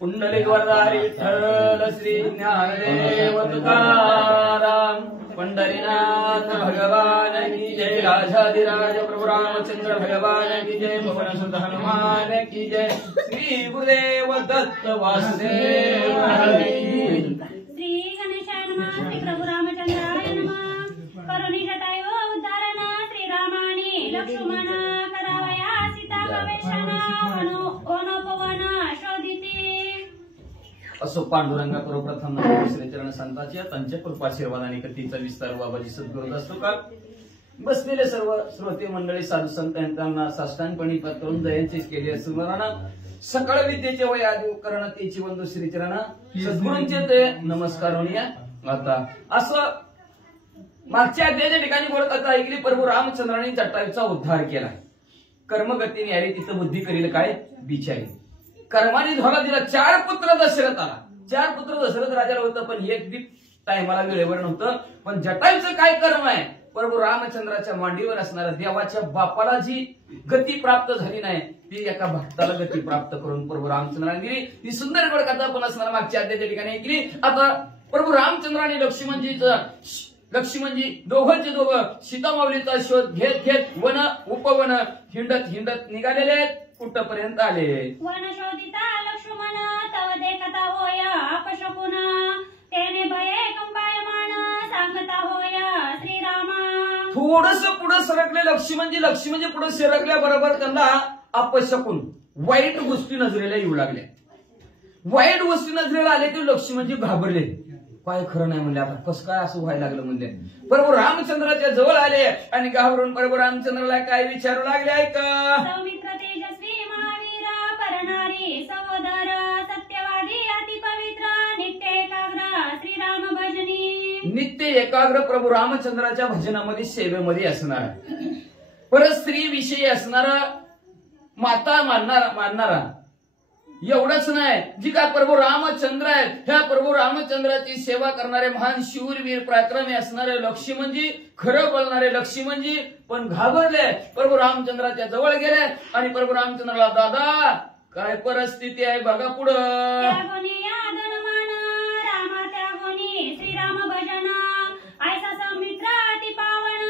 पुंडलिक वरदा हरी विठ्ठल श्री ज्ञानदेव तुकाराम पंढरीनाथ भगवान की जय राजाधिराज प्रभु रामचंद्र भगवान की जय पवन सुत हनुमान की जय श्री गुरुदेव दत्त वासुदेव श्री गणेशाय नमः श्री प्रभु रामचंद्राय नमः करुणिजटाय उद्धारण श्री रामाने लक्ष्मण करावया सीता गवेषण ओनोपवन शोधिते असो पांडुरंगा सर्वप्रथम श्रीचरण संतांच्या त्यांच्या कृपाशीर्वादाने कथेचा विस्तार बाबाजी सद्गुरू असतो का बसलेले सर्व श्रोते मंडळी साधू संत यांना साष्टांगपणी पत्करून जयंती केली स्मरण सकळ विद्येचे वय आदी करण तेची बंधू श्रीचरण सद्गुरूंचे ते नमस्कार होणीया आता असं मागच्या अध्यायाच्या ठिकाणी बोलत आता ऐकली प्रभू रामचंद्राने जटायूचा उद्धार केला कर्मगतीने आली तिथं बुद्धी करील काय बिचारी कर्माने धोका दिला 4 पुत्र दशरथाला 4 पुत्र दशरथ राजाला होतं पण एक बी टायमाला वेळेवर नव्हतं पण जटायूचं काय कर्म आहे प्रभू रामचंद्राच्या मांडीवर असणाऱ्या देवाच्या बापाला जी गती प्राप्त झाली नाही ती एका भक्ताला गती प्राप्त करून प्रभू रामचंद्राने दिली ही सुंदर कथा पण असणार मागच्या अध्यायाच्या ठिकाणी ऐकली आता प्रभू रामचंद्राने लक्ष्मणजी दोघंचे दोघं सीतामाऊलीचा शोध घेत घेत वन उपवन हिंडत हिंडत निघालेले कुठपर्यंत आले वन शोधिता लक्ष्मण तव देखता होय अपशकुन तेने भये कंपायमान सांगता होय श्रीरामा थोडस पुढे सरकले लक्ष्मणजी पुढे सरकल्याबरोबर त्यांना अपशकुन वाईट गोष्टी नजरेला येऊ लागल्या वाईट गोष्टी नजरेला आले की लक्ष्मणजी घाबरले काय खरं नाही म्हणले आता कसं काय असं व्हायला लागलं म्हणले प्रभू रामचंद्राच्या जवळ आले आणि घाबरून प्रभू रामचंद्राला काय विचारू लागले ऐका सौमित्र तेजस्वी महावीर परनारी सहोदर सत्यवादी अति पवित्र नित्य एकाग्र श्रीराम भजनी नित्य एकाग्र प्रभू रामचंद्राच्या भजनामध्ये सेवेमध्ये असणार परत स्त्री विषयी असणारा माता मानणारा एवढंच नाही जी काय प्रभू रामचंद्र आहेत ह्या प्रभू रामचंद्राची सेवा करणारे महान शूरवीर पराक्रमी असणारे लक्ष्मणजी खरं बोलणारे लक्ष्मणजी पण घाबरले प्रभू रामचंद्राच्या जवळ गेले आणि प्रभू रामचंद्राला दादा काय परिस्थिती आहे बघा पुढं श्रीराम भजन ऐसा सौमित्र अति पावन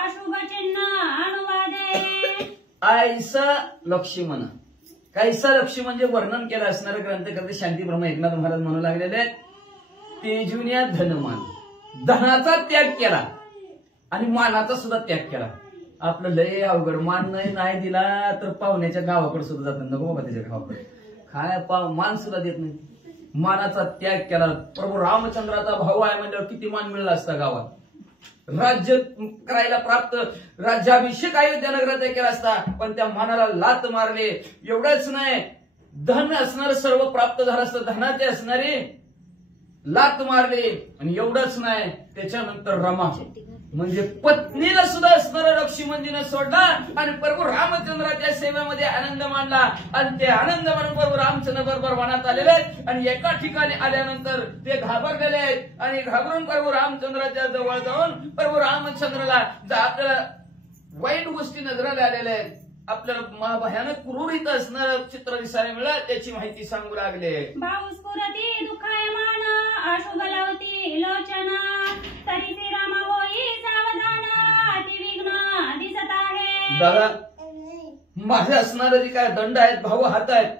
अशुभ चिन्ह अनुवादे ऐसा लक्ष्मण कैसा लक्ष्मण म्हणजे वर्णन केलं असणारे ग्रंथकर्ते शांती ब्रह्म एकनाथ महाराज म्हणू लागलेले तेजुन्या धनमान धनाचा त्याग केला आणि मानाचा सुद्धा त्याग केला आपलं लय अवघड मान नाही दिला तर पाहुण्याच्या गावाकडे सुद्धा जात नको बाबा त्याच्या गावाकडे काय मान सुद्धा देत नाही मानाचा त्याग केला प्रभू रामचंद्राचा भाऊ आहे म्हणजे किती मान मिळाला असता गावात राज्य करायला प्राप्त राज्याभिषेक अयोध्या नगराचा केला असता पण त्या मानाला लात मारले एवढंच नाही धन असणार सर्व प्राप्त झालं असतं धनाचे असणारे लात मारले आणि एवढंच नाही त्याच्यानंतर रमा म्हणजे पत्नीला सुद्धा असणारा लक्ष्मणजीने सोडला आणि प्रभू रामचंद्राच्या सेवेमध्ये आनंद मानला आणि ते आनंद मानून प्रभू रामचंद्र बरोबर वनात आलेले आहेत आणि एका ठिकाणी आल्यानंतर ते घाबरलेले आहेत आणि घाबरून प्रभू रामचंद्राच्या जवळ जाऊन प्रभू रामचंद्राला आपल्याला वाईट गोष्टी नजराला आलेल्या आहेत आपल्याला महाभयानक क्रूरित असणारं चित्र दिसायला मिळालं त्याची माहिती सांगू लागले भाऊस्फुरती दुःखायमान अशुभ लावती लोचना तरी श्रीरामा होई सावधान अतिविघ्न दिसत आहे दादा माझे असणारे जे काय दंड आहेत भाऊ हात आहेत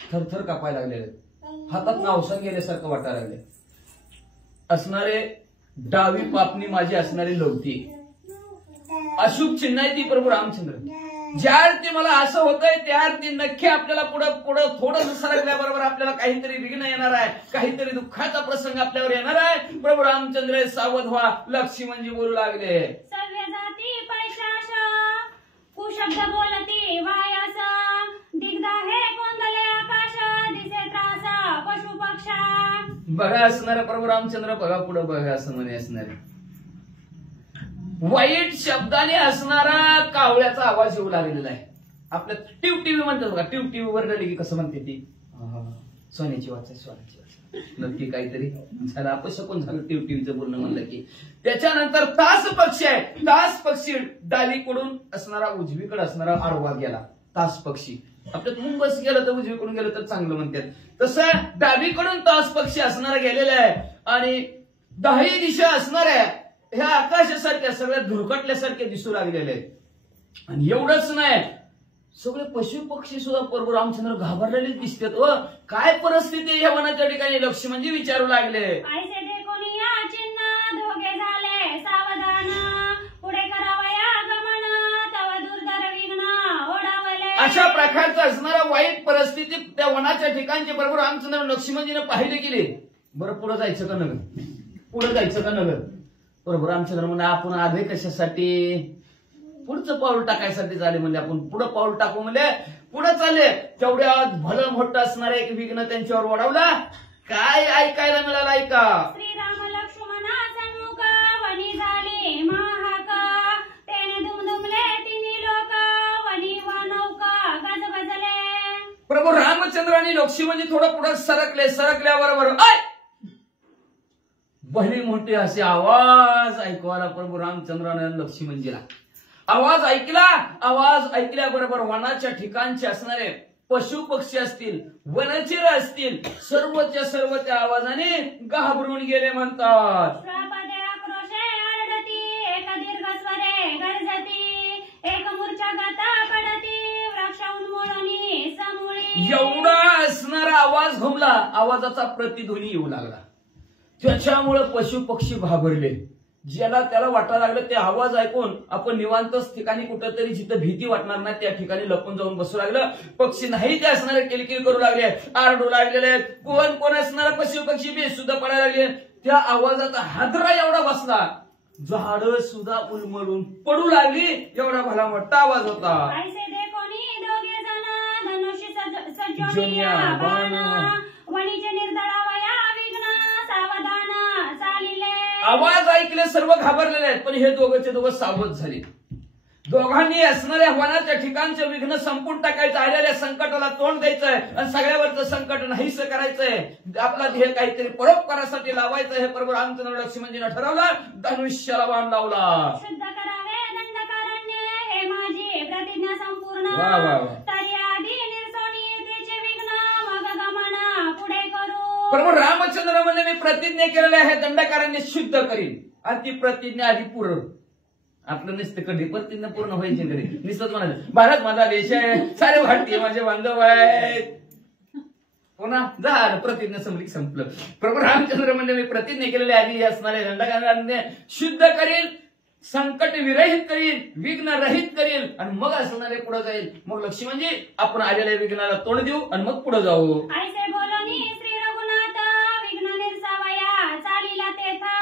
थरथर कापायला लागलेले हातात नावसं गेल्यासारखं वाटायला लागले असणारे डावी पापणी माझी असणारी लवती अशुभ चिन्ह आहे ती प्रभू रामचंद्र ज्या अर्थी मला असं होतंय त्या अर्थी नक्की आपल्याला पुढे थोडं सरकल्याबरोबर आपल्याला काहीतरी विघ्न येणार आहे काहीतरी दुःखाचा प्रसंग आपल्यावर येणार आहे प्रभू रामचंद्र सावध व्हा लक्ष्मणजी बोलू लागले सव्य जाती पैशाश कुशब्द बोलती वायास दिग्धा हे गोंधले आकाश दिसे त्रास पशु पक्षा बघा असणारा प्रभू रामचंद्र बघा पुढे बघा असं म्हणे असणारे वाईट शब्दाने असणारा कावळ्याचा आवाज येऊ लागलेला आहे आपल्या टीव्ही म्हणतात बघा टीव्ही वर की कसं म्हणते ती सोन्याची वाच आहे सोन्याची वाच नक्की काहीतरी झालं अपशकुन झालं टीव्हीचं बोलणं म्हणलं की त्याच्यानंतर तास पक्षी आहे तास पक्षी डावीकडून असणारा उजवीकडे असणारा आडवा गेला तास पक्षी. आपल्यात मुंबस गेलं तर उजवीकडून गेलं तर चांगलं म्हणतात, तसं डावीकडून तास पक्षी असणारा गेलेला आहे आणि 10 दिशा असणाऱ्या ह्या आकाशासारख्या सगळ्या धुरकटल्यासारखे दिसू लागलेले आहेत. आणि एवढंच नाही, सगळे पशु पक्षी सुद्धा प्रभू रामचंद्र घाबरलेले दिसतात. व काय परिस्थिती आहे या वनाच्या ठिकाणी लक्ष्मणजी विचारू लागले. ऐसे देखून या चिन्ह दोघे झाले सावधान, पुढे करावया गमन तव दुर्धर विघ्न ओढावले. अशा प्रकारचा असणारा वाईट परिस्थिती त्या वनाच्या ठिकाणचे प्रभू रामचंद्र लक्ष्मणजीने पाहिले गेले. बरं पुढे जायचं का नगर, पुढे जायचं का नगर. प्रभू रामचंद्र म्हणजे आपण आधे कशासाठी, पुढचं पाऊल टाकायसाठी झाले म्हणजे आपण पुढे पाऊल टाकू म्हणजे पुढे चालले. तेवढ्या भलं मोठं असणारा एक विघ्न त्यांच्यावर ओढवला. काय ऐकायला मिळालं ऐका. श्रीराम लक्ष्मणा सन्मुख वनी झाली महाक, तेने दुमदुमले तिन्ही लोक वनी व नौका गजबजले. प्रभू रामचंद्र आणि लक्ष्मणजी थोडं पुढे सरकले. सरकल्याबरोबर भली मोठी असे आवाज ऐकवायला प्रभू रामचंद्राने लक्ष्मणजीला. आवाज ऐकला. आवाज ऐकल्याबरोबर वनाच्या ठिकाणचे असणारे पशु पक्षी असतील, वनचिर असतील, सर्वच्या सर्व त्या आवाजाने घाबरून गेले म्हणतात. श्रापदे आक्रोशे आरडती, एक दीर्घ स्वरे गर्जती, एक मूर्छा गता पडती, वृक्ष उन्मूळनी समूळी. एवढा असणारा आवाज घुमला, आवाजाचा प्रतिध्वनी येऊ लागला. त्याच्यामुळे पशु पक्षी घाबरले. ज्याला त्याला वाटायला लागलं ते आवाज ऐकून आपण निवांतच ठिकाणी कुठंतरी जिथं भीती वाटणार नाही त्या ठिकाणी लपून जाऊन बसू लागलं. पक्षी नाही ते असणारे किलकिल करू लागले, आरडू लागलेले आहेत. कोण असणारा पशु पक्षी बी सुद्धा पडायला लागले. त्या आवाजाचा हादरा एवढा बसला, झाडं सुद्धा उलमडून पडू लागली. एवढा भला मोठा आवाज होता. ऐसे देखोनी दोघे जण धनुष्य सज्जोनिया बाण, वणीचे निर्दळावया विघ्न सावधान चालिले. आवाज ऐकले सर्व घाबरलेले आहेत, पण हे दोघंचे दोघं सावध झाले. दोघांनी असणाऱ्या वनाच्या ठिकाणचे विघ्न संपून टाकायचं, आलेल्या संकटाला तोंड द्यायचंय आणि सगळ्यावरचं संकट नाहीस करायचंय. आपला ध्येय काहीतरी परोपकारासाठी लावायचं हे प्रभू रामचंद्र लक्ष्मणजीने ठरवलं. धनुष्याला बाण लावला. शुद्ध करावे दंडकारण्य हे माझी प्रतिज्ञा संपूर्ण. वा वा वा. तरी आधी निर्सोनी त्याचे विघ्न मग गमन पुढे करू. प्रभू रामचंद्र म्हणले मी प्रतिज्ञा केलेली आहे, दंडकारण्य शुद्ध करीन. आणि ती प्रतिज्ञा आधी पूर्ण. आपलं नुसतं कधी प्रतिज्ञा पूर्ण व्हायची कधी नुसतंच म्हणायचं भारत माझा देश आहे, सारे भारतीय माझे बांधव आहेत. पुन्हा झालं प्रतिज्ञा संपलं. प्रभू रामचंद्र म्हणले मी प्रतिज्ञा केलेली आधी असणारे दंडकारण्य शुद्ध करील, संकट विरहित करील, विघ्न रहित करील आणि मग असणारे पुढे जाईल. मग लक्ष्मणजी आपण आलेल्या विघ्नाला तोंड देऊ आणि मग पुढे जाऊ. ऐसे बोलोनी श्री रघुनाथ विघ्न निर्सावया चालिला तेथा,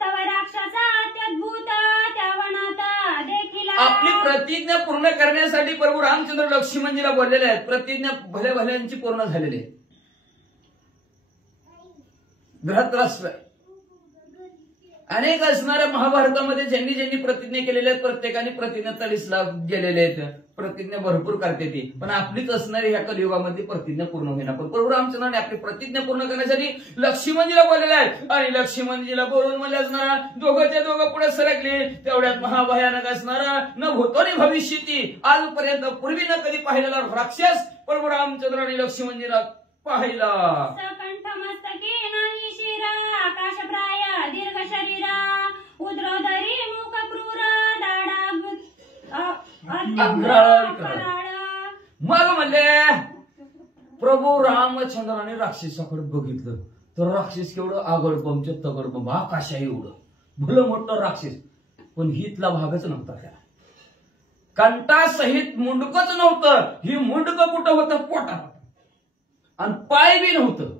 तव राक्षसा अत्यद्भुत त्या वनात देखील. आपली प्रतिज्ञा पूर्ण करण्यासाठी प्रभू रामचंद्र लक्ष्मणजीला बोललेले आहेत. प्रतिज्ञा भल्या भल्यांची पूर्ण झालेली आहे. धृतराष्ट्र अनेक असणाऱ्या महाभारतामध्ये ज्यांनी ज्यांनी प्रतिज्ञा केलेल्या आहेत प्रत्येकाने प्रतिज्ञा 40 लाख गेलेले आहेत. प्रतिज्ञा भरपूर करते ती, पण आपलीच असणारी ह्या कलियुगामध्ये प्रतिज्ञा पूर्ण होईना. पण प्रभू रामचंद्राने आपली प्रतिज्ञा पूर्ण करण्यासाठी लक्ष्मणजीला बोललेले आहेत. आणि लक्ष्मणजीला बोलून म्हणजे असणारा दोघं दोघं पुढे सरकले. तेवढ्यात महाभयानक असणारा न भूतो न भविष्यती आजपर्यंत पूर्वी न कधी पाहिलेला राक्षस प्रभू रामचंद्र आणि लक्ष्मणजीला पाहिला. सकंठ मस्तकी नाही शिरा, आकाश प्राय दीर्घ शरीरा, उद्रोदरी मुख क्रूर दाडा मग म्हणले प्रभू रामचंद्राने राक्षसाकडे बघितलं तर राक्षस केवढं आगळपम तगडपम आकाशा एवढं भलं मोठं राक्षस, पण हितला भागच नव्हता. त्याला कंटासहित मुंडकच नव्हतं. ही मुंडकं कुठं होतं? पोटात. आणि पाय बी नव्हतं,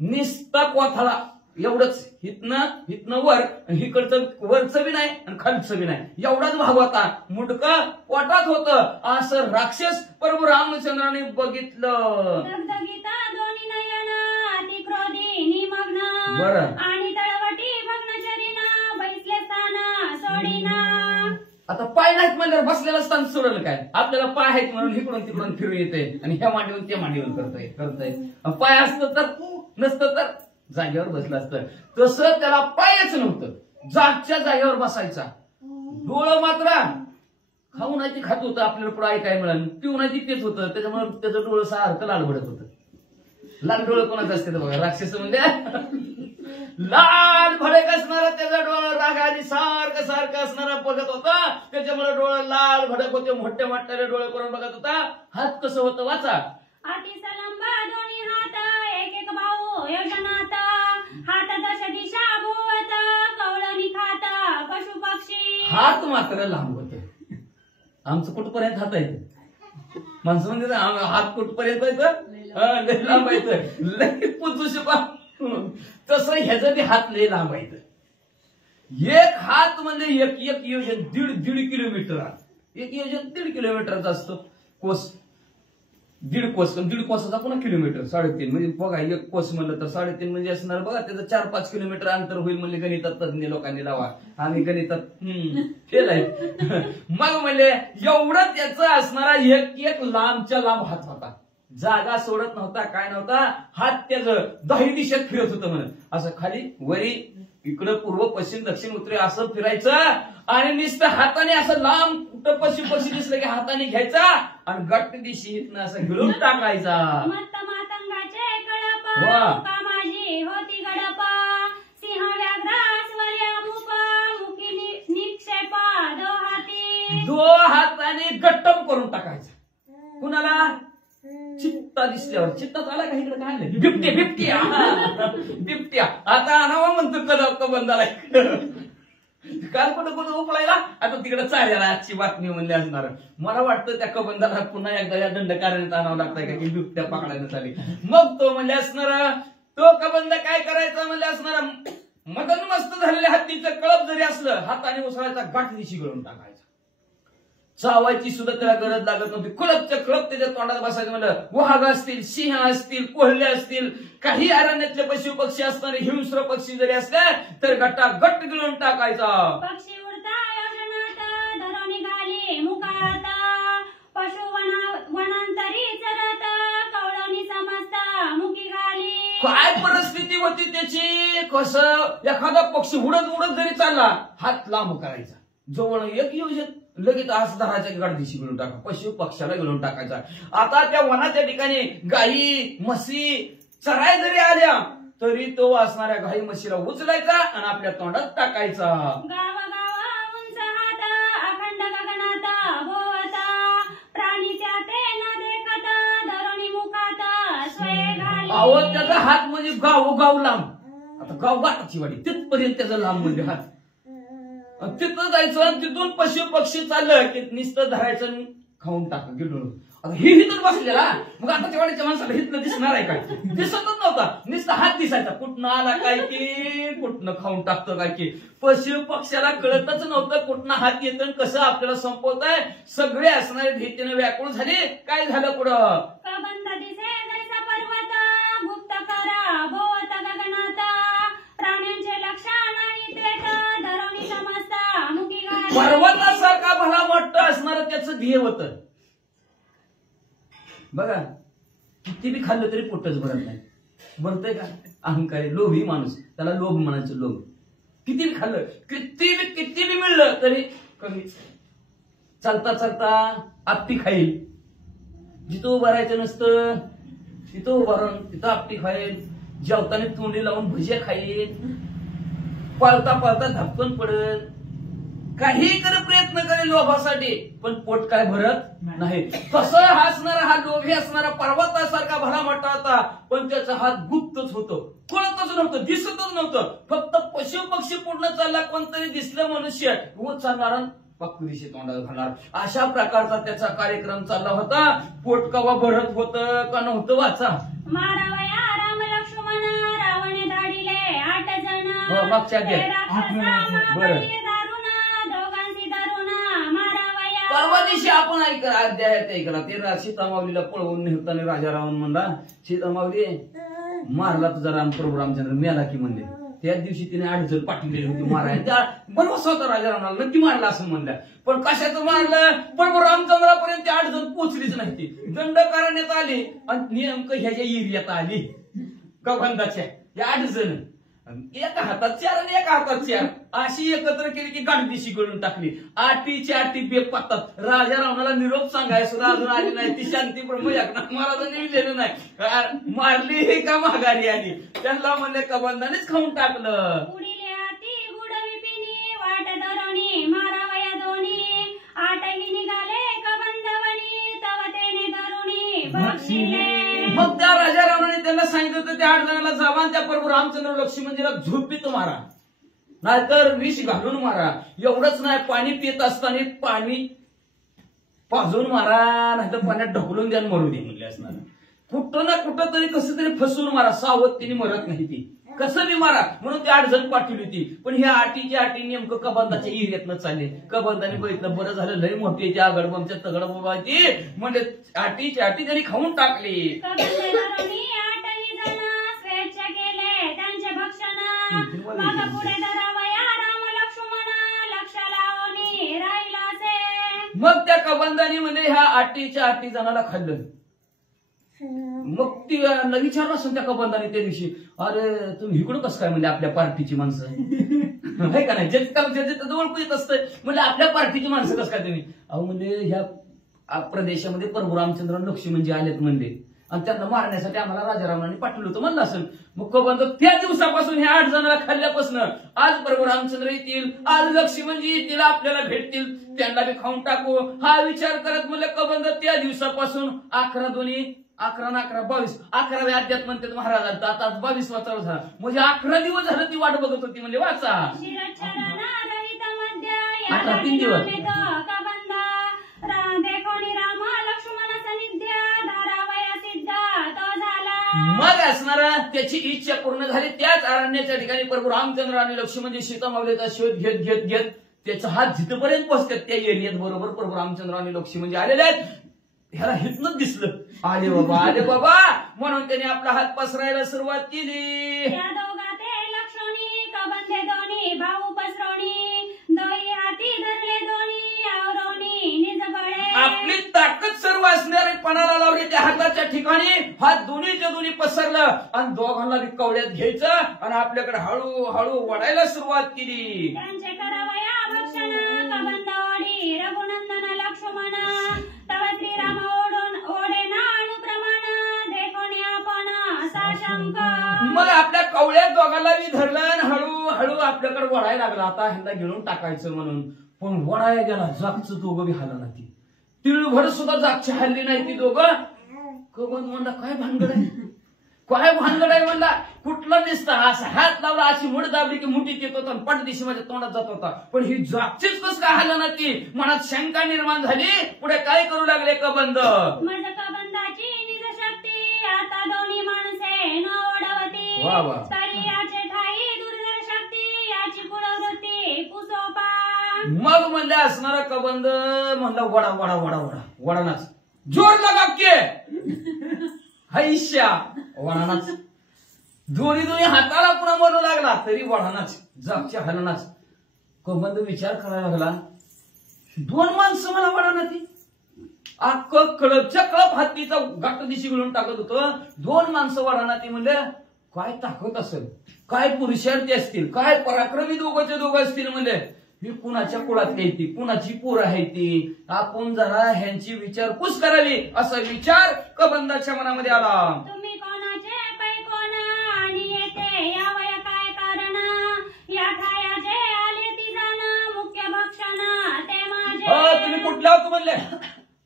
निस्ता कोथळा एवढंच. हितनं वर, हिकडचं वरचं बी नाही आणि खालचं बी नाही, एवढाच भाग होता. मुंडकं पोटात होतं. असं राक्षस प्रभू रामचंद्राने बघितलं. दोन्ही नयन अति क्रोधी निमग्न, बरं. आणि तळवटी मग्न चरिना बैसले स्थान सोडिना. आता पाय नाहीत म्हणल्यावर बसलेलं स्थान सोडलं काय? आपल्याला पाय आहेत म्हणून इकडून तिकडून फिरून येते आणि ह्या मांडीवरून त्या मांडीवर करताय. पाय असतं तर नसतं तर जागेवर बसलं असतं. तसं त्याला पायच नव्हतं, जागच्या जागेवर बसायचा. डोळं मात्र खाऊ नाही ते खात होतं, आपल्याला पुढे ऐकाय मिळालं, पिऊ नाही ते तेच होतं, त्याच्यामुळे त्याचं डोळं सारखं लाल भडक होतं. लाल डोळं कोणाचं असते बघा, राक्षस म्हणजे लाल भडक असणारा त्याचा डोळा रागाने सारखं सारखं असणारा बघत होता, त्याच्यामुळे डोळं लाल भडक होते, मोठ्या मोठ्याने डोळे करून बघत होता. हात कसं होतं वाचा. अतिसलंबा दोन्ही हात एक एक भाऊ योजनात, हात दश दिशा भोवत कवळणी खात पशु पक्षी. हात मात्र लांब होते. आमचं कुठपर्यंत हात आहे माणसं म्हणजे हात कुठपर्यंत येतं, लय लांब येतं, लय पुतुशपा. तसं ह्याचं ते हात लय लांब येतं. एक हात म्हणजे एक एक योजन 1.5 किलोमीटर. एक योजन 1.5 किलोमीटरचा असतो. कोस 1.5 कोस, 1.5 कोसाचा पुन्हा किलोमीटर 3.5 म्हणजे बघा, एक कोस म्हणलं तर 3.5 म्हणजे असणार बघा, त्याचं 4-5 किलोमीटर अंतर होईल. म्हणजे गणितात तज्ञ लोकांनी लावा, आम्ही गणितात फेल आहे. मग म्हणजे एवढं त्याचं असणारा एक एक लांबच्या लांब हात होता. जागा सोडत नव्हता, काय नव्हता. हात त्याचं 10 दिशेत फिरत होतं म्हणून, असं खाली वरी इकडं पूर्व पश्चिम दक्षिण उत्तर असं फिरायचं. आणि नुसतं हाताने असं लांब कुठं पश्चिम पश्चिम दिसलं की हाताने घ्यायचा आणि गट्ट दिशी इथनं असं गिळून टाकायचा. मत्त मातंगाचे कळप कामाजी होती गडप, सिंह व्याघ्रास्वर्य मुख मुखी निक्षेप दो हाती. 2 हाताने गट्टम करून टाकायचा. कुणाला? चित्ता दिसल्यावर. चित्तात आला का इकडे? काय नाही, बिबट्या बिबट्या बिबट्या. आता आणावा म्हणतो कबंदाला काल कुठं कुठं उपळायला, आता तिकडे चालेल. आजची बातमी म्हणली असणार. मला वाटतं त्या कबंदाला पुन्हा एकदा या दंडकारण्यात आणावं लागतंय का की बिबट्या पकडायला आली. मग तो म्हणजे असणार, तो कबंद काय करायचा म्हणजे असणार, मदन मस्त झालेल्या हत्तीचं कळप जरी असलं हाताने उसळायचा, गाठ दिशी गळून टाकायचा. चावायची सुद्धा त्याला गरज लागत नव्हती. कळपच्या कळप त्याच्या तोंडात बसायचं. म्हणलं वाघ असतील, सिंह असतील, कोल्हे असतील, काही अरण्यातले पशु पक्षी असणारे हिंस्र पक्षी जरी असले तर गट्टा गट्ट गिळून टाकायचा. पक्षी उडता योजनात धरून निघाली मुखात, पशु वनांतरी चरत कवळणी समजता मुखी घाली. काय परिस्थिती होती त्याची? कसं एखादा पक्षी उडत उडत जरी चालला, हात लांब करायचा, जवळ एक योजन लगेच असं धरायच्या गाडीशी गिळून टाका, पशु पक्षाला गिळून टाकायचा. आता त्या वनाच्या ठिकाणी गायी म्हशी चराय जरी आल्या तरी तो असणाऱ्या गाई म्हशीला उचलायचा आणि आपल्या तोंडात टाकायचा. गाव गाव उंच हात अखंड गगनात भोवता, प्राणीच्या ते न देखत धरुणी मुखात स्वय घाली. अहो त्याचा हात म्हणजे गाव गाव लांब. आता गाव गाठाची वाडी तिथपर्यंत त्याचा लांब म्हणजे हात. तिथं जायचं आणि तिथून पशु पक्षी चाललं की नुसतं धरायचं आणि खाऊन टाक गिळून. आता ही हिथं बसलेला, मग आता तेवढ्याच्या माणसाला हिथनं दिसणार आहे काय? दिसतच नव्हता, नुसतं हात दिसायचा. कुठनं आला काय की कुठनं खाऊन टाकतं काय की. पशु पक्षाला कळतच नव्हतं कुठनं हात येतं कसं आपल्याला संपवत आहे. सगळे असणारे भीतीने व्याकुळ झाले. काय झालं पुढं? कबंद दिसे जैसा पर्वत गुप्त करा भोवत गगनात, प्राण्यांचे लक्ष नाही तेथ धरुणी समजता मुखी घाली. पर्वतासारखा भला मोठं असणारं त्याचं ध्येय होतं. बघा किती बी खाल्लं तरी पोटच भरत नाही. भरतंय का? अहंकारी लोभी माणूस, त्याला लोभ म्हणायचं. लोभ किती बी खाल्लं, किती बी मिळलं तरी कमीच. चालता चालता आपटी खाईल, जिथं उभं राहायचं नसतं तिथं उभं राहून तिथं आपटी खाईल. जेवताना तोंडी लावून भज्या खाईल, पळता पळता धपकन पडेल. काही कर प्रयत्न करेल लोभासाठी, पण पोट काय भरत नाही. कसं हसणारा हा लोभी असणारा पर्वतासारखा भला मोठा होता, पण त्याचा हात गुप्तच होतो, कळतच नव्हतं, दिसतच नव्हतं. फक्त पशु पक्षी पूर्ण चालला, कोणतरी दिसलं मनुष्य रोज चालणार पाकू दिशे तोंडात घालणार. अशा प्रकारचा त्याचा कार्यक्रम चालला होता. पोट कवा भरत होतं का नव्हतं वाचा. मारावया राम लक्ष्मण रावणे धाडिले 8 जण, मागच्या बरं परवा दिवशी आपण अध्यायात ऐकला ते सीतामाऊलीला पळवून नेताना राजा रावण म्हणला, सीतामाऊली मारला तुझा राम प्रभू रामचंद्र मेला की म्हणले. त्याच दिवशी तिने 8 जण पाठवलेली होती मारायला. बरोबर होता राजा रावणाला नक्की मारला असं म्हणलं. पण कशाचं मारलं? प्रभू रामचंद्रापर्यंत 8 जण पोचलीच नाही. ती दंडकारण्यात आली आणि नेमकं ह्याच्या एरियात आली कबंदाच्या 8 जण. एका हातात 4 आणि एका हातात 4 अशी एकत्र केली की गाठदिशी गळून टाकली. आटीची आटी बेक पातात. राजा रावणाला निरोप सांगाय सुद्धा अजून आली नाही. ती शांती ब्रह्म एकनाथ महाराजांनी लिहिलेलं नाही. मारली हे का माघारी आली. त्यांना म्हणले कबंधानेच खाऊन टाकलं. पुढील हाती गुडविपिनी वाट धरणी मारावया दोन्ही आठही निघाले कबंधवनी तव तेने धरुणी बक्षिले. मग त्या राजा रावणाने त्यांना सांगितलं होतं त्या 8 जणांना जावा त्या प्रभू रामचंद्र लक्ष्मणजीला झोपीत मारा नाहीतर विष घालून मारा. एवढंच नाही पाणी पित असताना पाणी पाजून मारा नाहीतर पाण्यात ढकलून द्या मरू दे म्हणले असणार. कुठं ना कुठं तरी कसं तरी फसवून मारा. सावध तिने मरत नाही ती कसं बी मारा म्हणून ते 8 जण पाठवली होती. पण ह्या आटी नेमकं कबंधाच्या इहिऱ्यातनं चालले. कबंधाने बघितलं बरं झालं लय मोठी त्या गडबमच्या तगड बाबा ती म्हणजे आटी त्यांनी खाऊन टाकली. कबंधवनी आठही जण स्वेच्छा केले त्यांचे भक्षण मग पुढे धरावया राम लक्ष्मण लक्ष लावणी राहिलासे. मग त्या कबंधाने म्हणजे ह्या 8 जणाला खाल्लं. मग ती विचारलं असेल त्या कबंधाने त्या दिवशी अरे तुम्ही इकडं कसं काय म्हणजे आपल्या पार्टीची माणसं आहे का नाही. जवळ येत असतं म्हणजे आपल्या पार्टीची माणसं कसं काय तुम्ही. अहो म्हणजे ह्या प्रदेशामध्ये प्रभू रामचंद्र लक्ष्मणजी आलेत म्हणले आणि त्यांना मारण्यासाठी आम्हाला राजारामांनी पाठवलं होतं म्हणलं असेल. मग कबंध त्या दिवसापासून ह्या 8 जणांना खाल्ल्यापासून आज प्रभू रामचंद्र येतील आज लक्ष्मणजी येतील आपल्याला भेटतील त्यांना बी खाऊन टाकू हा विचार करत म्हणलं कबंध त्या दिवसापासून 11 दोन्ही 11 आणि 11 22 11व्या अध्यात म्हणतात महाराजांचा आता 22 वाचा झाला म्हणजे 11 दिवस झालं ती वाट बघत होती म्हणजे वाचा. 3 दिवस मग असणारा त्याची इच्छा पूर्ण झाली. त्याच अरण्याच्या ठिकाणी प्रभू रामचंद्र आणि लक्ष्मणजी सीता मावलीचा शोध घेत घेत घेत त्याचा हात जिथपर्यंत पोहोचतात त्या एरियात बरोबर प्रभू रामचंद्र आणि लक्ष्मणजी आलेले आहेत. ह्याला हितनच दिसलं आले बाबा म्हणून त्याने आपला हात पसरायला सुरुवात केली. लक्ष्मणी कबंधे दोन्ही भाऊ पसरवणी दोही हाती धरले दोन्ही आवरवणी निज बळे. आपली ताकद सर्व असणारे पणाला लावली त्या हाताच्या ठिकाणी हात दोन्हीच्या दोन्ही पसरलं आणि दोघांना बी कवड्यात घ्यायचं आणि आपल्याकडे हळूहळू वडायला सुरुवात केली. त्यांचे करावया भक्षण कबंधवडी रघुनंदन लक्ष्मण तव श्रीराम ओढे ना अनुप्रमाण देखोनी आपण साशंक. मग आपल्या कवड्यात दोघांना बी धरलं आणि हळूहळू आपल्याकडे वडायला लागला. आता ह्यांना गिळून टाकायचं म्हणून पण वडायला गेला जागचं दोघं बी हल्ला नाही. तिळभर सुद्धा जागची हल्ली नाही ती दोघं. कबंध म्हणला काय भानगड आहे म्हणला कुठलं दिसतं असं हात लावला अशी मुठ दाबली की मुठीत येत होता पटदिशी माझ्या तोंडात जात होता. पण ही जागचीच कस काय हल्ला ना ती मनात शंका निर्माण झाली. पुढे काय करू लागले कबंध माझ कबंधाची निज शक्ती आता दोन्ही माणसे न ओढवती तरी याचे ठाई दुर्धर शक्ती याची कुळवृत्ती कुसोपा. मग म्हणले असणारा कबंध म्हणला वडानाच जोर लगा के हैश्या वडानाच दोन्ही हाताला पुन्हा म्हणू लागला तरी वडानाच जागच्या हलनाच. कबंध विचार करायला लागला 2 माणसं मला वडाना ती अख्खं कळपच्या कळप हातीचा गाठ दिशी घालून टाकत होतं. 2 माणसं वडाना ती म्हणजे काय ताकद असेल काय पुरुषार्थी असतील काय पराक्रमी दोघं असतील म्हणजे ही कुणाच्या कुळात ती कुणाची पोर आहे ती आपण जरा ह्यांची विचारपूस करावी असा विचार कबंधाच्या मनामध्ये आला. तुम्ही कोणाचे पै कोण आणि येते यावया काय कारण या खायाचे आले ती जाण मुख्य भक्षण ते माझे. तुम्ही कुठल्या होत म्हणले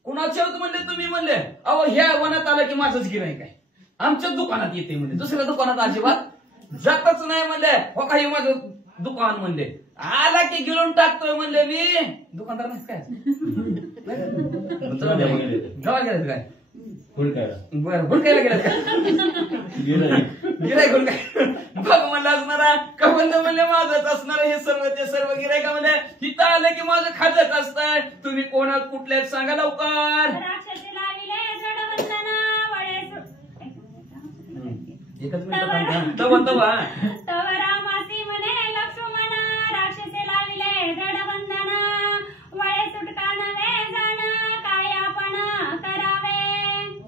कुणाचे होत म्हणले तुम्ही म्हणले अहो ह्या वनात आलं की माझंच गिऱ्हाईक आहे आमच्याच दुकानात येते म्हणजे दुसऱ्या दुकानात अजिबात जातच नाही म्हणले. हो काही माझं दुकान म्हणले आला की गिळून टाकतोय म्हणले मी दुकानदार नाही काय गावात गेलं काय बरं हुडकायला गेलं काय गिरायक हुडकाय बघ म्हणलं असणारा कबंध म्हणले माझंच असणार हे सर्व ते सर्व गिरायका म्हणले तिथं आलं की माझं खाजत असतंय. तुम्ही कोणात कुठल्याच सांगा लवकर. एकच मिनिट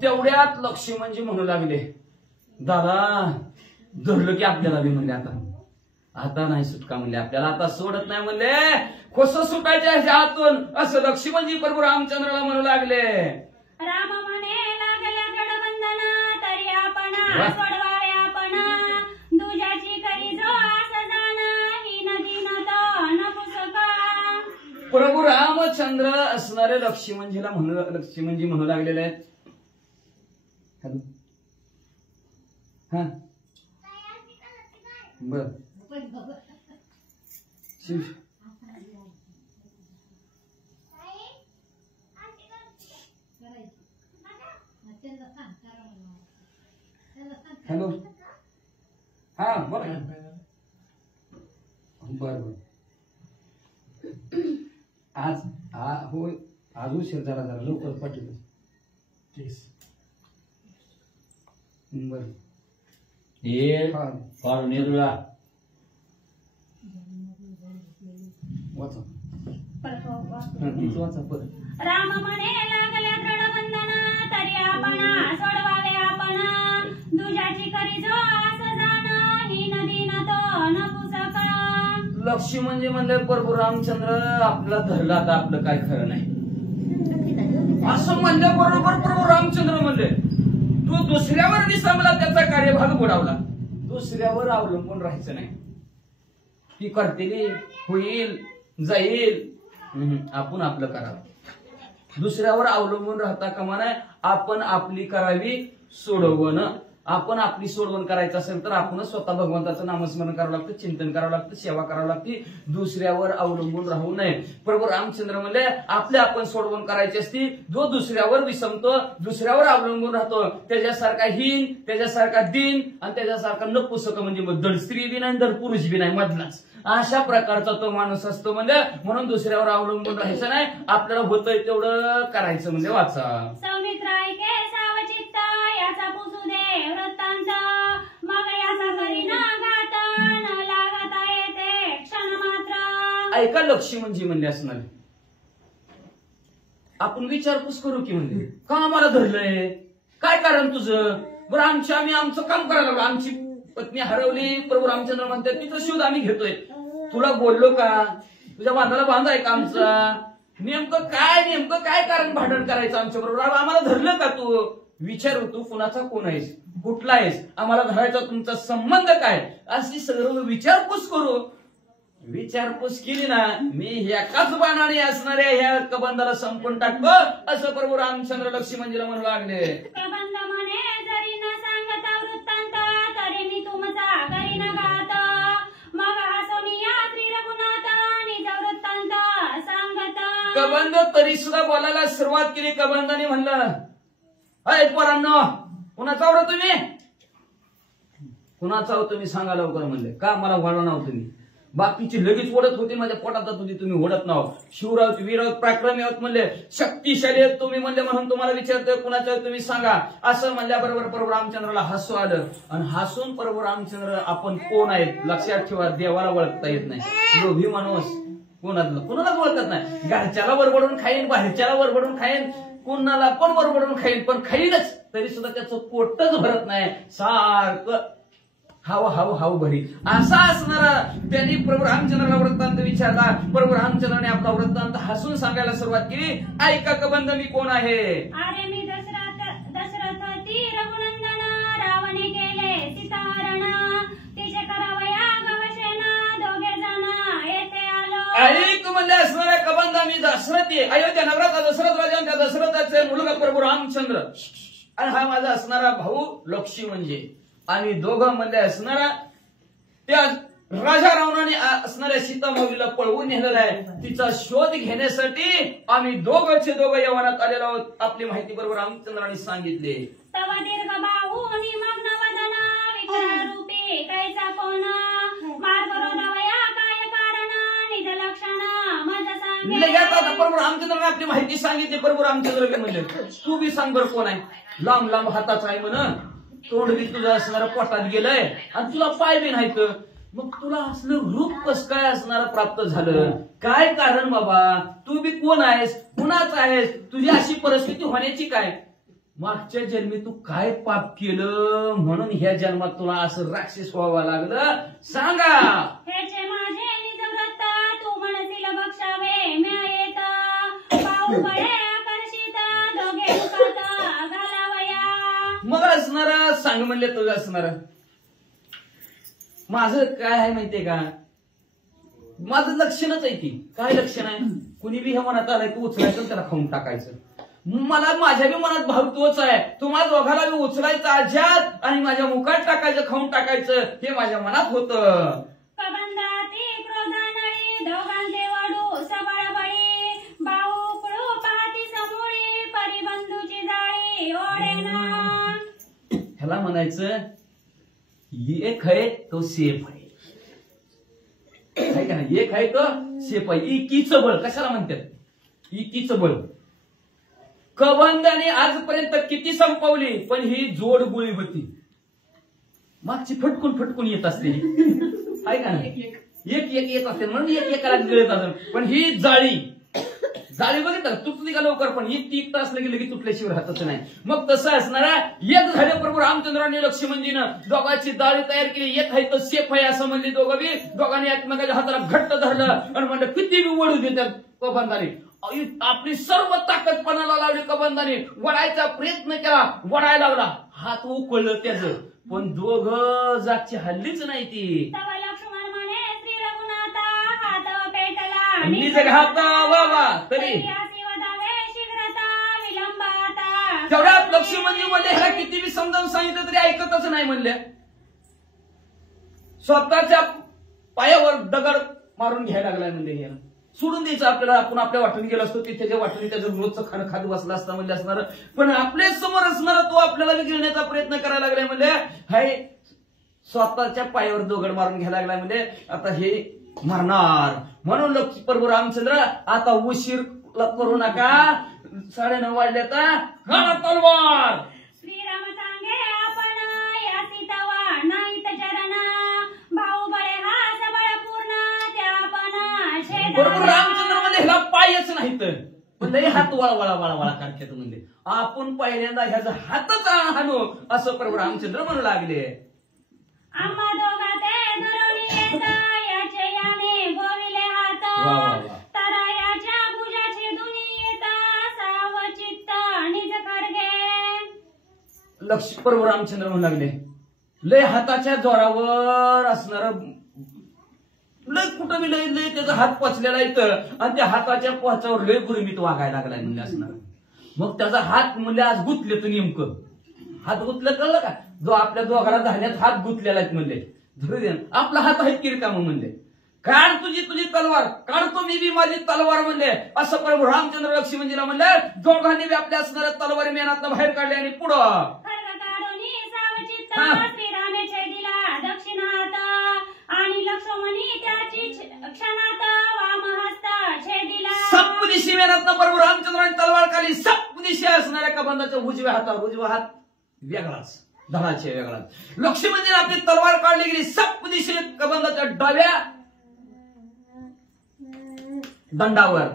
तेवढ्यात लक्ष्मणजी म्हणू लागले दादा धरलं की आपल्याला बी म्हणले आता आता नाही सुटका म्हणले, आपल्याला आता सोडत नाही म्हणले, कसं सुटायच्या ह्याच्या हातून असं लक्ष्मणजी प्रभू रामचंद्राला म्हणू लागले. राम म्हणे लागल्या गडबंधना तरी आपण सोडवावे आपण, दुजाची करी जो आस जाना ही नदी न तो न पुसका. प्रभू रामचंद्र असणारे लक्ष्मणजी म्हणू लागलेले आहेत. हा बर शिव हॅलो हा बोला बर बर. आज होय आज उशीर जरा लवकर पाठवलं. बर ये फारून ये तुला वाचा परत वाचा परत. राम म्हणे लागल्या दृढबंधना तरी आपण सोडवावे आपण, दुजाची करी जो आस जाना ही नदी न तो न पुसका. लक्ष्मणजी म्हणले प्रभू रामचंद्र आपला धरला आता आपलं काय खरं नाही असं म्हणलं. बरोबर प्रभू रामचंद्र म्हणले तू दुसऱ्यावर विसंबला त्याचा कार्यभाग बुडावला, दुसऱ्यावर अवलंबून राहायचं नाही. ती करतेली होईल जाईल, आपण आपलं करावं. दुसऱ्यावर अवलंबून राहता कामा नये, आपण आपली करावी सोडवण. आपण आपली सोडवण करायचं असेल तर आपणच स्वतः भगवंताचं नामस्मरण करावं लागतं, चिंतन करावं लागतं, सेवा करावं लागते, दुसऱ्यावर अवलंबून राहू नये. प्रभू रामचंद्र म्हणले आपले आपण सोडवण करायची असती. जो दुसऱ्यावर विसंबतो, दुसऱ्यावर अवलंबून राहतो, त्याच्यासारखा हीन, त्याच्यासारखा दिन आणि त्याच्यासारखा नपुसक म्हणजे धड स्त्री बी नाही धड पुरुष बी नाही, मधलाच अशा प्रकारचा तो माणूस असतो. म्हणजे म्हणून दुसऱ्यावर अवलंबून राहायचं नाही, आपल्याला होतंय तेवढं करायचं. म्हणजे वाचा सौमित्र ऐके सावचित्त याचा पुसू दे वृत्तांत, मग याचा करी ना घात न लागता येते क्षण मात्र. ऐका लक्ष्मणजी म्हणले असणार, आपण विचारपूस करू की म्हणले का आम्हाला धरलंय, काय कारण तुझं. बरं आम्ही आमचं काम करायला लागलो, आमची पत्नी हरवली, प्रभू रामचंद्र म्हणतात तिथं शोध आम्ही घेतोय. तुला बोललो का, तुझ्या बांधाला बांधाय का आमचा, नेमकं काय कारण भांडण करायचं आमच्या बरोबर, आम्हाला धरलं का तू. विचारू तू कुणाचा कोण आहेस, कुठला आहेस, आम्हाला धरायचा तुमचा संबंध काय, अशी सर्व विचारपूस करू. विचारपूस केली ना मी एकाच बाणाने असणाऱ्या ह्या कबंधाला संपून टाकतो असं प्रभू रामचंद्र लक्ष्मणजीला म्हणू लागले. कबंध म्हणे जरी न सांगता वृत्तांत तरी मी तुमचा करी न घात, मग हसोनिया श्री रघुनाथ निज वृत्तांत सांगत. कबंध तरी सुद्धा बोलायला सुरुवात केली. कबंधाने म्हणलं अय पोरांनो कुणाचा व्रत तुम्ही, कुणाचा हो तुम्ही सांगा लवकर म्हणले. का मला वळवणार तुम्ही, बाकीची लगेच ओढत होती माझ्या पोटात होती, तुम्ही ओढत नाव. शिवराव वीरवत पराक्रमी आहोत म्हणले, शक्तिशाली आहेत तुम्ही म्हणले, म्हणून तुम्हाला विचारतोय कुणाच्या तुम्ही सांगा. असं म्हणल्याबरोबर प्रभू रामचंद्राला हसू आलं आणि हसून प्रभू रामचंद्र आपण कोण आहेत लक्षात ठेवा, देवाला ओळखता येत नाही. लोभी माणूस कोणाला ओळखत नाही. घरच्याला वरबडून खाईन, बाहेरच्याला वरबडून खाईन, कुणाला पण वरबडून खाईन, पण खाईनच तरी सुद्धा त्याचं पोटच भरत नाही, सारखं हाव भरी असा असणारा. त्यांनी प्रभू रामचंद्राला वृत्तांत विचारला. प्रभू रामचंद्राने आपला वृत्तांत हसून सांगायला सुरुवात केली. ऐका कबंध मी कोण आहे. अरे मी दशरथ ती रघुनंदन, रावणे केले सीताहरण, तिचे करावया गवशेना दोघे जण येथे आलो. ऐक म्हणजे असणाऱ्या कबंध मी दशरथी अयोध्या नगराचा दशरथ राजा, त्या दशरथाचे मुलगा प्रभू रामचंद्र आणि हा माझा असणारा भाऊ लक्ष्मणजी आणि दोघं मध्ये असणारा त्या राजा रावणाने असणाऱ्या सीतामाऊलीला पळवून नेलेला आहे. तिचा शोध घेण्यासाठी आम्ही दोघंचे दोघं यवनात आलेलो आहोत. आपली माहिती बरोबर रामचंद्राने सांगितले. तव दीर्घ बाहू निमग्न वदन, विकार रूपी कैचा कोण, मार्ग रोधवया काय कारण, निज लक्षण मज सांगे. प्रभू रामचंद्राने आपली माहिती सांगितली. प्रभू रामचंद्र म्हणले तू बी सांग बरं कोण आहे. लांब लांब हाताचा आहे म्हण, तोंड बी तुझं असणारा पोटात गेलंय आणि तुला पाय बी नाहीत, मग तुला असलं रूप कस काय असणार प्राप्त झालं, काय कारण बाबा, तू बी कोण आहेस, कुणाच आहेस, तुझी अशी परिस्थिती होण्याची काय. मागच्या जन्मी तू काय पाप केलं म्हणून ह्या जन्मात तुला असं राक्षस व्हावं लागलं सांगा. ह्याचे माझे निज व्रत तू म्हणशील बक्षावे म्या येत पाहू बळे करशीत दोघे मुखात घालावया. मग असणार सांग म्हणले तुझं असणार. माझं काय आहे माहितीये का, माझं लक्षणच आहे ती. काय लक्षण आहे, कुणी बी हे मनात आलंय की उचलायचं त्याला खाऊन टाकायचं. मला माझ्या बी मनात भाव तोच आहे, तुम्हाला दोघाला बी उचलायचं आज्यात आणि माझ्या मुखात टाकायचं खाऊन टाकायचं हे माझ्या मनात होतं. कबंदाती क्रोधानळी दोघांचे वडू सबळ बळी भाऊ कुळू पाती समोळी परिबंधूची जाळी ओढेना. ह्याला म्हणायचं एक आहे तो सेफ आहे का नाही, एक आहे तो सेफ आहे. इकीचं बळ कशाला म्हणतात, इकीचं बळ. कबंदाने आजपर्यंत किती संपवली पण ही जोड गोळी होती, मागची फटकून फटकून येत असते आहे का नाही, एक एक येत असते म्हणून एक एकाला गिळत असत. पण ही जाळी जाळी बघितलं तुटली का लवकर, पण ही टीक असलं की लगेच तुटल्याशिवाय राहतच नाही. मग तसं असणारा एक झाले प्रभू रामचंद्रांनी लक्ष्मणजीनं दोघांची जाळी तयार केली. एक आहे तो सेफ आहे असं म्हणली दोघं बी. दोघांनी एकमेकाच्या हाताला घट्ट धरलं आणि म्हणलं किती बी वळू देतात कबंदाने. आपली सर्व ताकद पणाला लावली कबंदाने, वडायचा प्रयत्न केला, वडायला लागला, हात उकळलं त्याचं, पण दोघं जागची हल्लीच नाही ती. तव लक्ष्मण म्हणे श्री रघुनाथा हात पेटला निज घात बाबा तरी तैयासी वदावे शीघ्रता विलंबाता. तेवढ्यात लक्ष्मणजी म्हणले ह्याला किती बी समजावून सांगितलं तरी ऐकतच नाही म्हणले. स्वतःच्या पायावर दगड मारून घ्यायला लागलाय म्हणजे याला सोडून द्यायचं आपल्याला. आपण आपल्या वाटून गेलो असतो ते त्याच्या वाटून त्याचं रोजचं खाणं खात बसला असता म्हणजे असणार, पण आपल्या समोर असणार तो आपल्याला बी गिळण्याचा प्रयत्न करायला लागलाय म्हणजे हाय स्वतःच्या पायावर दगड मारून घ्यायला लागलाय म्हणजे आता हे मरणार. म्हणून प्रभू रामचंद्र आता उशीर करू नका, 9:30 वाजले आता तलवार. श्रीराम सांगे आपण या सीतावा नाहीत चरण भाऊ बळे हा सबळ पूर्ण त्या आपण प्रभू रामचंद्र म्हणजे ह्याला पायच नाहीत पण लय हात वळा वळा वळा करतात म्हणजे आपण पहिल्यांदा ह्याचा हातच हाणू असं प्रभू रामचंद्र म्हणू लागले. आम्हा दोघा ते धरून येत याचे याने गोविले हात वा वा वा. तारा याच्या भुजाचे दुनी येत सावचित्त निज खडगे. लक्ष प्रभू रामचंद्र म्हणू लागले लय हाताच्या जोरावर असणार, लय कुठं बी लय लय त्याचा हात पचलेला इथं आणि त्या हाताच्या पोहाचावर लय गुरमीत वागायला लागलाय म्हणजे असणार. मग त्याचा हात म्हणजे आज गुंतले तो नेमकं हात गुंतलं कळलं का, जो आपल्या दोघाला धान्यात हात गुंतलेला आहे म्हणले धरू दे आपला हात आहे किरकाम म्हणले, काढ तुझी तुझी तलवार, काढतो मी बी माझी तलवार म्हणले. असं प्रभू रामचंद्र लक्ष्मणजीला म्हणले. दोघांनी बी आपल्या असणाऱ्या तलवारी मेनातनं बाहेर काढले आणि पुढं खड्ग काढून सावचित्त श्रीरामे छेदिला दक्षिण हात आणि लक्ष्मणी त्याची क्षणात वामहस्त छेदिला. सप्तदिशी मेनातनं प्रभू रामचंद्रांनी तलवार काढली. सप्तदिशी असणाऱ्या कबंदाच्या उजव्या हातावर, उजवा हात वेगळाच धडाचे वेगळाच. लक्ष्मणजीने आपली तलवार काढली गेली. सप्तदिशी कबंदाच्या डाव्या दंडावर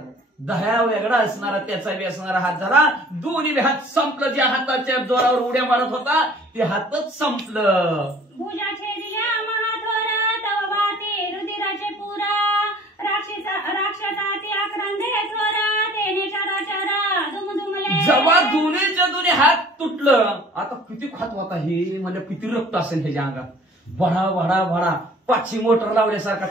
दह्या वेगळा असणारा त्याचा बी असणारा हात झाला. दोन्ही हात संपलं. ज्या हाताच्या जोरावर उड्या मारत होता ते हातच संपलं. भुजा छेदिल्या महाथोर तव भाती रुधिराचे पुरा राक्षसाची आक्रंदे थोर तेने चराचर दुमदुमले. जेव्हा दोन्हीच्या दोन्ही हात तुटलं आता किती खात होता हे म्हणजे किती रक्त असेल ह्याच्या अंगात, भडा भडा भडा 500 मोटर लावल्यासारखा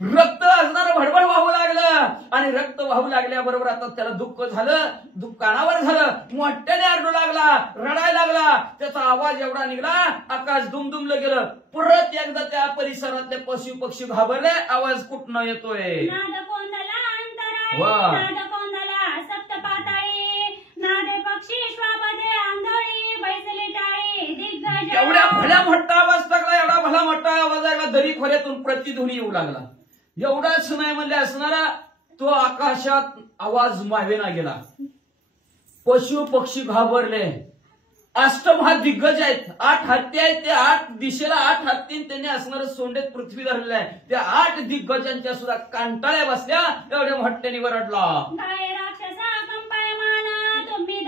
रक्त असणारं भडभड वाहू लागलं आणि रक्त वाहू लागल्याबरोबर आता त्याला दुःख झालं, दुःख कानावर झालं, मोठ्याने आरडू लागला, रडायला लागला. त्याचा आवाज एवढा निघला आकाश दुमदुमलं गेलं. परत एकदा त्या परिसरातले पशु पक्षी घाबरले. आवाज कुठनं येतोय, नाद कोंदला वा. अंतराळी नाद कोंदला सप्त पाताळी नादे पक्षी श्वापदे आंधळी बैसली टाळी दिग्गज. एवढ्या भल्या मोठा आवाज लागला, एवढा भला मोठा आवाज लागला दरी खोऱ्यातून प्रतिध्वनी येऊ लागला. एवढाच नाही म्हणले असणारा तो आकाशात आवाज मावेना गेला. पशु पक्षी घाबरले. अष्टमहा दिग्गज आहेत, 8 हत्ती आहेत, ते 8 दिशेला 8 हत्ती त्यांनी असणारं सोंडेत पृथ्वी धरलेलं आहे. त्या 8 दिग्गजांच्या सुद्धा कांटाळ्या बसल्या. एवढ्या मोठ्याने वरडला काय राक्षसा कंपायमान तुम्ही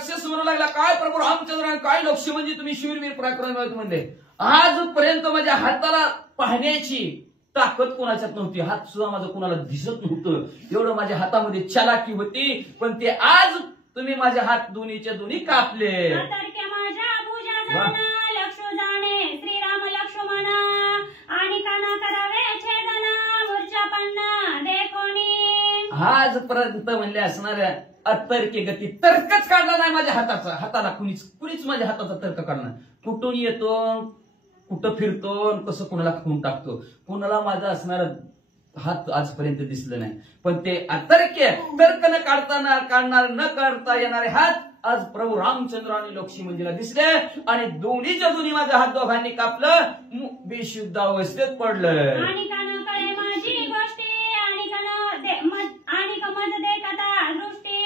राक्षस म्हणू लागला, काय प्रभू रामचंद्र काय लक्ष्मणजी तुम्ही शूरवीर पराक्रमी म्हणले. आजपर्यंत माझ्या हाताला पाहण्याची ताकद कोणाच्यात नव्हती, हात सुद्धा माझं कोणाला दिसत नव्हतं, एवढं माझ्या हातामध्ये चलाकी होती. पण ते आज तुम्ही माझे हात दोन्हीच्या दोन्ही कापले. लक्ष्मण जाणे श्रीराम लक्ष्मण आणि काना करावे छेदना मूर्छा पन्ना देखोनी. आजपर्यंत म्हणले असणाऱ्या अतर्की गती तर्कच काढला नाही माझ्या हाताला कुणीच माझ्या हाताचा तर्क काढणार. कुठून येतो, कुठं फिरतो, कसं कोणाला खाऊन टाकतो, कोणाला माझा असणारा हात आजपर्यंत दिसलं नाही. पण ते अतर्क्य तर्क न काढता येणारे हात आज प्रभू रामचंद्र आणि लक्ष्मणजीला दिसले आणि दोन्हीच्या दोन्ही माझा हात दोघांनी कापलं, बेशुद्ध अवस्थेत पडलं. आणि कानाकडे माझी गोष्टी आणि मज देखता दृष्टी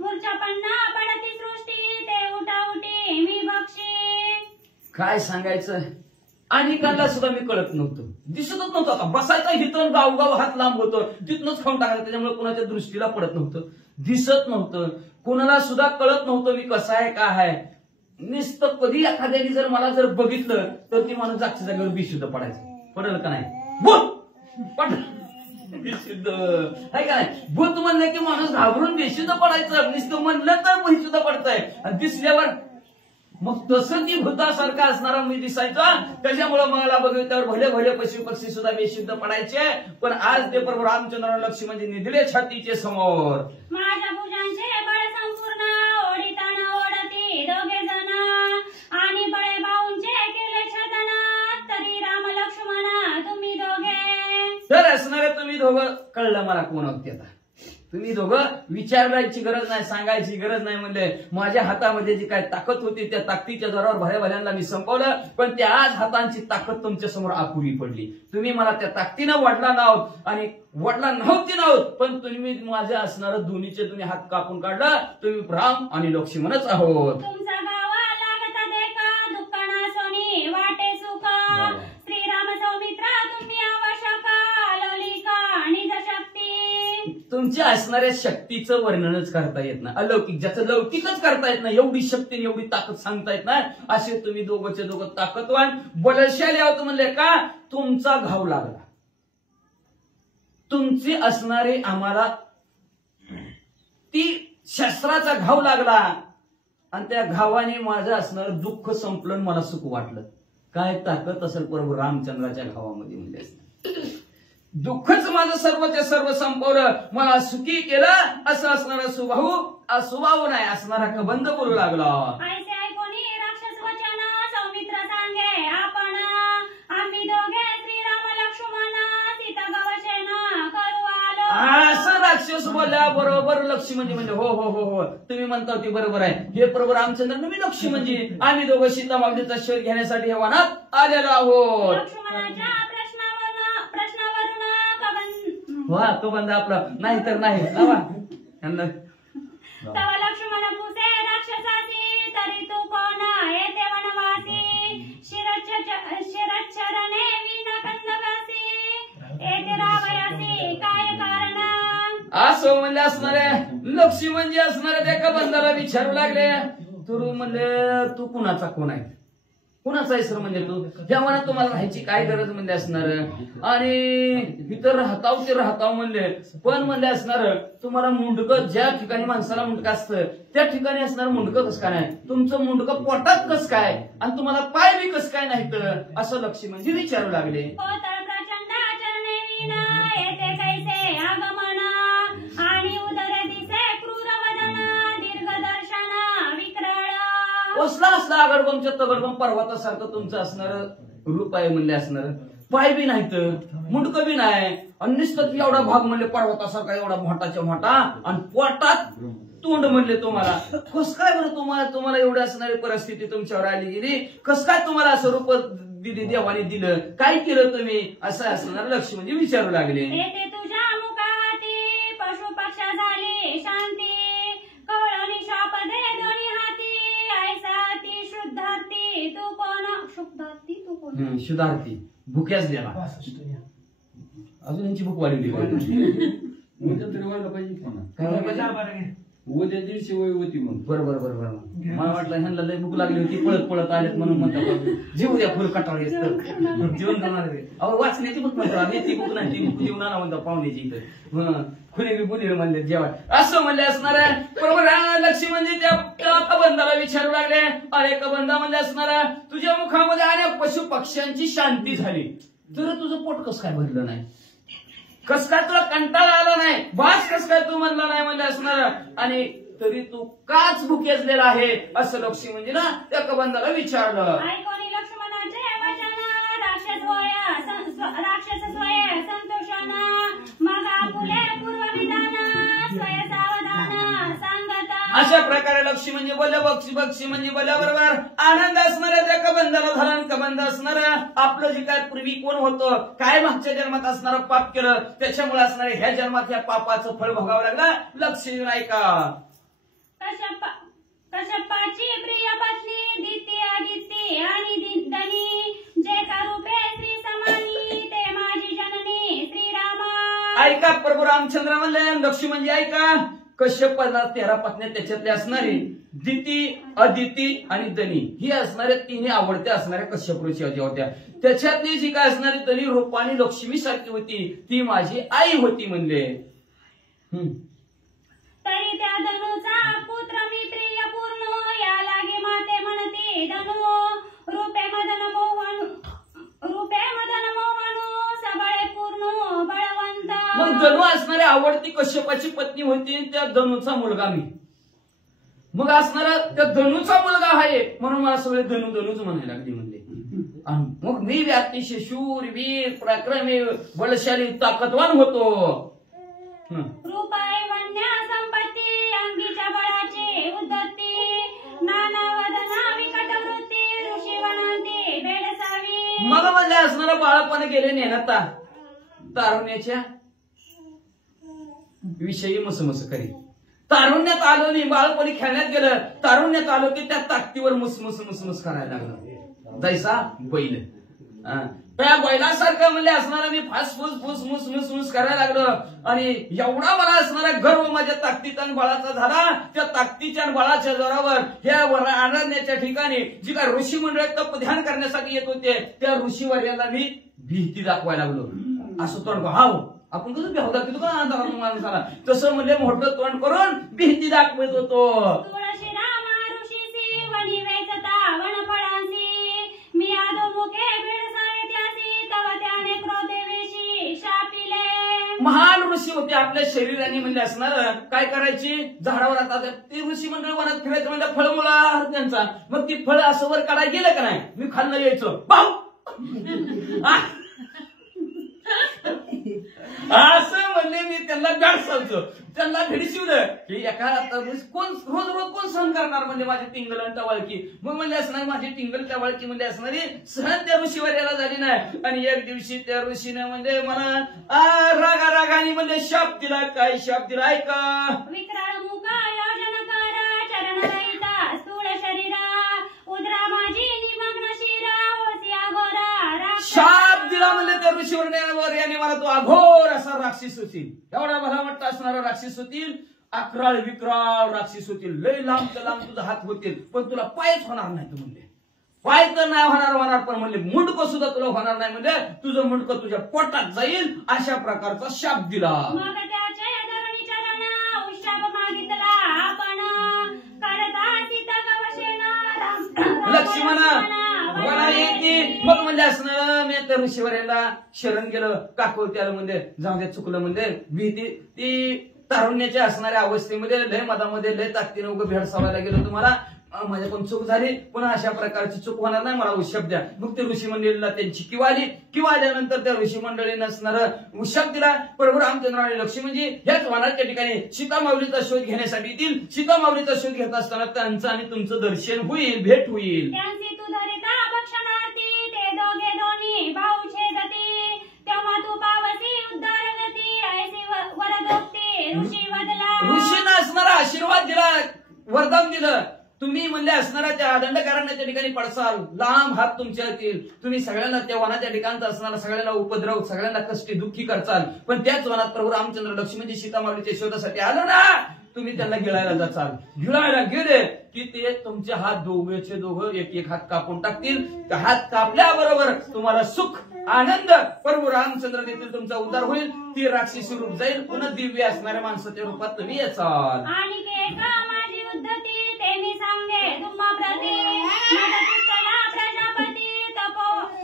मूर्छा पन्ना पडती सृष्टी ते उठाउटी मी बक्षी. काय सांगायचं, आणि कांदा सुद्धा मी कळत नव्हतं, दिसतच नव्हतं. आता बसायचा हिथून गावगाव हात लांब होतं, तिथूनच खाऊन टाकायचं, त्याच्यामुळे कोणाच्या दृष्टीला पडत नव्हतं, दिसत नव्हतं, कोणाला सुद्धा कळत नव्हतं मी कसा आहे काय आहे. नुसतं कधी एखाद्याने जर मला जर बघितलं तर ती माणूस जागच्या जागेवर बेशुद्ध पडायचं. पडेल का नाही, बेशुद्ध आहे का नाही. भूत म्हणलं की माणूस घाबरून बेशुद्ध पडायचं, नुसतं म्हणलं तर बेशुद्ध पडतंय, आणि दिसल्यावर मग तसं ती भूतासारखं असणारा मी दिसायचा. त्याच्यामुळे मला बघितल्यावर भले भले पशु पक्षी सुद्धा बेशुद्ध पडायचे. पण आज ते प्रभू रामचंद्र लक्ष्मणजी निधले छातीचे समोर. माझ्या भुजांचे बळ संपूर्ण ओढीताना ओढती दोघे जण आणि बळे भाऊंचे केले छदन तरी राम लक्ष्मण तुम्ही दोघे. तर असणारे तुम्ही दोघं कळलं मला कोण होते. आता तुम्ही दोघं विचारायची गरज नाही, सांगायची गरज नाही. म्हणले माझ्या हातामध्ये जी काय ताकद होती त्या ताकदीच्या जोरावर भल्या भल्यांना मी संपवलं. पण त्या आज हातांची ताकद तुमच्या समोर अपुरी पडली. तुम्ही मला त्या ताकदीनं वडला नाहोत आणि वडला नव्हती नाहोत, पण तुम्ही माझ्या असणारं दोन्हीचे दोन्ही हात कापून काढला. तुम्ही राम आणि लक्ष्मणच आहोत. तुमचा गावा लागता देखा दुःखाना सोनी वाटे सुख श्रीराम सौमित्रा तुम्ही आवश्यक ललिका आणि शक्ती. तुमच्या असणाऱ्या शक्तीचं वर्णनच करता येत नाही, अलौकिक ज्याचं लौकिकच करता येत नाही, एवढी शक्ती एवढी ताकद सांगता येत नाही. असे तुम्ही दोघंचे दोघं ताकदवान बलशाली आहोत. म्हणले का तुमचा घाव लागला, तुमची असणारे आम्हाला ती शस्त्राचा घाव लागला आणि त्या घावाने माझं असणारं दुःख संपलं, मला सुख वाटलं. काय ताकद असेल प्रभू रामचंद्राच्या घावामध्ये म्हणजे दुःखच माझं सर्वच्या सर्व संपवलं, मला सुखी केलं. असं असणारा सुभाऊ नाही असणारा कबंध बोलू लागला. ऐसे ऐकोनी राक्षस वचन सौमित्र सांगे आपण आम्ही दोघे श्रीराम लक्ष्मण सीता गवशेन करू आलो. असं राक्षस बोलल्या बरोबर लक्ष्मणजी म्हणजे हो हो हो हो तुम्ही म्हणता ती बरोबर आहे. हे प्रभू रामचंद्र मी लक्ष्मणजी आम्ही दोघं सीता मावलीचा शोध घेण्यासाठी या वनात आलेलो आहोत. लक्ष्मणाच्या वा तो बंद आपला नाही तर नाही. तव लक्ष्मण पुसे राक्षसासी तरी तू कोण येते वनवासी शिरच्छरणे विन कंदवासी येते रावयासी काय कारण. असं म्हणले असणारे लक्ष्मणजी असणारे त्या कबंधाला विचारू लागले. तू म्हणले तू कुणाचा कोण आहे, कुणाचा सर म्हणजे तू ह्या मनात तुम्हाला राहायची काय गरज म्हणले असणार. आणि इतर राहताव म्हणले, पण म्हणले असणार तुम्हाला मुंडकं ज्या ठिकाणी माणसाला मुंडकं असतं त्या ठिकाणी असणार मुंडकं कसं काय नाही, तुमचं मुंडकं पोटात कसं काय आणि तुम्हाला पाय बी कसं काय नाही तर असं लक्ष्मणजी विचारू लागले. प्रचंड चरणे विना येते कैसे आगमन आणि उदरे दिसे क्रूर वदन दीर्घ दर्शन विक्रळ. कसला असला आगडबमच्या तगडबम पर्वतासारखं तुमचं असणार रूप आहे म्हणले असणार. पाय बी नाही तर मुंडकं बी नाही आणि नुसतं एवढा भाग म्हणले पर्वतासारखा एवढा मोठाच्या मोठा आणि पोटात तोंड म्हणले. तुम्हाला कस काय बरं तुम्हाला एवढी असणारी परिस्थिती तुमच्यावर आली गेली, कस काय तुम्हाला असं रूप दिली देवाने दिलं, काय केलं तुम्ही असं असणार लक्ष्मणजी विचारू लागले. तुझ्या मुखाती पशु पक्षा झाली शांती कवळणी शाप दे दोन्ही हाती ऐसा ती शुद्धार्थी तू कोण. शुद्धार्थी तू कोण. शुद्धार्थी भुक्याच द्याला अजून यांची भूक वाढली. उद्या 150 वय होती मग. बरोबर बरोबर. मला वाटलं ह्यांना लय भूक लागली होती, पळत पळत आलेत म्हणून म्हणतात जीव द्या फुल कटाळ येत जेवण करणार. अहो वाचण्याची भूक म्हणतो आम्ही, ती भूक नाही, ती भूक जेवण आणा म्हणतो पाहुण्याची इथं. खुले बी बुली म्हणले जेवण असं म्हणले असणार आहे. बरोबर. लक्ष्मी म्हणजे त्या कबंधाला विचारू लागले, अरे कबंधा म्हणले असणार तुझ्या मुखामध्ये अनेक पशु पक्ष्यांची शांती झाली, तर तुझं पोट कसं काय भरलं नाही, कस काय तुला कंटाळा आला नाही, बास कस काय तू म्हणला नाही म्हणले असणार, आणि तरी तू काच भुकेजलेला आहे असं लक्ष्मी म्हणजे ना त्या कबंधाला विचारलं. ऐकोनी लक्ष्मणाचे वचन राक्षस स्वय संतोषाना मग आपुले पूर्वविधान स्वय सावधान सांगता. अशा प्रकारे लक्ष्मी म्हणजे बोलल्या, बक्षी म्हणजे बोलल्याबरोबर आनंद असणाऱ्या त्या कबंधाला झाला. कबंध असणाऱ्या आपलं जे काय पूर्वी कोण होतं, काय मागच्या जन्मात असणारं पाप केलं, त्याच्यामुळे असणारे ह्या जन्मात या पापाचं फळ भोगावं लागलं. लक्ष्मी नाही का कश्यपाची प्रिय पत्नी दिती आदिती आणि धनी जे का रूपे श्री समानी ते माझी जननी श्रीरामा. ऐका प्रभू रामचंद्र म्हणले, लक्ष्मी म्हणजे ऐका कश्यपाला 13 पत्न्या त्याच्यातले असणारी दिती अदिती आणि दनी ही असणाऱ्या तिन्ही आवडत्या असणाऱ्या कश्यप ऋषी होत्या. त्याच्यातली जी काय असणारी दनी रूपाने लक्ष्मी सारखी होती, ती माझी आई होती म्हणले. तरी त्या धनुचा पुत्र मी प्रिय पूर्ण या लागे माते म्हणते धनु रूपे मदन मोहन सबळे पूर्ण बळवंत. मग धनु असणारी आवडती कश्यपाची पत्नी होती, त्या धनुचा मुलगा मी. मग असणारा त्या धनुचा मुलगा आहे म्हणून मला सगळे धनुच म्हणायला लागली म्हणले. मग मी अतिशय शूर वीर पराक्रमी बलशाली ताकदवान होतो. रूपाय वन्या संपत्ती अंगीच्या बळाची उद्धती नाना वदना विकट वृत्ती ऋषी वनांती बेडसावी. मग म्हणजे असणारा बाळपण गेले नेहता तारुण्याच्या विषयी मसमस करी. तारुण्यात आलो नाही, बाळपणी खेळण्यात गेलं, तारुण्यात आलो की त्या ताकदीवर मुसमुस करायला लागलं. जैसा बैल, त्या बैलासारखं म्हणजे असणारा मी फुस करायला लागलो. आणि एवढा मला असणारा गर्व माझ्या ताकदीत आणि बळाचा झाला. त्या ताकदीच्या आणि बळाच्या जोरावर ह्या अरण्याच्या ठिकाणी जी काय ऋषी मंडळ तप ध्यान करण्यासाठी येत होते, त्या ऋषीवर्याला मी भीती दाखवायला लागलो. असं तोंड हाव आपण कसं बेहू दाखवतो का माणसाला, तसं म्हणजे मोठं तोंड करून भीती दाखवत होतो. तुळशी रामा ऋषीसी वनी वेचता वनफळांसी मी आदोमुखे बेडसावे त्यासी तव त्याने क्रोधेविषी शापिले. महान ऋषी होते, आपल्या शरीराने म्हणजे असणार काय करायची, झाडावर आता ते ऋषी मंडळ वनात फिरायचं म्हणजे फळमुळा त्यांचा, मग ती फळ असं वर काढायला गेलं का नाही, मी खाल्लं यायचो भाऊ असं म्हणले. मी त्यांना गाडसावतो, त्यांना भिडशिवलं की एका कोण रोज कोण सहन करणार म्हणजे माझी टिंगल आणि टवाळकी. मग म्हणजे असणार माझी टिंगल टवाळकी म्हणजे असणारी सहन त्या ऋषीवर्याला झाली नाही. आणि एक दिवशी त्या ऋषीने म्हणजे मला रागाने म्हणजे शाप दिला. काय शाप दिला ऐका. विक्राळ मुका योजनकारा चरण रहिता स्थूल शरीरा उदरा माझी निमग्न शिरा ओळसिया गोरा. शाप दिला म्हणजे त्या ऋषीवर्यावर याने मला तो अघोर असा राक्षस होतील, एवढा भला वाटतं असणारा राक्षस होतील, अकराळ विक्राळ राक्षस होतील, लय लांब तुझा हात होतील, पण तुला पायच होणार नाही. तू म्हणले पाय तर नाही होणार पण म्हणले मुंडकं सुद्धा तुला होणार नाही, म्हणजे तुझं मुंडकं तुझ्या पोटात जाईल, अशा प्रकारचा शाप दिला. मग त्याच्या धरणीचरण उशाप मागितला आपण करता सीता गवशेना लक्ष्मणा मग म्हणजे असणं मी त्या ऋषीवर्याला शरण गेलं. काकू त्याला म्हणजे जाऊ दे चुकलं म्हणजे भीती ती तारुण्याच्या असणाऱ्या अवस्थेमध्ये लय मधामध्ये लय ताकदीने उगं भेडसावायला गेलो. तुम्हाला माझ्याकडून चूक झाली, पुन्हा अशा प्रकारची चूक होणार नाही, मला उशाप द्या. मग ते ऋषी मंडळीला त्यांची किंवा आल्यानंतर त्या ऋषी मंडळीनं असणार उशाप दिला. प्रभू रामचंद्र आणि लक्ष्मी म्हणजे ह्याच वनाच्या ठिकाणी सीतामाऊलीचा शोध घेण्यासाठी येतील. सीतामाऊलीचा शोध घेत असताना त्यांचं आणि तुमचं दर्शन होईल, भेट होईल. दोघे दोन्ही भाऊ छेदती तेव्हा तू पावसी उद्धार गती ऐसी वरदोक्ती ऋषी वदला. ऋषीनं असणारा आशीर्वाद दिला, वरदान दिलं. तुम्ही म्हणले असणारा त्या दंडकारण्याच्या ठिकाणी पडसाल, लांब हात तुमच्या येतील, तुम्ही सगळ्यांना त्या वनाच्या ठिकाणचा असणारा सगळ्यांना उपद्रव, सगळ्यांना कष्टी दुःखी करचाल, पण त्याच वनात प्रभू रामचंद्र लक्ष्मीजी सीतामाऊलीच्या शोधासाठी आलं ना, तुम्ही त्यांना गिळायला जाचाल. गिळायला गेले की ते तुमचे हात दोघेचे दोघं एक एक हात कापून टाकतील. हात कापल्याबरोबर तुम्हाला सुख आनंद प्रभू रामचंद्र देतील, तुमचा उद्धार होईल, ती राक्षसी रूप जाईल, पुन्हा दिव्य असणाऱ्या माणसाच्या रूपात तुम्ही याचाल. आणि माझी उद्धती ते मी सांगे तुम्हा प्रती, प्रजापती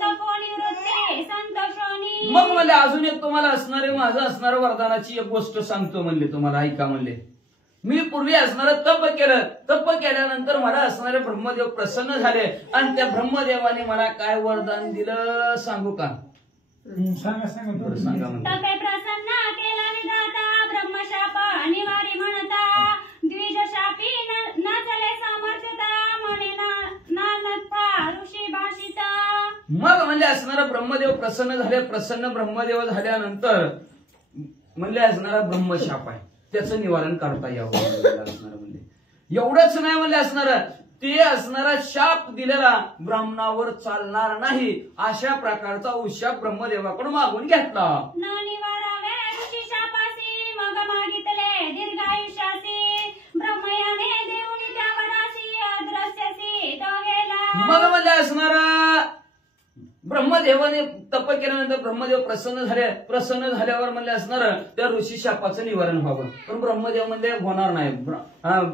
तपोनिवृत्ती संतोषोनी. मग म्हणले अजून एक तुम्हाला असणारे माझं असणारं वरदानाची एक गोष्ट सांगतो म्हणले, तुम्हाला ऐका म्हणले. मी पूर्वी असणारं तप केलं, तप केल्यानंतर मला असणारे ब्रह्मदेव प्रसन्न झाले आणि त्या ब्रह्मदेवाने मला काय वरदान दिलं सांगू का? सांगा म्हणते. तपे प्रसन्न केला विधाता, ब्रह्मशाप अनिवार्य म्हणता, द्विजशापी नचले सामर्थ्यता, म्हणे नानकपा ऋषी भाषिता. मग म्हणले असणारा ब्रह्मदेव प्रसन्न झाले. प्रसन्न ब्रह्मदेव झाल्यानंतर म्हणले असणारा ब्रह्मशाप आहे, त्याचं निवारण करता यावं असणार म्हणजे. एवढंच नाही म्हणले असणार, ते असणारा शाप दिलेला ब्राह्मणावर चालणार नाही, अशा प्रकारचा उशाप ब्रह्मदेवाकडून मागून घेतला. न निवारावे ऋषी शापासी, मग मागितले दीर्घायुष्यासी, ब्रह्मयाने देऊनी त्या वनासी, अदृश्यसी तो गेला. मग म्हणले असणारा ब्रह्मदेवाने तप केल्यानंतर ब्रह्मदेव प्रसन्न झाले. प्रसन्न झाल्यावर म्हणले असणार त्या ऋषी शापाचं निवारण व्हावं, पण ब्रह्मदेव म्हणले होणार नाही,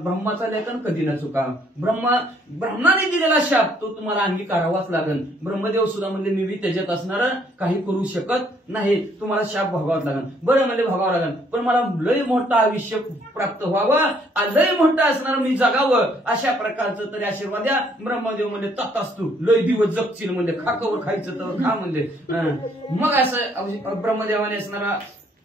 ब्रह्माचा लेखन कधी न चुका. ब्रह्माने दिलेला शाप तो तुम्हाला अंगीकारावाच लागेल. ब्रह्मदेव सुद्धा म्हणले मी त्याच्यात असणार काही करू शकत नाही, तुम्हाला शाप भोगावाच लागेल. बरं म्हणले भोगावं लागेल, पण मला लय मोठं आयुष्य प्राप्त व्हावं, लय मोठं असणार मी जगावं, अशा प्रकारचं तरी आशीर्वाद द्या. ब्रह्मदेव म्हणले तथास्तु, लय दिवस जगशील म्हणले, खाकावर खायचं तर खा म्हणले. मग असं ब्रह्मदेवाने असणारा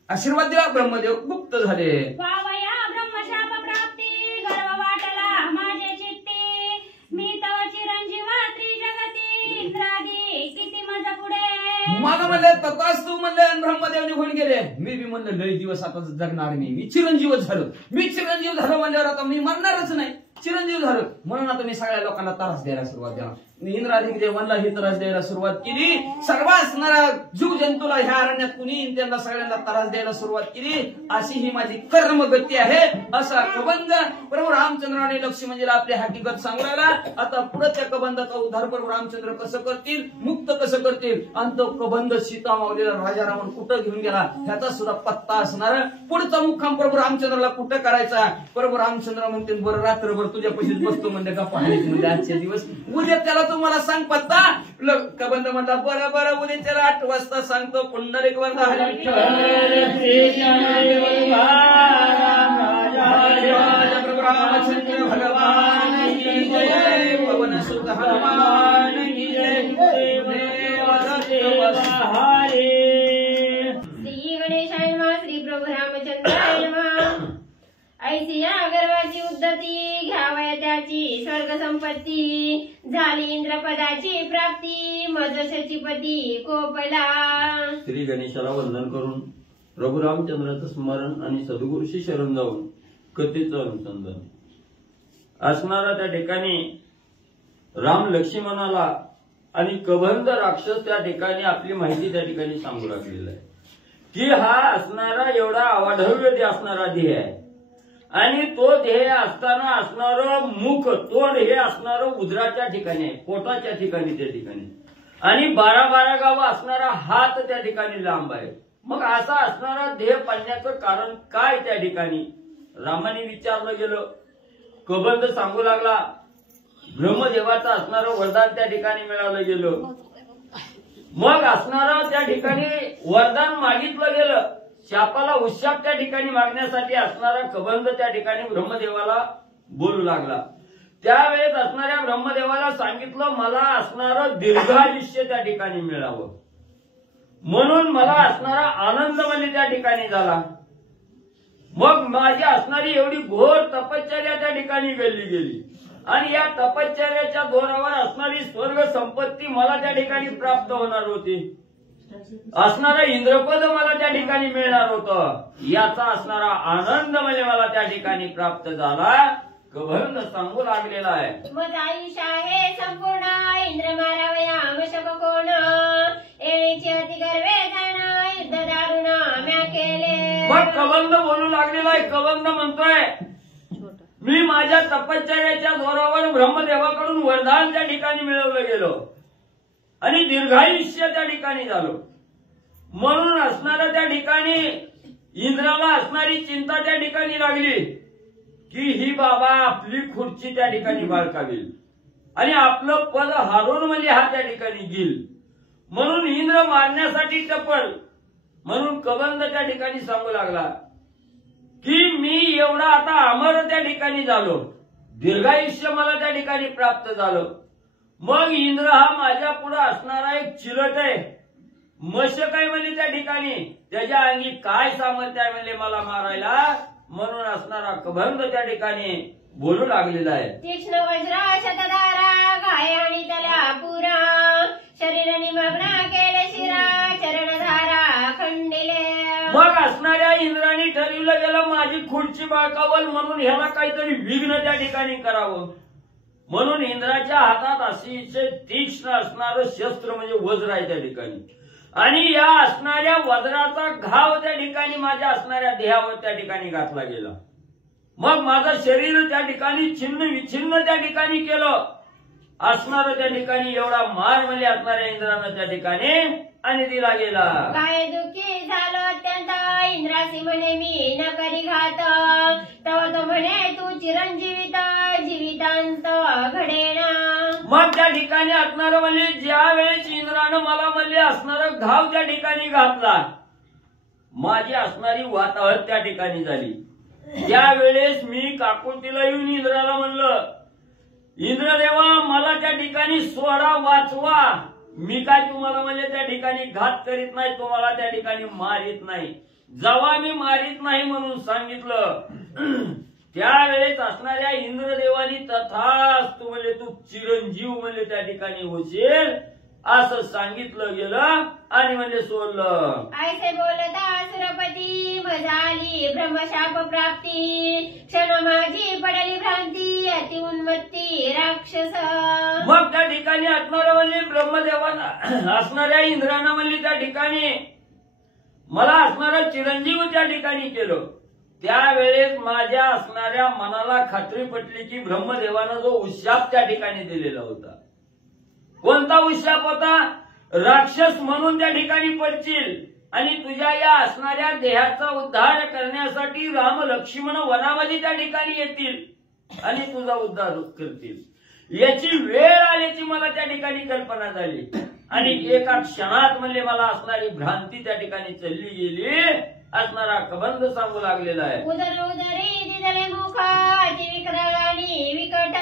आशीर्वाद दिला. ब्रह्मदेव गुप्त झाले. वावया ब्रह्मशाप प्राप्ती, गर्व वाटला माझे चित्ती, मी तव चिरंजीव त्रिजगती, इंद्रादी किती माझ्या पुढे. मग म्हणले तथास्तु म्हणले, ब्रह्मदेव निघून गेले. मी बी म्हणलं लय दिवस आता जगणार मी चिरंजीवच झालो. मी चिरंजीव झालो म्हणल्यावर आता मी मरणारच नाही, चिरंजीव झालो म्हणून आता मी सगळ्या लोकांना त्रास द्यायला सुरुवात केला. इंद्राधिक देवांना ही त्रास द्यायला सुरुवात केली. सर्व असणाऱ्या जीव जंतूला ह्या अरण्यात कुणी त्यांना सगळ्यांना त्रास द्यायला सुरुवात केली. अशी ही माझी कर्मगती आहे, असा कबंध प्रभू रामचंद्राने लक्ष्मणजीला आपली हकीकत सांगू लागला. आता पुढे त्या कबंधाचा उद्धार प्रभू रामचंद्र कसं करतील, मुक्त कसं करतील, आणि तो कबंध सीता माऊलीला राजा रावण कुठं घेऊन गेला ह्याचा सुद्धा पत्ता असणार. पुढचा मुक्काम प्रभू रामचंद्राला कुठं करायचा. प्रभू रामचंद्र म्हणते बरं रात्रभर तुझ्या पैसेच बसतो म्हणजे का पाहायचे म्हणजे आजचे दिवस, उद्या त्याला तुम्हाला सांग पत्ता. कबंध म्हणता बरं बरं उद्या त्याला 8 वाजता सांगतो. पुंडलिक वंदना प्रभू रामचंद्र भगवान की जय, पवन सुत हनुमान की जय, श्री गणेशाय नमः, श्री प्रभू रामचंद्राय नमः. ऐसी या गर्वाची उद्धती, घ्यावया त्याची स्वर्ग संपत्ती, झाली इंद्रपदाची प्राप्ती, मज शचीपती कोपला. श्री गणेशाला वंदन करून प्रभू रामचंद्राचं स्मरण आणि सद्गुरूशी शरण जाऊन कथेचं अनुसंधान असणारा त्या ठिकाणी राम लक्ष्मणाला आणि कबंध राक्षस त्या ठिकाणी आपली माहिती त्या ठिकाणी सांगू लागलेला आहे की हा असणारा एवढा अवाढव्य देह असणारा देह आहे आणि तो देह असताना असणारं मुख तोंड हे असणारं उदराच्या ठिकाणी आहे, पोटाच्या ठिकाणी त्या ठिकाणी, आणि 12 गावं असणारा हात त्या ठिकाणी लांब आहे. मग असा असणारा देह पाळण्याचं कारण काय त्या ठिकाणी रामाने विचारलं गेलं. कबंध सांगू लागला ब्रह्मदेवाचं असणारं वरदान त्या ठिकाणी मिळालं गेलं. मग असणारं त्या ठिकाणी वरदान मागितलं गेलं. शापाला उशाप त्या ठिकाणी मागण्यासाठी असणारा कबंध त्या ठिकाणी ब्रह्मदेवाला बोलू लागला. त्यावेळेस असणाऱ्या ब्रह्मदेवाला सांगितलं मला असणारं दीर्घायुष्य त्या ठिकाणी मिळावं, म्हणून मला असणारा आनंद म्हणजे त्या ठिकाणी झाला. मग माझी असणारी एवढी घोर तपश्चर्या त्या ठिकाणी गेली गेली आणि या तपश्चर्याच्या जोरावर असणारी स्वर्ग संपत्ती मला त्या ठिकाणी प्राप्त होणार होती. असणारा इंद्रपद मला त्या ठिकाणी मिळणार होतं. याचा असणारा आनंद म्हणजे मला त्या ठिकाणी प्राप्त झाला. कबंध सांगू लागलेला आहे. मज आयुष आहे संपूर्ण इंद्र मारावया मशक कोण येण्याची अति गर्वे जाण युद्ध दारुण म्या केले. मग कबंध बोलू लागलेला आहे. कबंध म्हणतोय मी माझ्या तपश्चर्याच्या जोरावर ब्रह्मदेवाकडून वरदान त्या ठिकाणी मिळवलं गेलो आणि दीर्घायुष्य त्या ठिकाणी झालो. म्हणून असणाऱ्या त्या ठिकाणी इंद्राला असणारी चिंता त्या ठिकाणी लागली की ही बाबा आपली खुर्ची त्या ठिकाणी बाळकावेल आणि आपलं पद हारून म्हणजे हा त्या ठिकाणी गेल. म्हणून इंद्र मारण्यासाठी टपल. म्हणून कबंध त्या ठिकाणी सांगू लागला की मी एवढा आता अमर त्या ठिकाणी झालो, दीर्घायुष्य मला त्या ठिकाणी प्राप्त झालं. मग इंद्र हा माझ्या पुढे असणारा एक चिलट आहे, मशक आहे म्हणजे त्या ठिकाणी त्याच्या अंगी काय सामर्थ्य आहे म्हणजे मला मारायला. म्हणून असणारा कबंध त्या ठिकाणी बोलू लागलेला आहे. तीक्ष्ण वज्र शतधारा घाय आणि त्याला पुरा शरीर निमग्न केले शिरा चरणधारा खंडिले. मग असणाऱ्या इंद्राने ठरविलं गेलं माझी खुर्ची बाळकावल म्हणून ह्याला काहीतरी विघ्न त्या ठिकाणी करावं. म्हणून इंद्राच्या हातात अतिशय तीक्ष्ण असणारं शस्त्र म्हणजे वज्र आहे त्या ठिकाणी आणि या असणाऱ्या वज्राचा घाव त्या ठिकाणी माझ्या असणाऱ्या देहावर त्या ठिकाणी घातला गेला. मग माझं शरीर त्या ठिकाणी छिन्न विछिन्न त्या ठिकाणी केलं. असणारं त्या ठिकाणी एवढा मार म्हणजे असणाऱ्या इंद्रानं त्या ठिकाणी आणि दिला गेला. काय दुःखी झालो अत्यंत इंद्रासी म्हणे मी न करी घात तेव्हा तो म्हणे तू चिरंजीवित जीवितांत घडेना. मग त्या ठिकाणी असणारं म्हणजे ज्या वेळेस इंद्रानं मला म्हणजे असणारं घाव त्या ठिकाणी घातला, माझी असणारी वाताहत त्या ठिकाणी झाली. त्यावेळेस मी काकुतीला येऊन इंद्राला म्हणलं इंद्रदेवा मला त्या ठिकाणी सोडा वाचवा. मी काय तुम्हाला म्हणजे त्या ठिकाणी घात करीत नाही, तुम्हाला त्या ठिकाणी मारित नाही. जेव्हा मी मारित नाही म्हणून सांगितलं त्यावेळेस असणाऱ्या इंद्रदेवानी तथास्तु म्हणजे तू चिरंजीव म्हणजे त्या ठिकाणी होशील असं सांगितलं गेलं आणि म्हणजे सोडलं. ऐसे बोलता सुरपती मजाली ब्रह्मशाप प्राप्ती क्षण माझी पडली भ्रांती अति उन्मत्ती राक्षस. मग त्या ठिकाणी असणारं म्हणजे ब्रह्मदेवानं असणाऱ्या इंद्रानं म्हणजे त्या ठिकाणी मला असणारा चिरंजीव त्या ठिकाणी केलं. त्यावेळेस माझ्या असणाऱ्या मनाला खात्री पटली की ब्रह्मदेवानं जो उशाप त्या ठिकाणी दिलेला होता, कोणता उशाप होता, राक्षस म्हणून त्या ठिकाणी पडशील आणि तुझ्या या असणाऱ्या देहाचा उद्धार करण्यासाठी राम लक्ष्मण वनामध्ये त्या ठिकाणी येतील आणि तुझा उद्धार करतील. याची वेळ आल्याची मला त्या ठिकाणी कल्पना झाली आणि एका क्षणात म्हणजे मला असणारी भ्रांती त्या ठिकाणी चालली गेली. असणारा कबंध सांगू लागलेला आहे. उदर उदरी दिदळे मुख अति विकराळ आणि विकट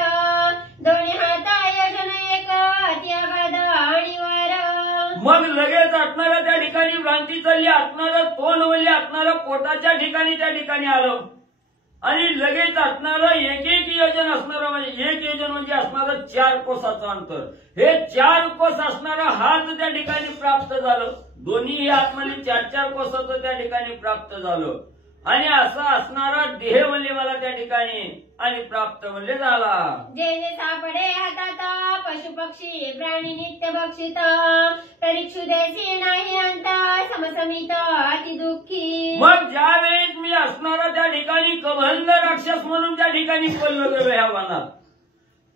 दोन्ही हाता योजन एक अति आघात आणि वार. मग लगेच असणाऱ्या त्या ठिकाणी भ्रांती चालली. असणारं तोंड म्हणजे असणारं पोटाच्या ठिकाणी त्या ठिकाणी आलं आणि लगेच असणारं एक योजन असणारं म्हणजे एक योजन म्हणजे असणारं 4 कोसाचं अंतर. हे 4 कोस असणारा हात त्या ठिकाणी प्राप्त झालं. दोन्ही हात म्हणजे 4 कोसाचं त्या ठिकाणी प्राप्त झालं आणि असं असणारा देह म्हणजे मला त्या ठिकाणी आणि प्राप्त म्हणजे झाला. जे जे सापडे हातात पशु पक्षी प्राणी नित्य भक्षित तरी क्षुदेसी नाही अंत समसमित अति दुःखी. मग ज्या वेळेस मी असणारा त्या ठिकाणी कबंध राक्षस म्हणून त्या ठिकाणी पडलो गेलो ह्या वनात,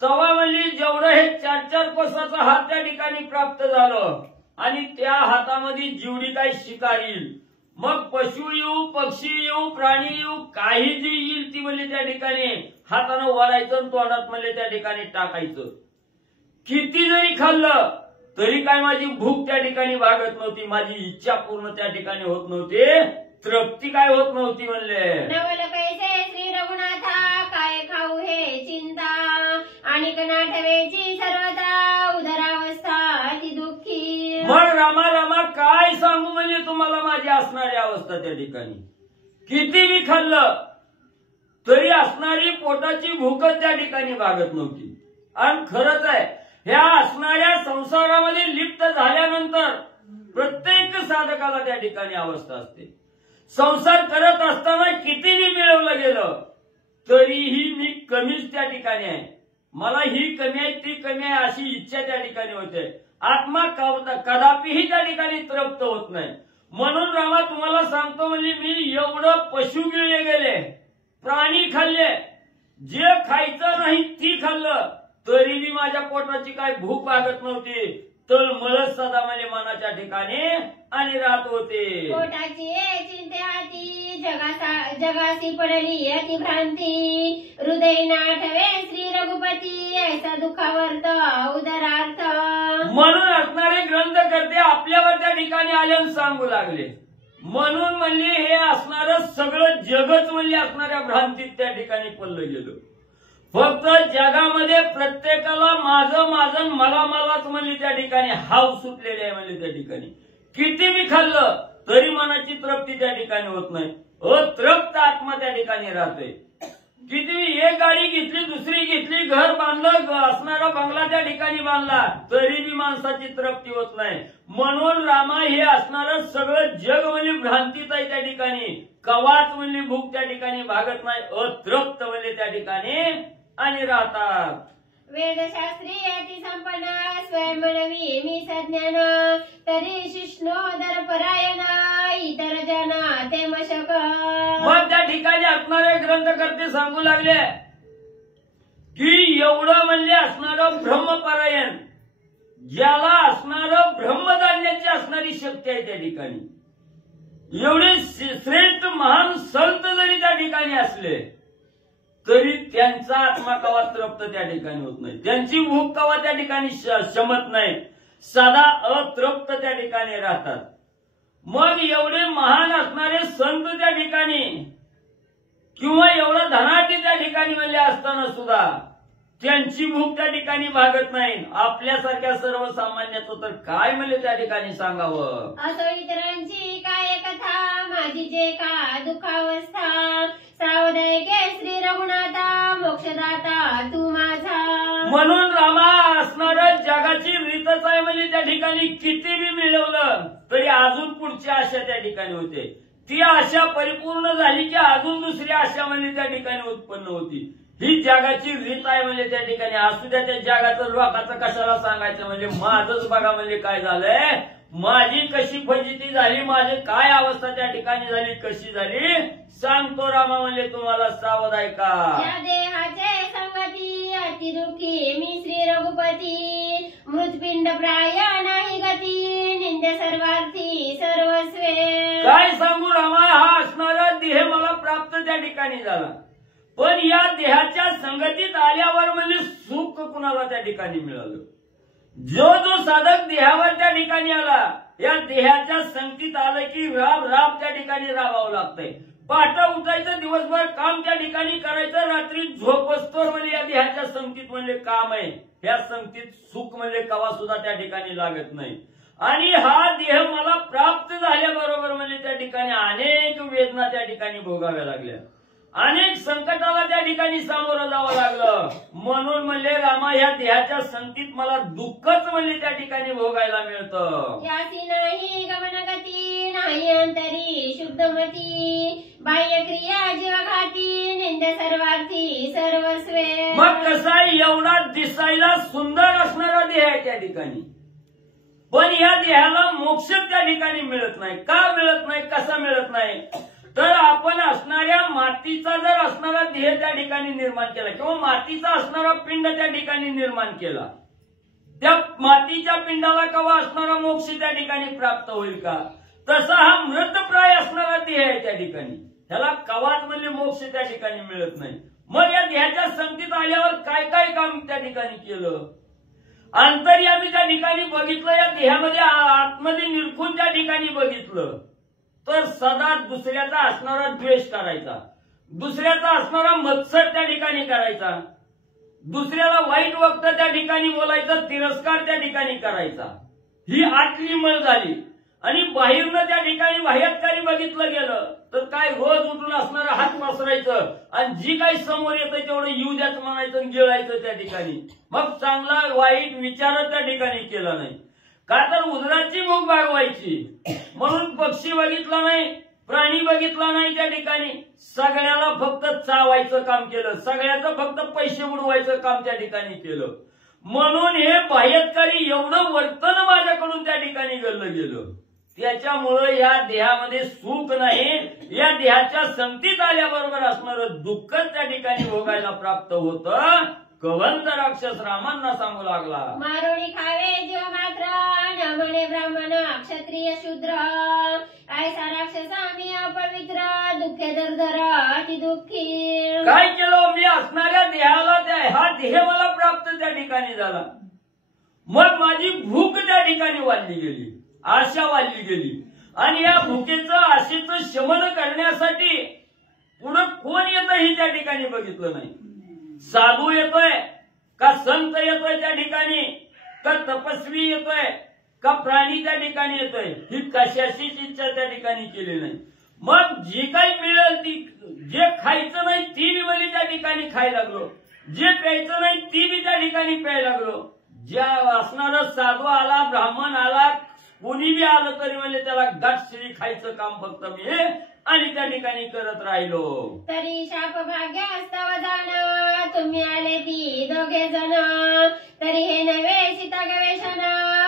तेव्हा म्हणजे जेवढं हे 4 कोसाचं हात त्या ठिकाणी प्राप्त झालं आणि त्या हातामध्ये जेवढी काही शिकार येईल, मग पशु येऊ पक्षी येऊ प्राणी येऊ काही जी येईल ती म्हणजे त्या ठिकाणी हातानं वरायचं आणि तोंडात म्हणजे त्या ठिकाणी टाकायचं. किती जरी खाल्लं तरी काय माझी भूक त्या ठिकाणी भागत नव्हती, माझी इच्छा पूर्ण त्या ठिकाणी होत नव्हती, तृप्ती काय होत नव्हती म्हणले. नवल कैसे श्री रघुनाथा काय खाऊ हे चिंता आणि कनाठवेची सर्वता उदरावस्था अति दुःखी. मग रामा रामा काय सांगू म्हणजे तुम्हाला माझी असणारी अवस्था त्या ठिकाणी. किती मी खाल्लं तरी असणारी पोटाची भूकच त्या ठिकाणी भागत नव्हती. आणि खरंच आहे ह्या असणाऱ्या संसारामध्ये लिप्त झाल्यानंतर प्रत्येक साधकाला त्या ठिकाणी अवस्था असते. संसार करत असताना कितीही मिळवलं गेलं तरीही मी कमीच त्या ठिकाणी आहे. मला ही कमी आहे ती कमी आहे अशी इच्छा त्या ठिकाणी होते. आत्मा कदापिही त्या ठिकाणी तृप्त होत नाही. म्हणून रामा तुम्हाला सांगतो म्हणजे मी एवढं पशु गिळले गेले, प्राणी खाल्ले, जे खायचं नाही ती खाल्लं, तरीही माझ्या पोटाची काय भूक भागत नव्हती. तळमळच सदा म्हणजे मनाच्या ठिकाणी आणि राहत होते. पोटाची चिंते हाती जगासी पडली अति भ्रांती. हृदय नाठवे श्री रघुपती ऐसा दुःखावर्त उदरार्थ. म्हणून असणारे ग्रंथकर्ते आपल्यावर त्या ठिकाणी आले आणि सांगू लागले. म्हणून म्हणले हे असणारं सगळं जगच म्हणले असणाऱ्या भ्रांतीत त्या ठिकाणी पडलं गेलं. फक्त जगामध्ये प्रत्येकाला माझं माझं मला मलाच म्हणले त्या ठिकाणी हाव सुटलेले आहे. म्हणले त्या ठिकाणी किती मी खाल्लं तरी मनाची तृप्ती त्या ठिकाणी होत नाही. अतृप्त आत्मा त्या ठिकाणी राहतोय. किती एक गाडी घेतली दुसरी घेतली घर बांधलं असणारा बंगला त्या ठिकाणी बांधला तरी बी माणसाची तृप्ती होत नाही. म्हणून रामा हे असणारं सगळं जग म्हणजे भ्रांतीच आहे त्या ठिकाणी. कवाच म्हणली भूक त्या ठिकाणी भागत नाही. अतृप्त म्हणजे त्या ठिकाणी आणि राहतात. वेदशास्त्री अति संपन्न स्वयंमनवी मी सज्ञान. तरी शिष्णोदर परायण इतर जन ते मशक. मग त्या ठिकाणी असणारे ग्रंथकर्ते सांगू लागले की एवढं म्हणजे असणारं ब्रह्मपरायण, ज्याला असणारं ब्रह्म जाणण्याची असणारी शक्ती आहे त्या ठिकाणी, एवढे श्रेष्ठ महान संत जरी त्या ठिकाणी असले तरी त्यांचा आत्मा कवा तृप्त त्या ठिकाणी होत नाही. त्यांची भूक कवा त्या ठिकाणी शमत नाही. सदा अतृप्त त्या ठिकाणी राहतात. मग एवढे महान असणारे संत त्या ठिकाणी किंवा एवढा धनाटी त्या ठिकाणी म्हणले असताना सुद्धा त्यांची भूक त्या ठिकाणी भागत नाही. आपल्यासारख्या सर्वसामान्याचं तर काय म्हणले त्या ठिकाणी सांगावं. असो इतरांची काय कथा माझी जे का दुःखावस्था. सावधायके श्री रघुनाथा मोक्षदाता तू माझा. म्हणून रामा असणारं जगाची रीतच आहे म्हणजे त्या ठिकाणी किती बी मिळवलं तरी अजून पुढची आशा त्या ठिकाणी होते. ती आशा परिपूर्ण झाली की अजून दुसरी आशा म्हणजे त्या ठिकाणी उत्पन्न होती. ही जगाची रीत आहे म्हणजे त्या ठिकाणी. असू द्या त्या जगाचं लोकांचं कशाला सांगायचं म्हणजे माझंच बघा म्हणजे काय झालंय, माझी कशी फजिती झाली, माझी काय अवस्था त्या ठिकाणी झाली, कशी झाली सांगतो रामा म्हणजे तुम्हाला सावध ऐका. या देहाचे संगती अति दुःखी मी श्री रघुपती. मृतपिंड प्राय नाही गती निंद्य सर्वार्थी सर्वस्वे. काय सांगू रामा, हा असणारा देह मला प्राप्त त्या ठिकाणी झाला, पण या देहाच्या संगतीत आल्यावर म्हणजे सुख कुणाला त्या ठिकाणी मिळालं. जो साधक देहावर त्या ठिकाणी आला या देहाच्या संगतीत आलं की राब त्या ठिकाणी राबावं लागतंय. पहाटे उठायचं, दिवसभर काम त्या ठिकाणी करायचं, रात्री झोप असतो म्हणजे या देहाच्या संगतीत म्हणजे काम आहे. या संगतीत सुख म्हणजे कवा सुद्धा त्या ठिकाणी लागत नाही. आणि हा देह मला प्राप्त झाल्याबरोबर म्हणजे त्या ठिकाणी अनेक वेदना त्या ठिकाणी भोगाव्या लागल्या, अनेक संकटाला त्या ठिकाणी सामोरं जावं लागलं. म्हणून म्हणले रामा या देहाच्या संगतीत मला दुःखच म्हणजे त्या ठिकाणी भोगायला मिळतं. याची नाही गमनगती नाही अंतरी शुद्धमती. बाह्यक्रिया जीवघाती निंद सर्वार्थी सर्वस्वे. मग कसा एवढा दिसायला सुंदर असणारा देह आहे त्या ठिकाणी, पण या देहाला मोक्ष त्या ठिकाणी मिळत नाही. का मिळत नाही, कसा मिळत नाही तर आपण असणाऱ्या मातीचा जर असणारा देह त्या ठिकाणी निर्माण केला किंवा मातीचा असणारा पिंड त्या ठिकाणी निर्माण केला, त्या मातीच्या पिंडाला केव्हा असणारा मोक्ष त्या ठिकाणी प्राप्त होईल का? तसा हा मृतप्राय असणारा देह आहे त्या ठिकाणी, त्याला कवाच म्हणजे मोक्ष त्या ठिकाणी मिळत नाही. मग या देहाच्या संगतीत आल्यावर काय काय काम त्या ठिकाणी केलं, अंतर्यामी त्या ठिकाणी बघितलं, या देहामध्ये आतमध्ये निरखून त्या ठिकाणी बघितलं तर सदा दुसऱ्याचा असणारा द्वेष करायचा, दुसऱ्याचा असणारा मत्सर त्या ठिकाणी करायचा, दुसऱ्याला वाईट वक्त त्या ठिकाणी बोलायचं, तिरस्कार त्या ठिकाणी करायचा. ही आतली मळ झाली. आणि बाहेरनं त्या ठिकाणी बाह्यकारी बघितलं गेलं तर काय रोज उठून असणारा हात पसरायचं आणि जी काही समोर येतं तेवढं येऊ द्याच म्हणायचं आणि गिळायचं त्या ठिकाणी. मग चांगला वाईट विचार त्या ठिकाणी केला नाही. का तर उदराची भूक भागवायची म्हणून पक्षी बघितला नाही प्राणी बघितला नाही त्या ठिकाणी, सगळ्याला फक्त चावायचं काम केलं, सगळ्याचं फक्त पैसे उडवायचं काम त्या ठिकाणी केलं. म्हणून हे बाह्यकारी एवढं वर्तन माझ्याकडून त्या ठिकाणी घडलं गेलं. त्याच्यामुळं या देहामध्ये सुख नाही, या देहाच्या संगतीत आल्याबरोबर असणारं दुःख त्या ठिकाणी भोगायला प्राप्त होतं. कवंत राक्षस रामांना सांगू लागला, मारुणी खावे जीव मात्र न म्हणे ब्राह्मण क्षत्रिय शूद्र, ऐसा राक्षस आम्ही अपवित्र दुःखे दरदर अति दुःखी. काय केलं मी असणाऱ्या देहाला, हा देह मला प्राप्त त्या ठिकाणी झाला, मग माझी भूक त्या ठिकाणी वाढली गेली, आशा वाढली गेली. आणि या भुकेचं आशेचं शमन करण्यासाठी पुढं कोण येतं हे त्या ठिकाणी बघितलं नाही. साधू येतोय का संत येतोय त्या ठिकाणी, का तपस्वी येतोय का प्राणी त्या ठिकाणी येतोय, ही कशाचीच इच्छा त्या ठिकाणी केली नाही. मग जी काही मिळेल ती, जे खायचं नाही ती बी मला त्या ठिकाणी खायला लागलो, जे प्यायचं नाही ती बी त्या ठिकाणी प्यायला लागलो. ज्या असणारा साधू आला, ब्राह्मण आला, कोणी बी आलं तरी म्हणजे त्याला गाठशिरी खायचं काम फक्त मी आणि त्या ठिकाणी करत राहिलो. तरी शाप भाग्य स्तव जाण तुम्ही आले ती दोघे जण, तरी हे नव्हे सीता गवेषण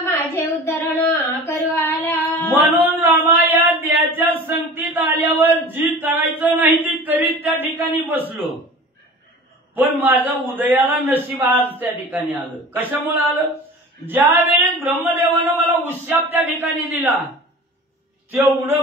माझे उद्धरण करू आला. म्हणून रामा या देहाच्या संगतीत आल्यावर जी करायचं नाही ती करीत त्या ठिकाणी बसलो, पण माझं उदयाला नशीब आज त्या ठिकाणी आलं. कशामुळे आलं, ज्या वेळेस ब्रह्मदेवानं मला उशाप त्या ठिकाणी दिला तेवढं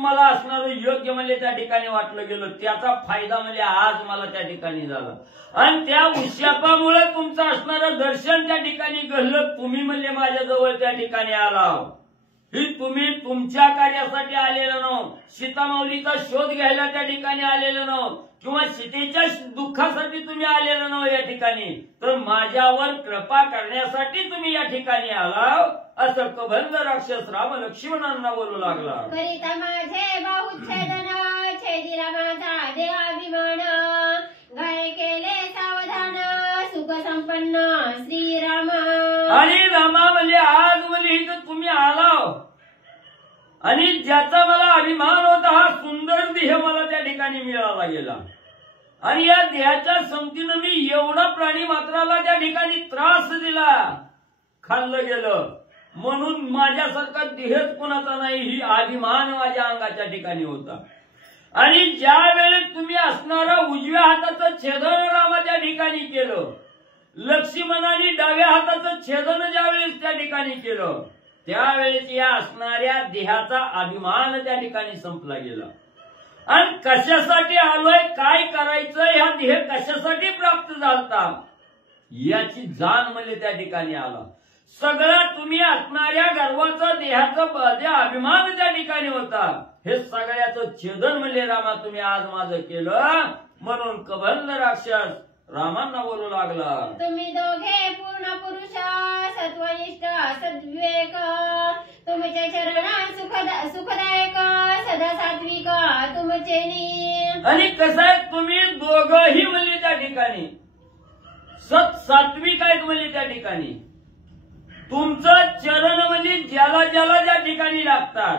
मला असणारं योग्य म्हणजे त्या ठिकाणी वाटलं गेलं, त्याचा फायदा म्हणजे आज मला त्या ठिकाणी झाला. आणि त्या उशापामुळे तुमचं असणारं दर्शन त्या ठिकाणी घडलं. तुम्ही म्हणजे माझ्या जवळ त्या ठिकाणी आला, ही तुम्ही तुमच्या कार्यासाठी आलेलं नव्ह, सीतामाऊलीचा शोध घ्यायला त्या ठिकाणी आलेलं नव्ह, किंवा सीतेच्या दुःखासाठी तुम्ही आलेलं नव्ह या ठिकाणी, तर माझ्यावर कृपा करण्यासाठी तुम्ही या ठिकाणी आला. असं कबंध राक्षस राम लक्ष्मणांना बोलू लागला. करिता माझे बाहुच्छेदन छेदिला माझा देहाभिमान, गाय केले सावधान सुख संपन्न श्रीराम. आणि रामा म्हणजे आज म्हणजे इथं तुम्ही आला आणि ज्याचा मला अभिमान होता, हा सुंदर देह मला त्या ठिकाणी मिळाला गेला. आणि या देहाच्या संगतीनं मी एवढा प्राणी मात्राला त्या ठिकाणी त्रास दिला, खाल्लं गेलं. म्हणून माझ्यासारखा देहच कोणाचा नाही ही अभिमान माझ्या अंगाच्या ठिकाणी होता. आणि ज्या वेळेस तुम्ही असणारा उजव्या हाताचं छेदन रामाच्या ठिकाणी केलं, लक्ष्मणाने डाव्या हाताचं छेदन ज्यावेळेस त्या ठिकाणी केलं, त्यावेळेस या असणाऱ्या देहाचा अभिमान त्या ठिकाणी संपला गेला. आणि कशासाठी आलोय, काय करायचं, ह्या देह कशासाठी प्राप्त झालता याची जाण म्हणजे त्या ठिकाणी आला. सगळं तुम्ही असणाऱ्या गर्वाचं देहाचं जे अभिमान त्या ठिकाणी होता, हे सगळ्याचं छेदन म्हणजे रामा तुम्ही आज माझं केलं. म्हणून कबंध राक्षस रामांना बोलू लागला, तुम्ही दोघे पूर्ण पुरुष सत्वनिष्ठ सद्विवेक, तुमचे चरण सुखदायक सदा सात्विक तुमचे. आणि कसं आहे, तुम्ही दोघंही म्हणजे त्या ठिकाणी सात्विक आहेत म्हणजे त्या ठिकाणी. तुमचं चरण म्हणजे ज्याला ज्याला ज्या ठिकाणी लागतात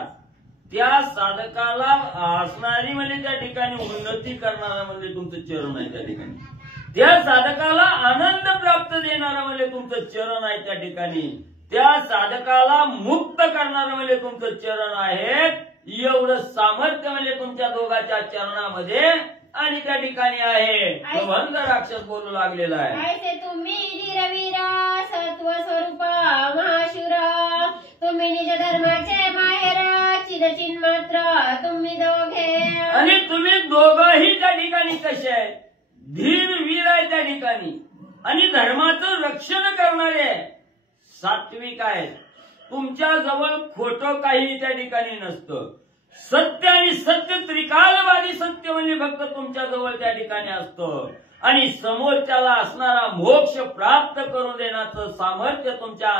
त्या साधकाला असणारी म्हणजे त्या ठिकाणी उन्नती करणारा म्हणजे तुमचं चरण आहे त्या ठिकाणी. त्या साधकाला आनंद प्राप्त देणारा म्हणजे तुमचं चरण आहे त्या ठिकाणी. त्या साधकाला मुक्त करणारं म्हणजे तुमचं चरण आहे. एवढं सामर्थ्य म्हणजे तुमच्या दोघांच्या चरणामध्ये आणि त्या ठिकाणी आहे. कबंध राक्षस बोलू लागलेला आहे, ऐसे तुम्ही धीरवीर सत्व स्वरूप महाशूर, तुम्ही निज धर्माचे माहेर चिरचिन मात्र तुम्ही दोघे. आणि तुम्ही दोघंही त्या ठिकाणी कसे आहे, धीर वीर आहे त्या ठिकाणी आणि धर्माचं रक्षण करणारे सात्विक आहेत. तुमच्या जवळ खोटं काही त्या ठिकाणी नसतं. सत्य आणि सत्य त्रिकालवादी सत्य म्हणजे फक्त तुमच्या जवळ त्या ठिकाणी असतं. आणि समोरच्याला असणारा मोक्ष प्राप्त करून देण्याचं सामर्थ्य तुमच्या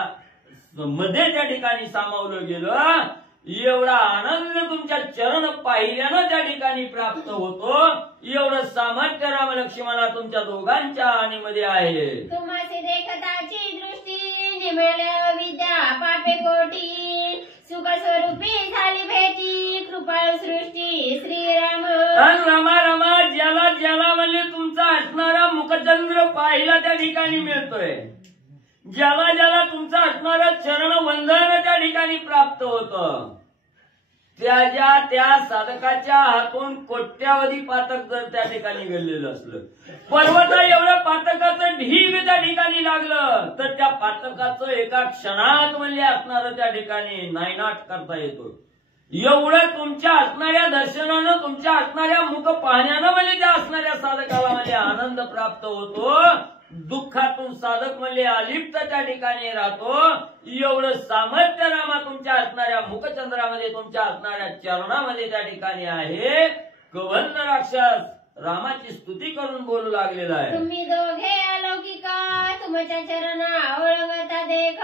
मध्ये त्या ठिकाणी सामावलं गेलं. एवढा आनंद तुमच्या चरण पाहिल्यानं त्या ठिकाणी प्राप्त होतो. एवढं सामर्थ्य राम लक्ष्मणा तुमच्या दोघांच्या आणि मध्ये आहे. तुम्हाचे देखताची दृष्टी निमळल्या विद्या पापे कोटी, सुख स्वरूपी झाली भेटी कृपाळ सृष्टी पाहिला त्या ठिकाणी मिळतोय, ज्याला ज्याला तुमचं असणारं चरणवंदन त्या ठिकाणी प्राप्त होतं, त्या साधकाच्या हातून कोट्यावधी पातक जर त्या ठिकाणी घडलेलं असलं, पर्वता एवढं पातकाचं ढीग त्या ठिकाणी लागलं, तर त्या पातकाचं एका क्षणात म्हणजे असणारं त्या ठिकाणी नायनाट करता येतो. एवढं तुमच्या असणाऱ्या दर्शनानं, तुमच्या असणाऱ्या मुख पाहण्यानं म्हणजे त्या असणाऱ्या साधकाला म्हणजे आनंद प्राप्त होतो. दुःखातून साधक म्हणजे अलिप्त त्या ठिकाणी राहतो. एवढं सामर्थ्य रामा तुमच्या असणाऱ्या मुखचंद्रामध्ये, तुमच्या असणाऱ्या चरणामध्ये त्या ठिकाणी आहे. कवंद राक्षस रामाची स्तुती करून बोलू लागलेला आहे. तुम्ही दोघे अलौकिका तुमच्या चरणा ओळंगता देख,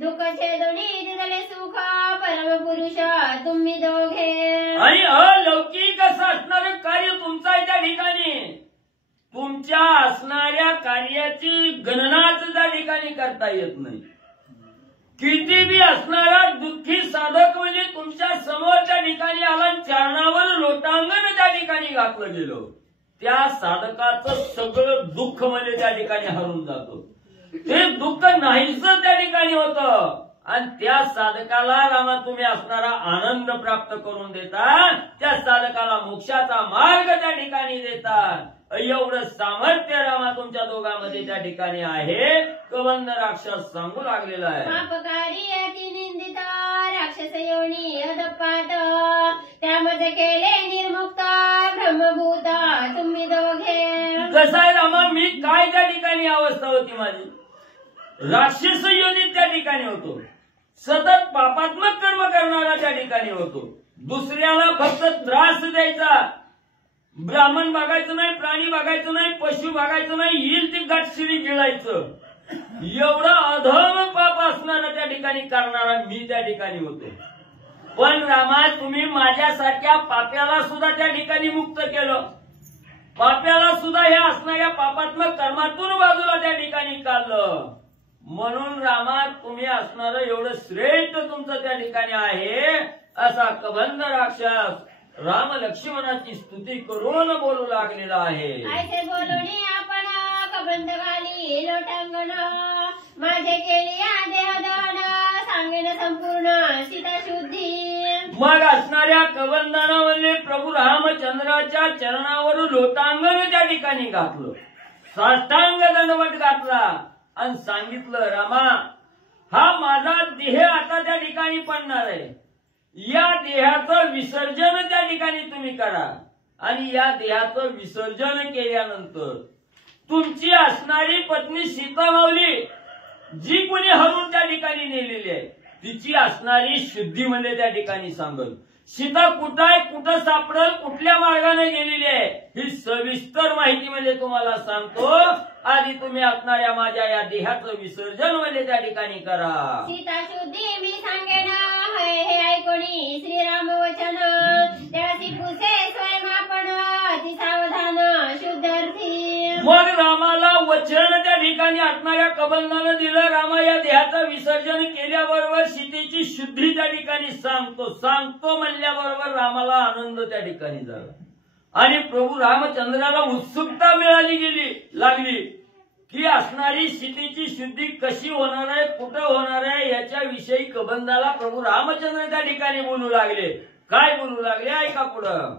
दुःख छेदुनी दिले सुख परमपुरुष तुम्ही दोघे. आणि अलौकिक असं असणारं कार्य तुमचं आहे त्या ठिकाणी. तुमच्या असणाऱ्या कार्याची गणनाच त्या ठिकाणी करता येत नाही. किती बी असणारा दुःखी साधक म्हणजे तुमच्या समोर त्या ठिकाणी आला, चरणावर लोटांगण त्या ठिकाणी घातलं गेलं, त्या साधकाचं सगळं दुःख म्हणजे त्या ठिकाणी हरून जातो. ते दुःख नाहीच त्या ठिकाणी होतं आणि त्या साधकाला रामा तुम्ही असणारा आनंद प्राप्त करून देता, त्या साधकाला मोक्षाचा मार्ग त्या ठिकाणी देतात. एवढं सामर्थ्य रामा तुमच्या दोघांमध्ये त्या ठिकाणी आहे. कवंद राक्षस सांगू लागलेला आहे. पापकारी अति निंदित राक्षस योनी अधपात, त्यामध्ये केले निर्मुक्त ब्रह्मभूत तुम्ही दोघे. कसं आहे रामा, मी काय त्या ठिकाणी अवस्था होती माझी, राक्षस योनीत त्या ठिकाणी होतो, सतत पापात्मक कर्म करणारा त्या ठिकाणी होतो, दुसऱ्याला फक्त त्रास द्यायचा, ब्राह्मण बघायचं नाही, प्राणी बघायचं नाही, पशु बघायचं नाही, येईल ती गाठशिरी गिळायचं, एवढा अधम पाप असणारा त्या ठिकाणी करणारा मी त्या ठिकाणी होतो. पण रामा तुम्ही माझ्यासारख्या पाप्याला सुद्धा त्या ठिकाणी मुक्त केलं, पाप्याला सुद्धा हे असणाऱ्या पापात्मक कर्मातून बाजूला त्या ठिकाणी काढलं. म्हणून रामा तुम्ही असणारं एवढं श्रेष्ठ तुमचं त्या ठिकाणी आहे. असा कबंध राक्षस राम लक्ष्मणाची स्तुती करून बोलू लागलेला आहे. ऐसे बोलूनी आपण कबंध घाली लोटांगण, माझे केली देहदान सांगेन संपूर्ण सीता शुद्धी. मग असणाऱ्या कबंधानं म्हणजे प्रभू रामचंद्राच्या चरणावर लोटांगण त्या ठिकाणी घातलं, साष्टांग दंडवट घातला आणि सांगितलं, रामा हा माझा देह आता त्या ठिकाणी पडणार आहे, या देहाचं विसर्जन त्या ठिकाणी तुम्ही करा. आणि या देहाचं विसर्जन केल्यानंतर तुमची असणारी पत्नी सीता माऊली जी कोणी हरून त्या ठिकाणी नेलेली आहे, तिची असणारी शुद्धी म्हणजे त्या ठिकाणी सांगल. सीता कुठं आहे, कुठं सापडल, कुठल्या मार्गाने गेलेली आहे, ही सविस्तर माहिती म्हणजे तुम्हाला सांगतो. आधी तुम्ही असणाऱ्या माझ्या या देहाचं विसर्जन म्हणजे त्या ठिकाणी करा. सीता शुद्धी मी सांगेन हे ऐकोणी श्रीराम वचन, त्याची पुसे स्वयं आपण अति सावधान शुद्धार्थी. मग रामाला वचन त्या ठिकाणी असणाऱ्या कबंधानं दिलं. रामा या देहाचं विसर्जन केल्याबरोबर सीतेची शुद्धी त्या ठिकाणी सांगतो म्हणल्याबरोबर रामाला आनंद त्या ठिकाणी झाला आणि प्रभू रामचंद्राला उत्सुकता लागली की असणारी सीतेची शुद्धी कशी होणार आहे, कुठं होणार आहे, याच्याविषयी कबंधाला प्रभू रामचंद्र त्या ठिकाणी बोलू लागले. काय बोलू लागले ऐका पुढं.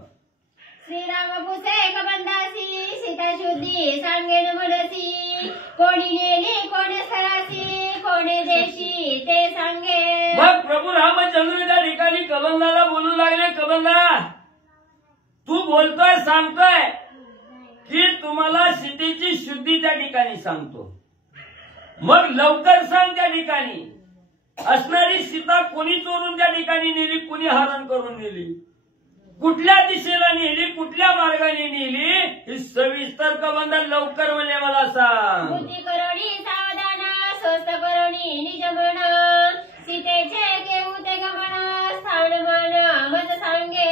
श्रीराम पुसे कबंधासी सीता शुद्धी सांगेन मनसी, कोणी नेली कोणी स्थळासी कोणी देशी ते सांगे. मग प्रभू रामचंद्र त्या ठिकाणी कबंधाला बोलू लागले, कबंधा तू बोलतोय सांगतोय की तुम्हाला सीतेची शुद्धी त्या ठिकाणी सांगतो, मग लवकर सांग. त्या ठिकाणी असणारी सीता कोणी चोरून त्या ठिकाणी नेली, कुणी हरण करून नेली, कुठल्या दिशेला नेली, कुठल्या मार्गाने नेली, ही सविस्तर कबंध लवकर म्हणजे मला सांग. बुद्धी करोणी सावधान स्वस्त करोणी निज मन, सीतेचे घेऊ ते गमन स्थानमान मत सांगे.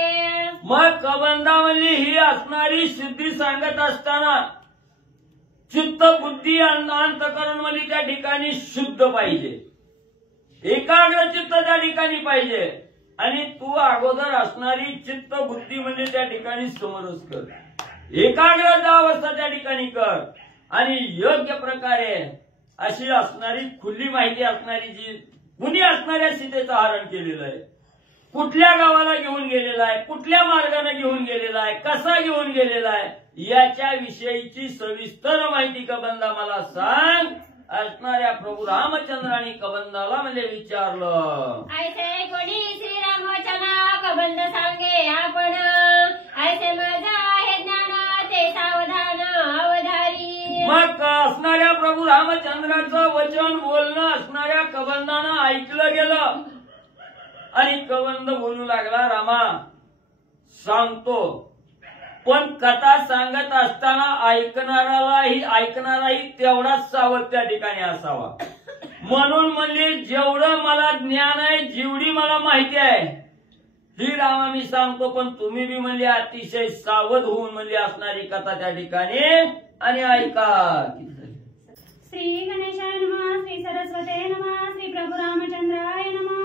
मग कबंधावली ही असणारी शुद्धी सांगत असताना चित्त बुद्धी अंतकरण मध्ये त्या ठिकाणी शुद्ध पाहिजे, एकाग्र चित्त त्या ठिकाणी पाहिजे. आणि तू अगोदर असणारी चित्त बुद्धी म्हणजे त्या ठिकाणी समरस कर, एकाग्रता अवस्था त्या ठिकाणी कर आणि योग्य प्रकारे अशी असणारी खुली माहिती असणारी जी कुणी असणाऱ्या सीतेचं हरण केलेलं आहे, कुठल्या गावाला घेऊन गेलेला आहे, कुठल्या मार्गाने घेऊन गेलेला आहे, कसा घेऊन गेलेला आहे, याच्या विषयीची सविस्तर माहिती कबंदा मला सांग. असणाऱ्या प्रभू रामचंद्राने कबंदाला म्हणजे विचारलं. ऐसे कोणी श्रीराम वचना कबंद सांगे आपण, ऐसे माझा आहे ज्ञान ते सावधान अवधारी. मग असणाऱ्या प्रभू रामचंद्राचं वचन बोलणं असणाऱ्या कबंदानं ऐकलं गेलं आणि कबंद बोलू लागला, रामा सांगतो, पण कथा सांगत असताना ऐकणाराही तेवढाच सावध त्या ठिकाणी असावा. म्हणून म्हणजे जेवढं मला ज्ञान आहे, जेवढी मला माहिती आहे ही रामा मी सांगतो, पण तुम्ही बी म्हणजे अतिशय सावध होऊन म्हणजे असणारी कथा त्या ठिकाणी आणि ऐका. श्री गणेशाय नमः, श्री सरस्वते नमः, श्री प्रभू रामचंद्राय नमः.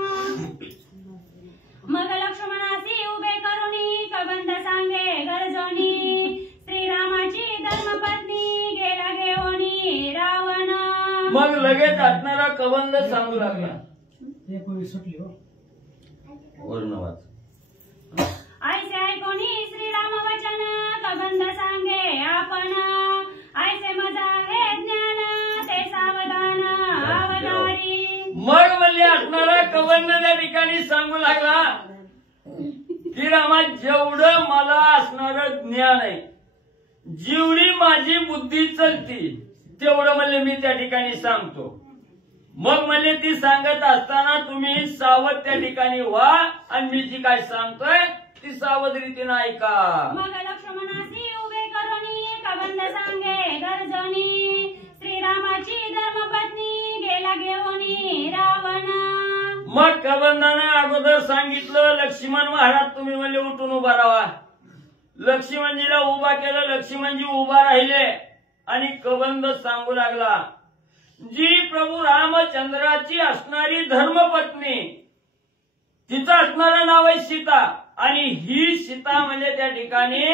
मग लक्ष्मणासी उभे करुणी कबंद सांगे गरजोनी, श्रीरामाची धर्मपत्नी गेला घेऊनी रावण. मग लगेच असणारा कबंद सांगू लागला. वर्णवाच ऐसे ऐकोनी श्रीराम वचन कबंद सांगे आपण, ऐसे मजा हे ज्ञान ते सावधान अवधारी. मग म्हणजे असणारा कबंद त्या ठिकाणी सांगू लागला की रामा जेवढं मला असणारं ज्ञान आहे, जेवढी माझी बुद्धी चलती तेवढं म्हणजे मी त्या ठिकाणी सांगतो. मग म्हणजे ती सांगत असताना तुम्ही सावध त्या ठिकाणी व्हा आणि मी जी काय सांगतोय ती सावध रीतीनं ऐका. मग लक्ष्मणासी उभे करुणी कबंद सांगे गरजोनी, श्रीरामाची धर्मपत्नी गेला घेऊनी रावण. मग कबंदानं अगोदर सांगितलं, लक्ष्मण महाराज तुम्ही म्हणजे उठून उभा राहा. लक्ष्मणजीला उभा केलं, लक्ष्मणजी उभा राहिले आणि कबंद सांगू लागला, जी प्रभू रामचंद्राची असणारी धर्मपत्नी, तिचं असणारं नाव आहे सीता, आणि ही सीता म्हणजे त्या ठिकाणी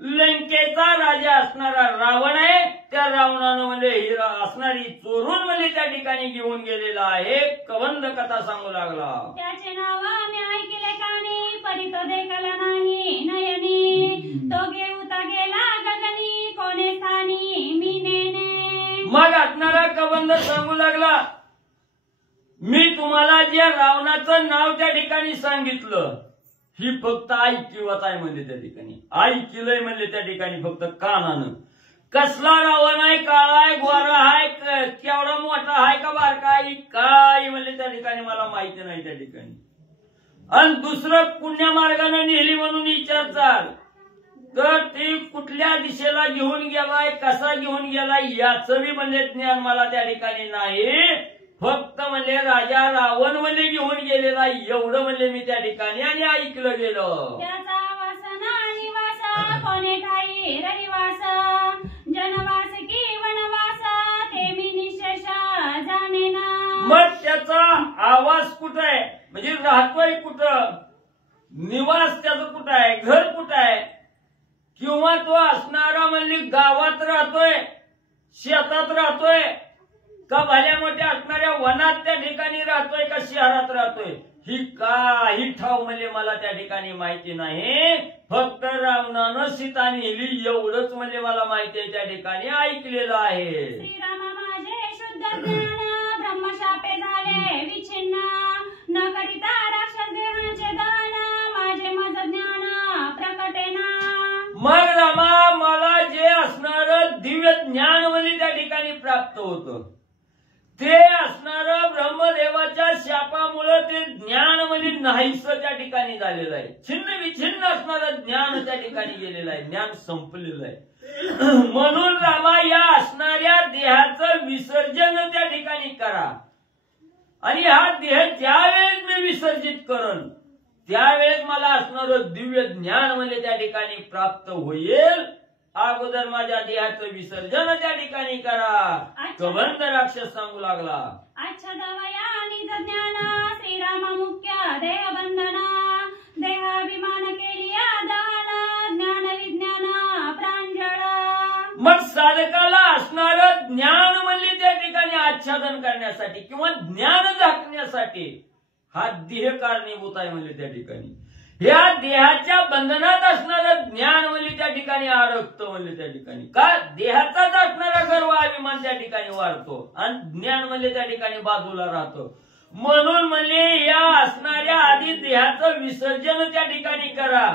लंकेचा राजा असणारा रावण आहे. त्या रावणानं म्हणजे ही असणारी चोरून म्हणजे त्या ठिकाणी घेऊन गेलेला आहे. कबंद कथा सांगू लागला. त्याचे नाव मी ऐकले कानी, परी तो देखला नाही नयनी, तो घेऊता गेला गगनी कोणे स्थानी मी नेने. मग असणारा कबंद सांगू लागला, मी तुम्हाला ज्या रावणाचं नाव त्या ठिकाणी सांगितलं ही फक्त ऐकिवत आहे म्हणजे त्या ठिकाणी ऐकलंय म्हणजे त्या ठिकाणी फक्त कानानं. कसला रावण आहे, काळा आहे, गोरा आहे, केवढा मोठा आहे का बारका आहे, काय म्हणजे त्या ठिकाणी मला माहिती नाही त्या ठिकाणी. आणि दुसरं पुण्य मार्गाने नेली म्हणून विचारतात तर ती कुठल्या दिशेला घेऊन गेलाय, कसा घेऊन गेलाय याचं बी म्हणजे ज्ञान मला त्या ठिकाणी नाही. फक्त म्हणजे राजा रावण म्हणजे घेऊन गेलेला एवढं म्हणजे मी त्या ठिकाणी आणि ऐकलं गेलं. त्याचा वासना निवास कोणे ठाई रहिवास, जनवास की वनवास ते मी निशेष जाणे ना. मग त्याचा आवाज कुठं आहे म्हणजे राहतोय कुठं, निवास त्याचं कुठं आहे, घर कुठं आहे, किंवा तो असणारा म्हणजे गावात राहतोय, शेतात राहतोय का भल्या मोठ्या असणाऱ्या वनात त्या ठिकाणी राहतोय का शहरात राहतोय, ही काही ठाव म्हणजे मला त्या ठिकाणी माहिती नाही. फक्त रावणानं सीता नेली एवढंच म्हणजे मला माहिती आहे, त्या ठिकाणी ऐकलेलं आहे. श्रीरामा माझे शुद्ध ज्ञान ब्रह्मशापे झाले विच्छिन्न, न करिता राक्षस देहाचे दान माझे मज ज्ञान प्रकटेना. मग रामा मला जे असणारं दिव्य ज्ञान म्हणजे त्या ठिकाणी प्राप्त होतं ते असणारं ब्रह्मदेवाच्या शापामुळे ते ज्ञान म्हणजे नाहीस त्या ठिकाणी झालेलं आहे. छिन्न विछिन्न असणारं ज्ञान त्या ठिकाणी गेलेलं आहे, ज्ञान संपलेलं आहे. म्हणून रामा या असणाऱ्या देहाचं विसर्जन त्या ठिकाणी करा, आणि हा देह ज्यावेळेस मी विसर्जित करण त्यावेळेस मला असणारं दिव्य ज्ञान म्हणजे त्या ठिकाणी प्राप्त होईल. अगोदर माझ्या देहाचं विसर्जन त्या ठिकाणी करा. कबंद राक्षस सांगू लागला, अच्छा दवया निज ज्ञान श्रीराम मुख्य देह बंधना, देहाभिमान केली दान ज्ञान विज्ञान प्रांजळ. मग साधकाला असणारं ज्ञान म्हणले त्या ठिकाणी आच्छादन करण्यासाठी किंवा ज्ञान झाकण्यासाठी हा देह कारणीभूत आहे म्हणले त्या ठिकाणी. या देहाच्या बंधनात असणारं ज्ञान म्हणले त्या ठिकाणी अडकतं म्हणले त्या ठिकाणी. का देहाचाच असणारा गर्व अभिमान त्या ठिकाणी वाढतो आणि ज्ञान म्हणले त्या ठिकाणी बाजूला राहतो. म्हणून म्हणले या असणाऱ्या आधी देहाचं विसर्जन त्या ठिकाणी करा,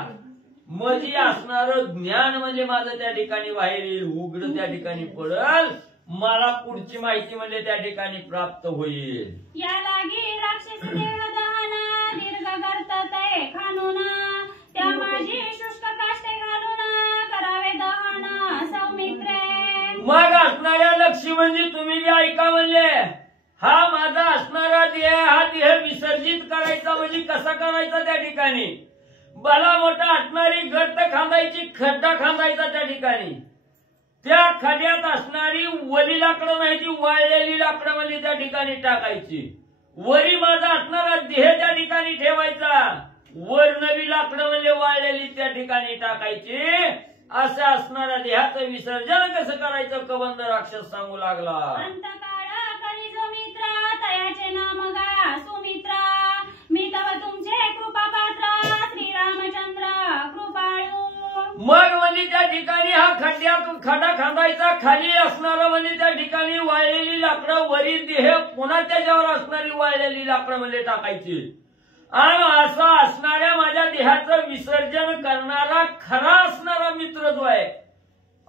म्हणजे असणारं ज्ञान म्हणजे माझं त्या ठिकाणी बाहेर येईल, उघड त्या ठिकाणी पडल, मला पुढची माहिती म्हणजे त्या ठिकाणी प्राप्त होईल. या लागी राक्षस देह दहना दीर्घ करतते खानुना त्या माझी शुष्क काष्टे घालून करावे दहन सौमित्रे. मग असणाऱ्या लक्ष्मी म्हणजे तुम्ही जे ऐका म्हणले, हा माझा असणारा देह, हा देह विसर्जित करायचा म्हणजे कसा करायचा त्या ठिकाणी, भला मोठा असणारी गर्त खांदायची, खड्डा खांदायचा त्या ठिकाणी, त्या खड्यात असणारी वली लाकडं नाही ती वाळलेली लाकडं म्हणजे त्या ठिकाणी टाकायची, वरी माझा असणारा देह त्या ठिकाणी ठेवायचा, वर नवी लाकडं म्हणजे वाळलेली त्या ठिकाणी टाकायची. असं असणाऱ्या देहाचं विसर्जन कसं करायचं कबंध राक्षस सांगू लागला. अंतकाळ करी जो मित्रा तयाचे नाम गा सुमित्रा मी तव तुमचे कृपा पात्र श्रीरामचंद्र कृपाळू. मग म्हणजे त्या ठिकाणी हा खड्डा खांदायचा, खाली असणारं म्हणजे त्या ठिकाणी वाळलेली लाकडं, वरी देह पुन्हा त्याच्यावर असणारी वाळलेली लाकडं म्हणजे टाकायची. आणि असं असणाऱ्या माझ्या देहाचं विसर्जन करणारा खरा असणारा मित्र जो आहे,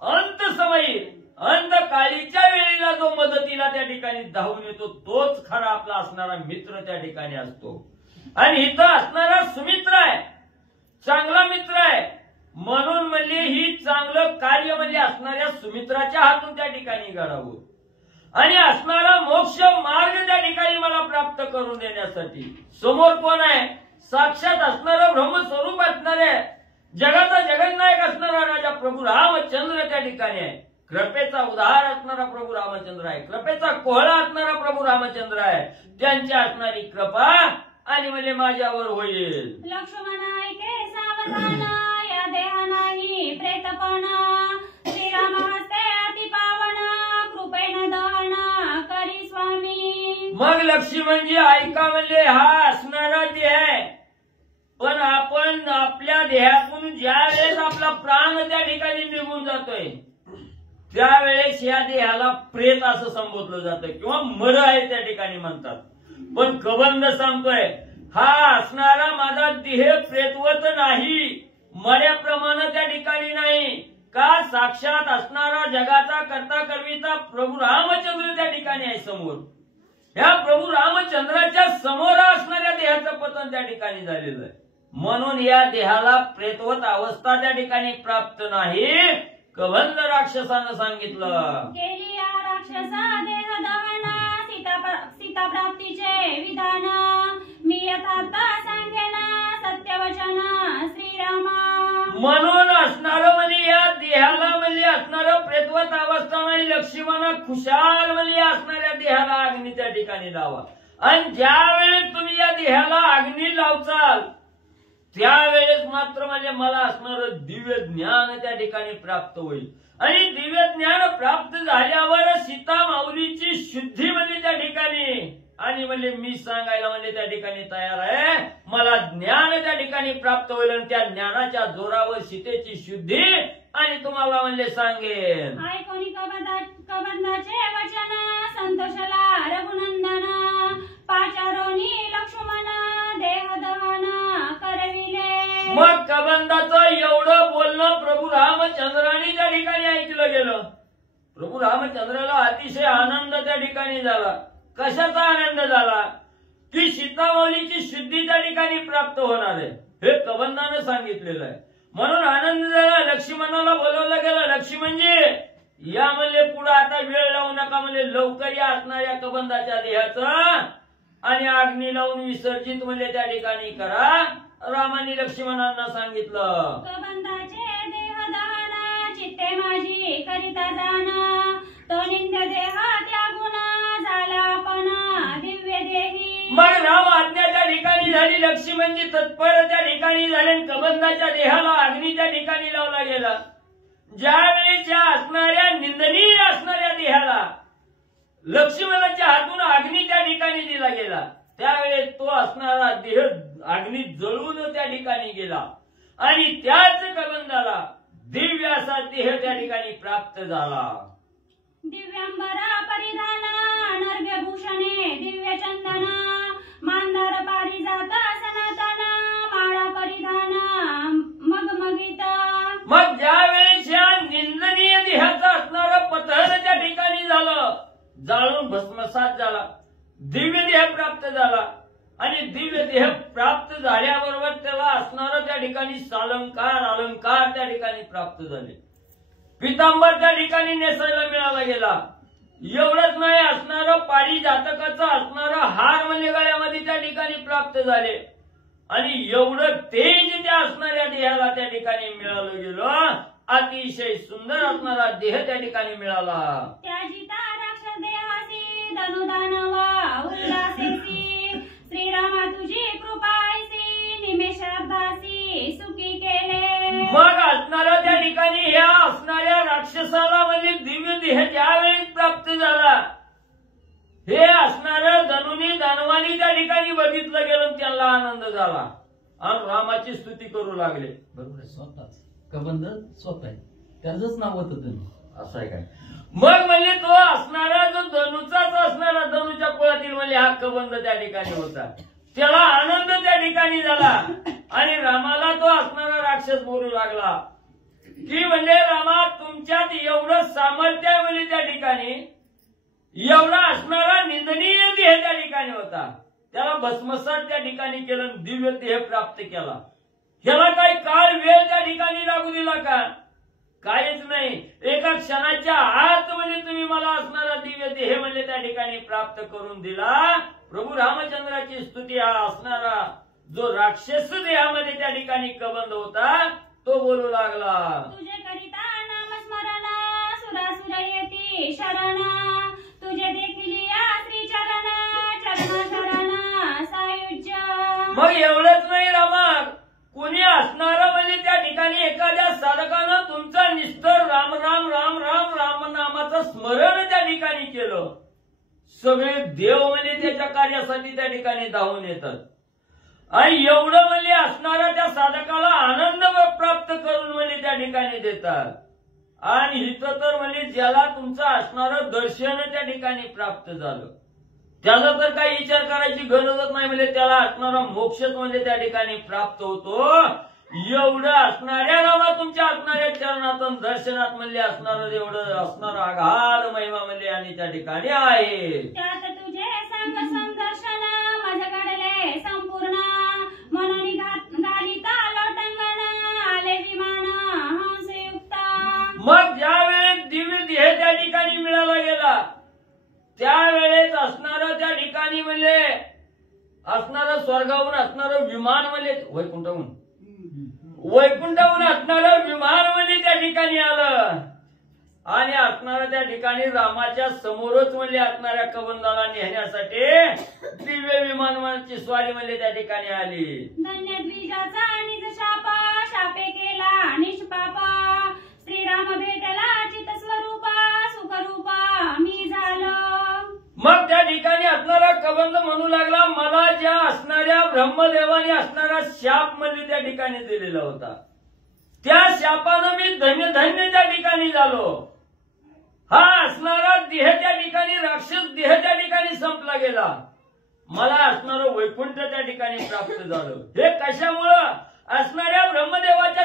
अंत समयी अंतकाळीच्या वेळेला जो मदतीला त्या ठिकाणी धावून येतो, तोच खरा आपला असणारा मित्र त्या ठिकाणी असतो. आणि इथं असणारा सुमित्र आहे, चांगला मित्र आहे. म्हणून म्हणजे ही चांगलं कार्य म्हणजे असणाऱ्या सुमित्राच्या हातून त्या ठिकाणी घडावं आणि असणारा मोक्ष मार्ग त्या ठिकाणी मला प्राप्त करून देण्यासाठी समोर कोण आहे, साक्षात असणारं ब्रह्मस्वरूप असणारे जगाचा जगन्नायक असणारा राजा प्रभू रामचंद्र त्या ठिकाणी आहे. कृपेचा उद्धार असणारा प्रभू रामचंद्र आहे, कृपेचा कोहळा असणारा प्रभू रामचंद्र आहे. त्यांची असणारी कृपा आणि म्हणजे माझ्यावर होईल. लक्ष्मण ऐके सावधान या देहा नाही प्रेतपण श्रीराम हस्ते अति पावन कृपेन दहन करी स्वामी. मग लक्ष्मी म्हणजे ऐका म्हणजे हा असणारा देह आहे, पण आपण आपल्या देहातून ज्या वेळेस आपला प्राण त्या ठिकाणी निघून जातोय त्यावेळेस या देहाला प्रेत असं संबोधलं जातं किंवा मर आहे त्या ठिकाणी म्हणतात. पण कबंध सांगतोय हा असणारा माझा देह प्रेतवत नाही, मर्याप्रमाणे त्या ठिकाणी नाही. का साक्षात असणारा जगाचा करता करविता प्रभू रामचंद्र त्या ठिकाणी आहे समोर. ह्या प्रभू रामचंद्राच्या समोर असणाऱ्या देहाचं पतन त्या ठिकाणी झालेलं आहे. म्हणून या देहाला प्रेतवत अवस्था त्या ठिकाणी प्राप्त नाही, कबंध राक्षसानं सांगितलं. केली या राक्षसा देह दहन सीता प्राप्तीचे विधान मी यथार्थ सांगेन सत्यवचन श्रीरामा. म्हणून असणारं म्हणजे या देहाला म्हणजे असणारं प्रेतवत अवस्था नाही, लक्ष्मणा खुशाल म्हणजे असणाऱ्या देहाला अग्नी त्या ठिकाणी लावा. आणि ज्या वेळेस तुम्ही या देहाला अग्नी लावचाल त्यावेळेस मात्र म्हणजे मला असणारं दिव्य ज्ञान त्या ठिकाणी प्राप्त होईल. आणि दिव्य ज्ञान प्राप्त झाल्यावर सीता माऊलीची शुद्धी म्हणजे त्या ठिकाणी आणि म्हणजे मी सांगायला म्हणजे त्या ठिकाणी तयार आहे. मला ज्ञान त्या ठिकाणी प्राप्त होईल आणि त्या ज्ञानाच्या जोरावर सीतेची शुद्धी आणि तुम्हाला म्हणजे सांगेन. ऐकोनी कबंधाचे वचन संतोषला रघुनंदन पाचारोनी लक्ष्मण देह दहन करविले. मग कबंधाचं एवढं बोलणं प्रभू रामचंद्राने त्या ठिकाणी ऐकलं गेलं. प्रभू रामचंद्राला अतिशय आनंद त्या ठिकाणी झाला. कशाचा आनंद झाला की सीतामाऊलीची शुद्धी त्या ठिकाणी प्राप्त होणार आहे हे कबंधानं सांगितलेलं आहे. म्हणून आनंद झाला. लक्ष्मणाला बोलवलं गेलं. लक्ष्मी म्हणजे या म्हणजे पुढे आता वेळ लावू नका म्हणजे लवकर या असणाऱ्या कबंधाच्या देहाचं आणि अग्नी लावून विसर्जित म्हणजे त्या ठिकाणी करा. रामाने लक्ष्मणांना सांगितलं. कबंधाचे देह दहन चित्ते माझी करिता जाण तो निंद्य देह त्यागुण झाला आपण दिव्य देही. मग राम आज्ञा त्या ठिकाणी झाली. लक्ष्मी म्हणजे तत्पर त्या ठिकाणी झाले. कबंधाच्या देहाला अग्नी त्या ठिकाणी लावला गेला. ज्या वेळेच्या असणाऱ्या निंदनीय असणाऱ्या देहाला लक्ष्मणाच्या हातून अग्नी त्या ठिकाणी दिला गेला, त्यावेळेस तो असणारा देह अग्नीत जळून त्या ठिकाणी गेला आणि त्याच कबंधाला दिव्य असा देह त्या ठिकाणी प्राप्त झाला. दिव्यांबरा परिधाना नर्गभूषणे दिव्य चंदना मांदार पारिजाता सनातना माळा परिधाना मगमगिता. मग ज्या वेळेच्या निंदनीय देहाचं असणारं पतन त्या ठिकाणी झालं, जाळून भस्मसात झाला, दिव्य देह प्राप्त झाला आणि दिव्य देह प्राप्त झाल्याबरोबर त्याला असणारं त्या ठिकाणी सालंकार अलंकार त्या ठिकाणी प्राप्त झाले, पितांबर त्या ठिकाणी नेसायला मिळाला गेला. एवढंच नाही, असणारं पारिजातकाचं असणारं हार म्हणजे गळ्यामध्ये त्या ठिकाणी प्राप्त झाले आणि एवढं तेज त्या असणाऱ्या देहाला त्या ठिकाणी मिळालं गेलं. अतिशय सुंदर असणारा देह त्या ठिकाणी मिळाला. त्याजिता राक्षस देहासी धनुदानवा उल्हासेसी श्रीरामा तुझी कृपायसी निमेषार्धासी सुखी केले. मग असणारा त्या ठिकाणी ह्या असणाऱ्या राक्षसाला म्हणजे दिव्य देह ज्यावेळी प्राप्त झाला, हे असणारं धनुनी दानवानी त्या ठिकाणी बघितलं गेलं, त्याला आनंद झाला आणि रामाची स्तुती करू लागले. बरोबर आहे, स्वतःच कबंध स्वतः आहे, त्याचंच नाव होतं धनु. असं आहे काय? मग म्हणजे तो असणारा जो धनुचाच असणारा धनुच्या कुळातील म्हणजे हा कबंध त्या ठिकाणी होता, त्याला आनंद त्या ठिकाणी झाला आणि रामाला तो असणारा राक्षस बोलू लागला की म्हणजे रामा तुमच्यात एवढं सामर्थ्य आहे म्हणजे त्या ठिकाणी, एवढा असणारा निंदनीय देह त्या ठिकाणी होता, त्याला भस्मसात त्या ठिकाणी केलं, दिव्य देह प्राप्त केला. ह्याला काही काळ वेळ त्या ठिकाणी लागू दिला का? काहीच नाही. एका क्षणाच्या आत म्हणजे तुम्ही मला असणारा दिव्य देह म्हणजे त्या ठिकाणी प्राप्त करून दिला. प्रभू रामचंद्राची स्तुती हा असणारा जो राक्षस देहामध्ये त्या ठिकाणी कबंध होता तो बोलू लागला. तुझे करिता नामस्मरणा सुरासुर येती शरणा तुझे देखील या श्री चरण शरण सायुज्य. मग एवढंच नाही रामा, कुणी असणारं म्हणजे त्या ठिकाणी एखाद्या साधकानं तुमचा निस्तर राम राम राम राम राम नामाचं स्मरण त्या ठिकाणी केलं, सगळे देव म्हणजे त्याच्या कार्यासाठी त्या ठिकाणी धावून येतात आणि एवढं म्हणजे असणारा त्या साधकाला आनंद प्राप्त करून म्हणजे त्या ठिकाणी देतात. आणि इथं तर म्हणजे ज्याला तुमचं असणारं दर्शन त्या ठिकाणी प्राप्त झालं, त्याचा तर काही विचार करायची गरजच नाही, म्हणजे त्याला असणारा मोक्षच म्हणजे त्या ठिकाणी प्राप्त होतो. एवढं असणाऱ्या नामा तुमच्या असणाऱ्या चरणातून दर्शनात म्हणजे असणारं एवढं असणारं आघाड महिमा म्हणजे आणि त्या ठिकाणी आहे. त्यात तुझे सांग संदर्शन माझ्या घडले संपूर्ण मनोनी घालिता लोटंगण आले विमान हंसयुक्ता. मग ज्या वेळेस दिव्य देह त्या ठिकाणी मिळाला गेला, त्यावेळेस असणारं त्या ठिकाणी म्हणजे असणारं स्वर्गाहून असणारं विमान म्हणजे वैकुंठाहून असणारं विमान म्हणजे त्या ठिकाणी आलं आणि असणारं त्या ठिकाणी रामाच्या समोरच म्हणजे असणाऱ्या कबंधाला नेण्यासाठी दिव्य विमानाची स्वारी म्हणजे त्या ठिकाणी आली. धन्य द्विजाचा निज शापा शापे केला निष्पापा श्रीराम भेटला चित स्वरूपा सुखरूपा मी झालो. मग त्या ठिकाणी असणारा कबंध म्हणू लागला, मला ज्या असणाऱ्या ब्रह्मदेवाने असणारा शाप म्हणजे त्या ठिकाणी दिलेला होता, त्या शापानं मी धन्य धन्य त्या ठिकाणी झालो. हा असणारा देह त्या ठिकाणी राक्षस देह त्या ठिकाणी संपला गेला, मला असणारं वैकुंठ त्या ठिकाणी प्राप्त झालं. हे कशामुळं? असणाऱ्या ब्रह्मदेवाच्या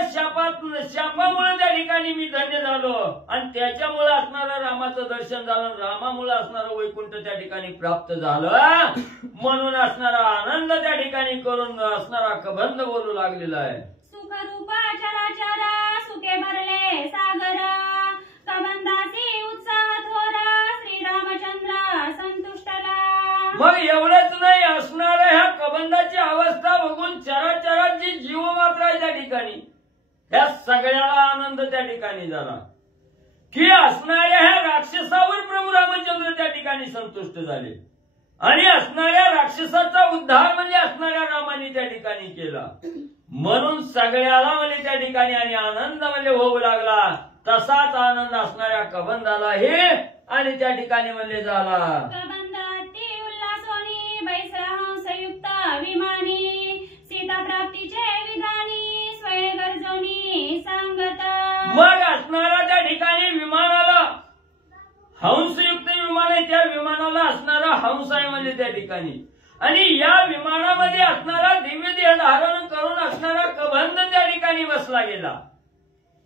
शापामुळे त्या ठिकाणी मी धन्य झालो आणि त्याच्यामुळे असणारं रामाचं दर्शन झालं, रामामुळे असणारं वैकुंठ त्या ठिकाणी प्राप्त झालं. म्हणून असणारा आनंद त्या ठिकाणी करून असणारा कबंध बोलू लागलेला आहे. सुखरूपा चराचरा सुखे भरले सागर कबंधासी उत्साह थोरा श्रीरामचंद्र संतुष्टला. मग एवढंच नाही, असणाऱ्या ह्या कबंधाची अवस्था बघून चराचराची जीव मात्र आहे त्या ठिकाणी, ह्या सगळ्याला आनंद त्या ठिकाणी झाला की असणाऱ्या ह्या राक्षसावर प्रभू रामचंद्र त्या ठिकाणी संतुष्ट झाले आणि असणाऱ्या राक्षसाचा उद्धार म्हणजे असणाऱ्या रामाने त्या ठिकाणी केला. म्हणून सगळ्याला म्हणजे त्या ठिकाणी आणि आनंद म्हणजे होऊ लागला. तसाच आनंद असणाऱ्या कबंधाला हे आणि त्या ठिकाणी म्हणले झाला. कबंधाती उल्हासोनी बैसहंसयुक्त विमानी सीता प्राप्तीचे विधानी स्वय गरजोनी सांगत. मग असणारा त्या ठिकाणी विमानाला हंसयुक्त विमान आहे. त्या विमानाला असणारा हंस आहे म्हणजे त्या ठिकाणी. आणि या विमानामध्ये असणारा दिव्य देह धारण करून असणारा कबंध त्या ठिकाणी बसला गेला.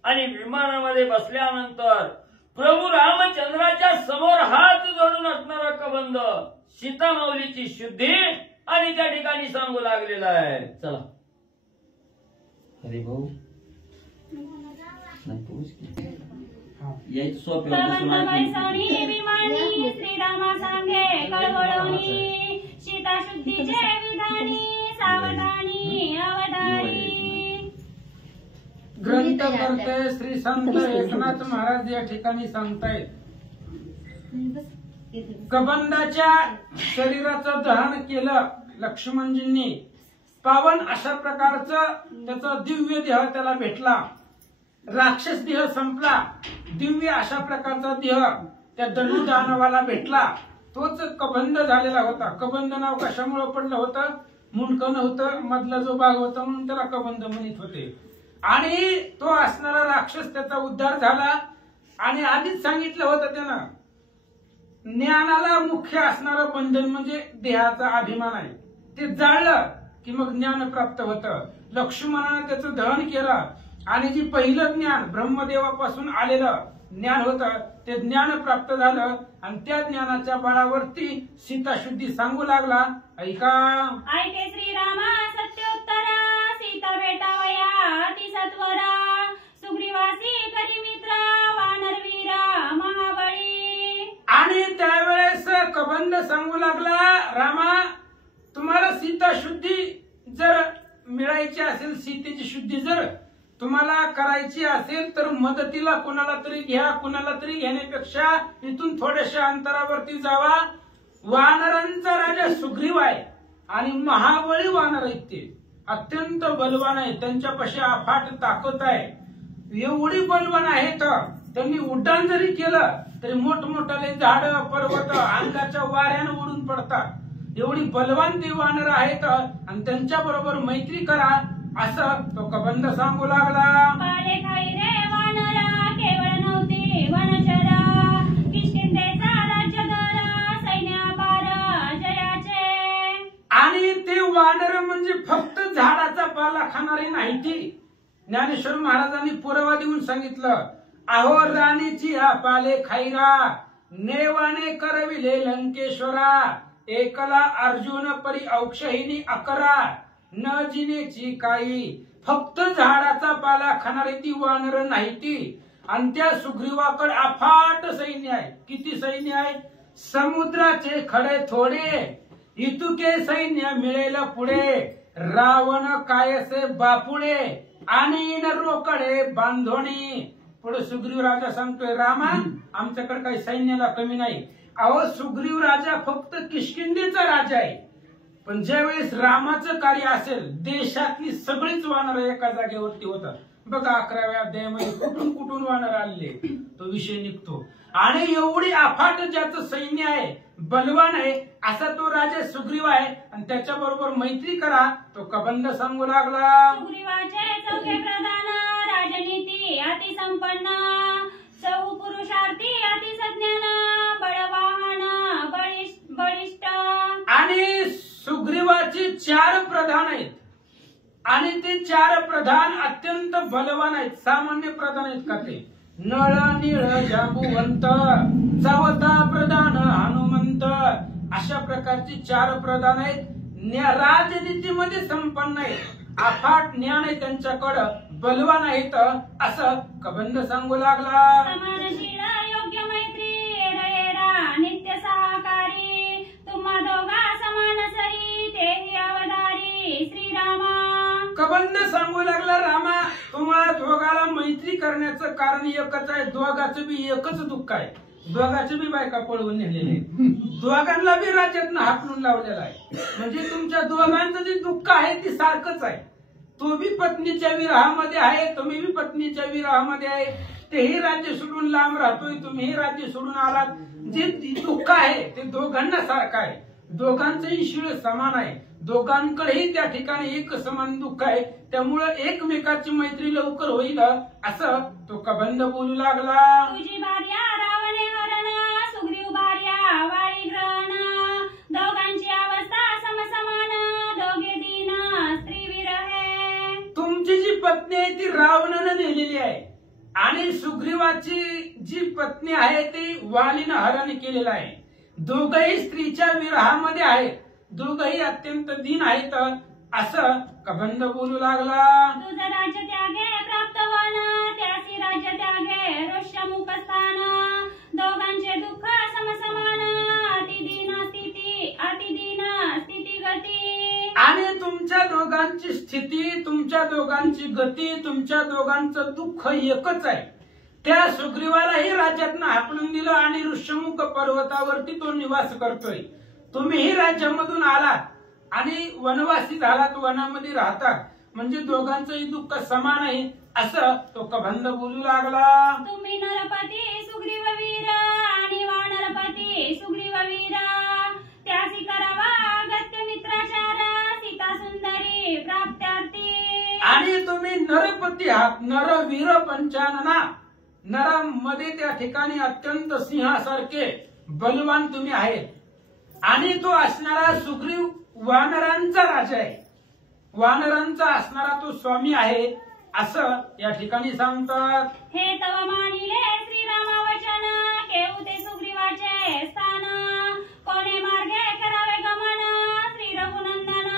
आणि विमानामध्ये बसल्यानंतर प्रभू रामचंद्राच्या समोर हात जोडून असणारा कबंध सीता माऊलीची शुद्धी आणि त्या ठिकाणी सांगू लागलेला आहे. चला हरे भाऊ कबंध बैसोनी विमानी श्रीरामा सांगे कळवळोनी सीता शुद्धीचे विधानी सावधानी अवधानी. ग्रंथ करते श्री संत एकनाथ महाराज या ठिकाणी सांगतायत. कबंधाच्या शरीराचं दहन केलं लक्ष्मणजींनी. पावन अशा प्रकारचं त्याचा दिव्य देह त्याला भेटला. राक्षस देह संपला. दिव्य अशा प्रकारचा देह त्या धनुदानवाला भेटला. तोच कबंध झालेला होता. कबंध नाव कशामुळे पडलं होतं? मुंडकं नव्हतं, मधला जो भाग होता म्हणून त्याला कबंध म्हणत होते. आणि तो असणारा राक्षस त्याचा उद्धार झाला. आणि आधीच सांगितलं होतं त्यानं, ज्ञानाला मुख्य असणारं बंधन म्हणजे देहाचा अभिमान आहे. ते जाळलं की मग ज्ञान प्राप्त होतं. लक्ष्मणानं त्याचं दहन केलं आणि जी पहिलं ज्ञान ब्रह्मदेवापासून आलेलं ज्ञान होतं ते ज्ञान प्राप्त झालं. आणि त्या ज्ञानाच्या बळावरती सीता शुद्धी सांगू लागला. ऐका ऐके श्रीरामा सत्योत्तरा सीता भेटावया ती सत्वरा सुग्रीवासी करी मित्रा वानरवीरा महाबळी. आणि त्यावेळेस कबंध सांगू लागला, रामा तुम्हाला सीता शुद्धी जर मिळायची असेल, सीतेची शुद्धी जर तुम्हाला करायची असेल तर मदतीला कुणाला तरी घ्या. कुणाला तरी घेण्यापेक्षा इथून थोड्याशा अंतरावरती जावा. वानरांचा राजा सुग्रीव आहे आणि महाबळी वानर आहेत. ते अत्यंत बलवान आहे. त्यांच्यापाशी अफाट ताकद आहे. एवढी बलवान आहेत त्यांनी उड्डाण जरी केलं तरी मोठमोठाले झाड पर्वत अंगाच्या वाऱ्यानं उडून पडतात. एवढी बलवान ते वानर आहेत आणि त्यांच्या बरोबर मैत्री करा असं तो कबंध सांगू लागला. पाले खाई रे वानरा केवळ नव्हती वनचरा किष्किंधेचा राज्यधरा सैन्यापार जयाचे. आणि ते वानर म्हणजे फक्त झाडाचा पाला खाणारे नाही. ती ज्ञानेश्वर महाराजांनी पुरावा देऊन सांगितलं, अहो राणीची हा पाले खाईरा नेवाने करविले लंकेश्वरा एकला अर्जुन परी औक्षहिनी अकरा न जिनेची काही. फक्त झाडाचा पाला खाणारी ती वानर नाही ती. आणि त्या सुग्रीवाकडे अफाट सैन्य आहे. किती सैन्य आहे? समुद्राचे खडे थोडे इतुके सैन्य मिळेल पुढे. रावण कायसे बापुडे आणि न रोकडे बांधोणी. पुढे सुग्रीव राजा सांगतोय, रामा आमच्याकडे काही सैन्याला कमी नाही. अहो सुग्रीव राजा फक्त किष्किंधेचा राजा आहे. पण ज्यावेळेस रामाचं कार्य असेल देशातली सगळीच वानर एका जागेवरती होतात. बघा 11व्या अध्यायामध्ये कुठून कुठून वानर आले तो विषय निघतो. आणि एवढी अफाट ज्याचं सैन्य आहे, बलवान आहे असा तो राजा सुग्रीव आहे. आणि त्याच्या बरोबर मैत्री करा तो कबंध सांगू लागला. सुग्रीवाचे चौथे प्रधान राजनीती अति संपन्न चौ पुरुषार्थी अति सज्ञान बळवाहन बळिष्ठ. आणि सुग्रीवाचे 4 प्रधान आहेत. आणि ते 4 प्रधान अत्यंत बलवान आहेत. सामान्य प्रधान आहेत का ते? नळ निळ जांबुवंत चवथा प्रधान हनुमंत. अशा प्रकारची 4 प्रधान आहेत. राजनीतीमध्ये संपन्न आहेत. अफाट ज्ञान आहे त्यांच्याकडं. बलवान आहेत असं कबंध सांगू लागला. समानशील योग्य मैत्री एडा नित्य सहकारी तुम्हा दोघा समान सरी तेही अवधारी श्रीरामा. कबंध सांगू लागला, रामा तुम्हाला दोघाला मैत्री करण्याचं कारण एकच आहे. दोघाचं बी एकच दुःख आहे. दोघाचं बी बायका पळवून नेलेले, दोघांना बी राज्यातनं हाकलून लावलेला आहे. म्हणजे तुमच्या दोघांचं जे दुःख आहे ते सारखंच आहे. तो बी पत्नीच्या विरहामध्ये आहे, तुम्ही बी पत्नीच्या विरहामध्ये आहे. तेही राज्य सोडून लांब राहतोय, तुम्हीही राज्य सोडून आलात. जे दुःख आहे ते दोघांना सारखं आहे, दोघांचंही शिळ समान आहे, दोघांकडेही त्या ठिकाणी एक समान दुःख आहे. त्यामुळं एकमेकाची मैत्री लवकर होईल असं तो कबंध बोलू लागला. तुझी भार्या रावणे हरण, सुग्रीव भार्या वाळी ग्रहण, दोघांची अवस्था समसमान, दोघे दीन स्त्री विरहे. तुमची जी पत्नी आहे ती रावणानं नेलेली आहे आणि सुग्रीवाची जी पत्नी आहे ती वालीनं हरण केलेलं आहे. दोघही स्त्रीच्या विरहामध्ये आहेत, दोघही अत्यंत दीन आहेत असं कबंध बोलू लागला. तुझं राज्य त्यागे प्राप्त वन, त्यासी राज्य त्यागे रोषमुख स्थान, दोघांचे दुःख समसमान, अतिदीन स्थिती गती. आणि तुमच्या दोघांची स्थिती, तुमच्या दोघांची गती, तुमच्या दोघांचं दुःख एकच आहे. त्या सुग्रीवालाही राज्यातनं हाकलून दिलं आणि ऋष्यमुख पर्वतावरती तो निवास करतोय. तुम्हीही राज्यामधून आलात आणि वनवासी झालात, वनामध्ये राहतात, म्हणजे दोघांचंही दुःख समान आहे असं तो कबंध बोलू लागला. तुम्ही नरपती सुग्रीव वीर आणि वानरपती सुग्रीव वीर, त्यासी करावा अगत्य मित्राचार, सीता सुंदरी प्राप्त्यार्थी. आणि तुम्ही नरपती आहात, नरवीर पंचानना, नरामध्ये त्या ठिकाणी अत्यंत सिंहासारखे बलवान तुम्ही आहेत. आणि तो असणारा सुग्रीव वानरांचा राजा आहे, वानरांचा असणारा तो स्वामी आहे असं या ठिकाणी सांगतात. हे तव मानिले श्रीरामा वचन, केऊ ते सुग्रीवाचे स्थान, कोणे मार्गे करावे गमन, श्री रघुनंदन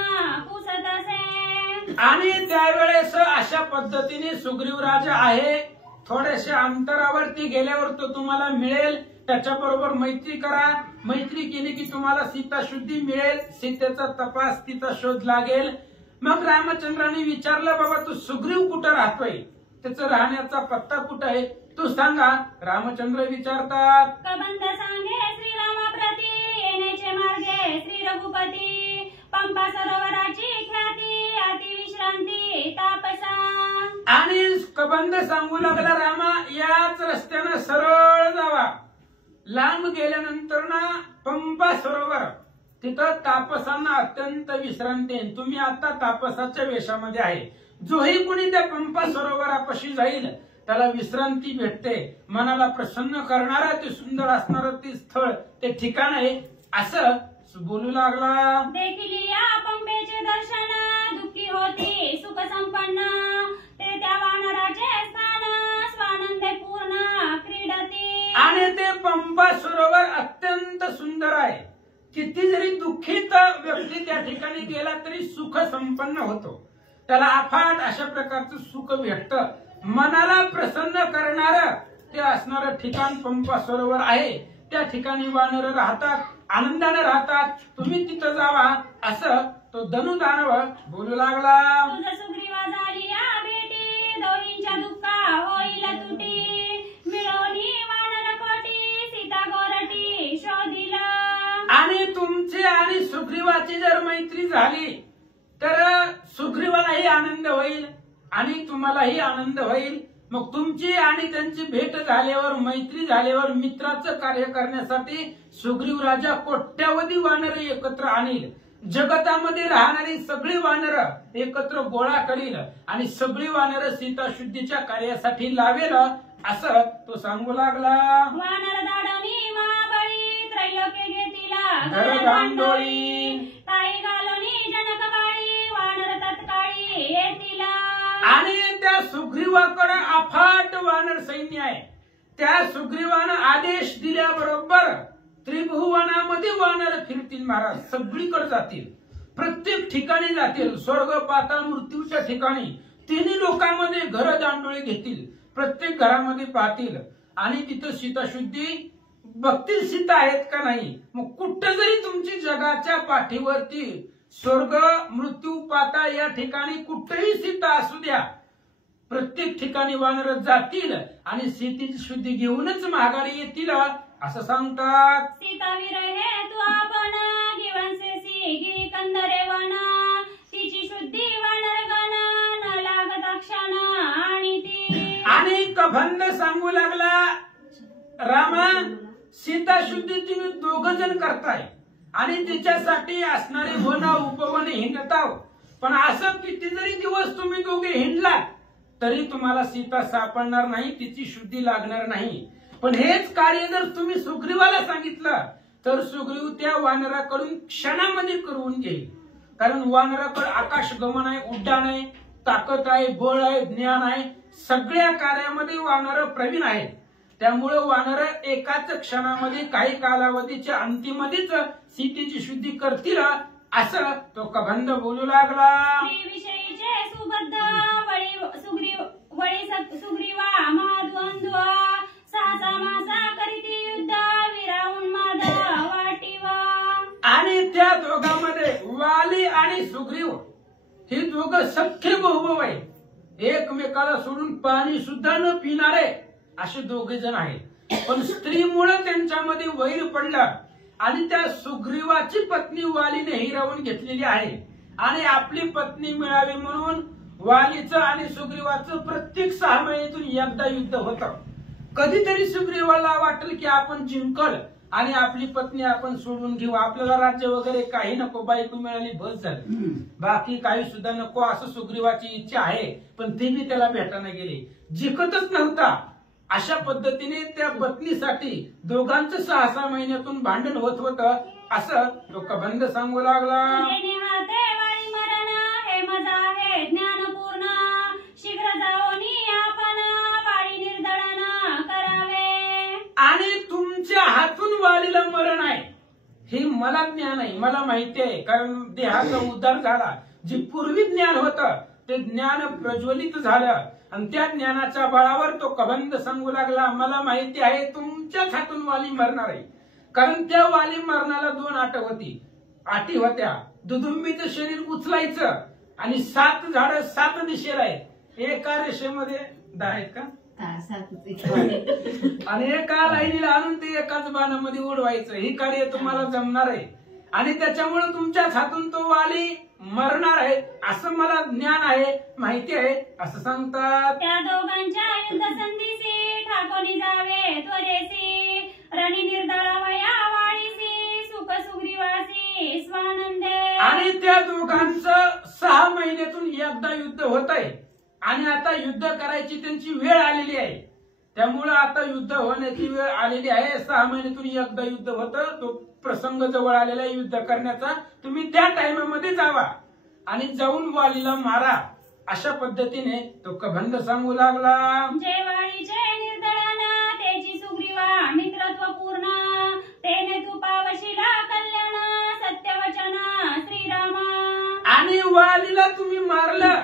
पुसतसे. आणि त्यावेळेस अशा पद्धतीने सुग्रीव राजा आहे, थोड्याशा अंतरावरती गेल्यावर तो तुम्हाला मिळेल, त्याच्याबरोबर मैत्री करा. मैत्री केली की तुम्हाला सीता शुद्धी मिळेल, सीतेचा तपास तिचा शोध लागेल. मग रामचंद्राने विचारलं, बाबा तू सुग्रीव कुठं राहतोय, त्याचा राहण्याचा पत्ता कुठं आहे तू सांगा. रामचंद्र विचारतात. कबंध सांगे श्रीरामा प्रती, येण्याचे मार्गे श्री रघुपती, पंपा सरोवराची ख्याती, अति विश्रांती तापसा. आणि कबंध सांगू लागला, रामा याच रस्त्यानं सरळ जावा, लांब गेल्यानंतर ना पंपा सरोवर, तिथं तापसांना अत्यंत विश्रांती आहे. तुम्ही आता तापसाच्या वेशामध्ये आहे. जोही कोणी त्या पंपा सरोवरापाशी जाईल त्याला विश्रांती भेटते, मनाला प्रसन्न करणारं ते सुंदर असणारं ते स्थळ, ते ठिकाण आहे असं बोलू लागला. देखिली या पंपेचे दर्शन, दुःखी होती सुख संपन्न, ते त्या वानराचे स्थान, स्वानंदे पूर्ण क्रीडती. आणि ते पंपा सरोवर अत्यंत सुंदर आहे. किती जरी दुःखित व्यक्ती त्या ठिकाणी गेला तरी सुख संपन्न होतो, त्याला अफाट अशा प्रकारचं सुख भेटतं. मनाला प्रसन्न करणारं ते असणारं ठिकाण पंपा सरोवर आहे. त्या ठिकाणी वानर राहतात, आनंदाने राहतात. तुम्ही तिथं जावा असं तो धनुदानव बोलू लागला. तुझ सुग्रीवा झाली या भेटी, दोहींच्या दुःखा होईल तुटी, मिळवली वानर कोटी, सीता गोरटी शोधिला. आणि तुमची आणि सुग्रीवाची जर मैत्री झाली तर सुग्रीवालाही आनंद होईल आणि तुम्हालाही आनंद होईल. मग तुमची आणि त्यांची भेट झाल्यावर, मैत्री झाल्यावर मित्राचं कार्य करण्यासाठी सुग्रीव राजा कोट्यावधी वानर एकत्र आणील. जगतामध्ये राहणारी सगळी वानर एकत्र गोळा करील आणि सगळी वानर सीता शुद्धीच्या कार्यासाठी लावेल असं तो सांगू लागला. वानर दाडणी महाबळी, त्रैलोक्य घेतीला घर भांडोळी, ताई घालोनी जनकबाळी, वानर तत्काळी येतीला. आणि त्या सुग्रीवाकडे अफाट वानर सैन्य आहे. त्या सुग्रीवानं आदेश दिल्याबरोबर त्रिभुवनामध्ये वानर फिरतील महाराज, सगळीकडे जातील, प्रत्येक ठिकाणी जातील, स्वर्ग पाताळ मृत्यूच्या ठिकाणी. तिन्ही लोकांमध्ये घर दांडोळी घेतील, प्रत्येक घरामध्ये पाहतील आणि तिथं सीताशुद्धी बघतील सीता आहेत का नाही. मग कुठं जरी तुमची जगाच्या पाठीवरती स्वर्ग मृत्यू पाताळ या ठिकाणी कुठेही सीता असू द्या, प्रत्येक ठिकाणी वानर जातील आणि सीतेची शुद्धी घेऊनच माघारी येतील असं सांगतात. सीता विरहे तू आपण, जीवनसेसी गिरी कंदरे वन, तिची शुद्धी वानर गण, सांगू लागला, रामा सीता शुद्धी तुम्ही दोघ जण करताय आणि तिच्यासाठी असणारे वन उपवन हिंडताव, पण असं किती जरी दिवस तुम्ही दोघे हिंडला तरी तुम्हाला सीता सापडणार नाही, तिची शुद्धी लागणार नाही. पण हेच कार्य जर तुम्ही सुग्रीवाला सांगितलं तर सुग्रीव त्या वानराकडून क्षणामध्ये करून घेईल. कारण वानराकडे आकाश गमन आहे, उड्डाण आहे, ताकद आहे, बळ आहे, ज्ञान आहे, सगळ्या कार्यामध्ये वानर प्रवीण आहेत. त्यामुळे वानर एकाच क्षणामध्ये काही कालावधीच्या अंतिमध्येच सीतेची शुद्धी करतील असं तो कबंध बोलू लागला. स्त्रीविषयीचे सुबद्ध सुग्रीवा माद्वंद्व सासा मासा करीती युद्ध विराऊन माद वाटिवा. आणि त्या दोघांमध्ये वाली आणि सुग्रीव हे दोघं सख्य बहुभाऊ आहे. एकमेकाला सोडून पाणी सुद्धा न पिणारे असे दोघे जण आहेत. पण स्त्रीमुळे त्यांच्यामध्ये वैर पडला आणि त्या सुग्रीवाची पत्नी वालीने हिरावून घेतलेली आहे. आणि आपली पत्नी मिळावी म्हणून वालीचं आणि सुग्रीवाचं प्रत्येक 6 महिन्यातून एकदा युद्ध होतं. कधीतरी सुग्रीवाला वाटेल की आपण जिंकल आणि आपली पत्नी आपण सोडून घेऊ, आपल्याला राज्य वगैरे काही नको, बायको मिळाली बस झाली, बाकी काही सुद्धा नको असं सुग्रीवाची इच्छा आहे. पण ते मी त्याला भेटायला गेले, जिंकतच नव्हता. अशा पद्धतीने त्या पत्नीसाठी दोघांचं 6 महिन्यातून भांडण होत होतं असं तो कबंध सांगू लागला. ज्ञानपूर्ण शीघ्र जाऊनी आपण वाळी निर्दळन करावे. आणि तुमच्या हातून वालीला मरण आहे हे मला ज्ञान आहे, मला माहिती आहे. कारण देहाचा उद्धार झाला, जे पूर्वी ज्ञान होतं ते ज्ञान प्रज्वलित झालं आणि त्या ज्ञानाच्या बळावर तो कबंध सांगू लागला, मला माहिती आहे तुमच्याच हातून वाली मरणार आहे. कारण त्या वाली मरणाला 2 अटी होत्या. दुदुंबीचं शरीर उचलायचं आणि 7 झाडं 7 दिशेला आहेत. एका रेषेमध्ये 10 आहेत का आणि एका लाईनीला आणून ते एकाच बाणामध्ये उडवायचं. हे कार्य तुम्हाला जमणार आहे आणि त्याच्यामुळे तुमच्याच हातून तो वाली मरणार आहे असं मला ज्ञान आहे, माहिती आहे असं सांगतात. त्या दोघांच्या युद्ध संधीसी ठाकोनी जावे त्वरेसी रणी निर्दळावया वाळीसी सुख सुग्रीवासी स्वानंदे. आणि त्या दोघांचं 6 महिन्यातून एकदा युद्ध होत आहे आणि आता युद्ध करायची त्यांची वेळ आलेली आहे. त्यामुळे आता युद्ध होण्याची वेळ आलेली आहे. 6 महिन्यातून एकदा युद्ध होतं, तो प्रसंग जवळ आलेला आहे युद्ध करण्याचा. तुम्ही त्या टाइममध्ये जावा आणि जाऊन वालीला मारा अशा पद्धतीने तो कबंध सांगू लागला. जे वाळीचे निर्दळन त्याची सुग्रीवा मित्रत्व पूर्ण तेने तू पावशीला कल्याण सत्यवचन श्रीरामा. आणि वालीला तुम्ही मारलं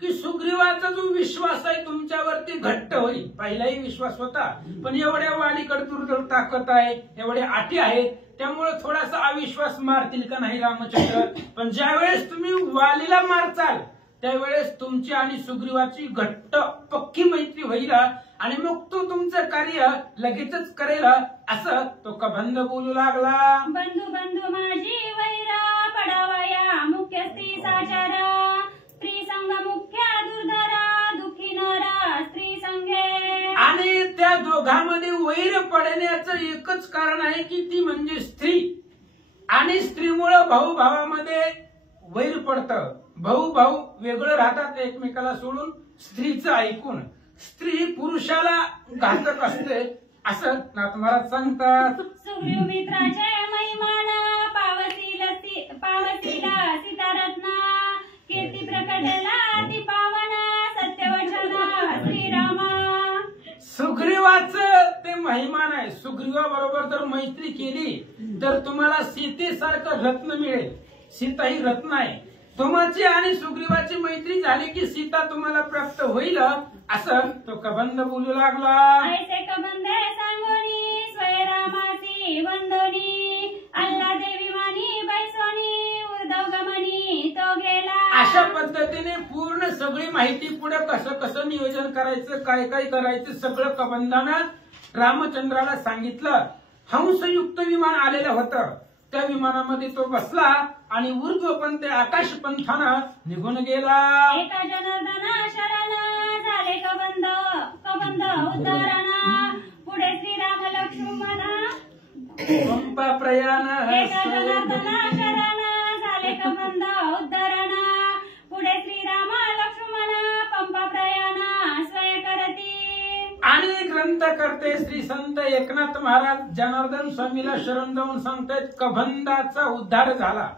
की सुग्रीवाचा जो विश्वास आहे तुमच्यावरती घट्ट होईल. पहिलाही विश्वास होता पण एवढ्या वालीकडे दुर्दळ ताकद आहे, एवढ्या अटी आहेत, त्यामुळे थोडासा अविश्वास मारतील का नाही रामचंद्र. पण ज्यावेळेस तुम्ही वालीला मारचाल त्यावेळेस तुमची आणि सुग्रीवाची घट्ट पक्की मैत्री होईल आणि मग तो तुमचं कार्य लगेचच करेल असं तो कबंध बोलू लागला. बंधू बंधू माझी वैरा पडावया मुख्य स्त्री साचारा स्त्री संग मुख्य दुर्धरा दुःखी नरा स्त्री संगे. आणि त्या दोघांमध्ये वैर पडण्याचं एकच कारण आहे की ती म्हणजे स्त्री. आणि स्त्रीमुळे भाऊ भावामध्ये वैर पडतं. भाऊ भाऊ वेगळं राहतात एकमेकाला सोडून स्त्रीचं ऐकून. स्त्री पुरुषाला घातक असते असं नाथ महाराज सांगतात. सुग्रीव मित्राचे महिमान पावसीला सीतारत्ना कीर्ती प्रकटला ती पावन सत्यवचन श्रीरामा. सुग्रीवाचं ते महिमान आहे. सुग्रीवाबरोबर जर मैत्री केली तर तुम्हाला सीतेसारखं रत्न मिळेल. सीता ही रत्न आहे. तुमची आणि सुग्रीवाची मैत्री झाली की सीता तुम्हाला प्राप्त होईल असं तो कबंध बोलू लागला. ऐसे कबंधे सांगोनी स्वयरामासी वंदोनी अल्ला देवी मानी बैसोनी उर्धव गमनी तो गेला. अशा पद्धतीने पूर्ण सगळी माहिती पुढे कसं कसं नियोजन करायचं, काय काय करायचं सगळं कबंधानं रामचंद्राला सांगितलं. हंसयुक्त विमान आलेलं होतं. त्या विमानामध्ये तो बसला आणि ऊर्ध्वपंथ ते आकाश पंथानं निघून गेला. एका जनार्दना शरण झाले कबंध उद्धार पंपा प्रयाण एका जनार्दना शरण झाले कबंध उद्धरण पुढे श्रीराम लक्ष्मण पंपा प्रयाण स्वय करती आणि ग्रंथ करते श्री संत एकनाथ महाराज जनार्दन स्वामीला शरण जाऊन सांगतायत कबंधाचा उद्धार झाला.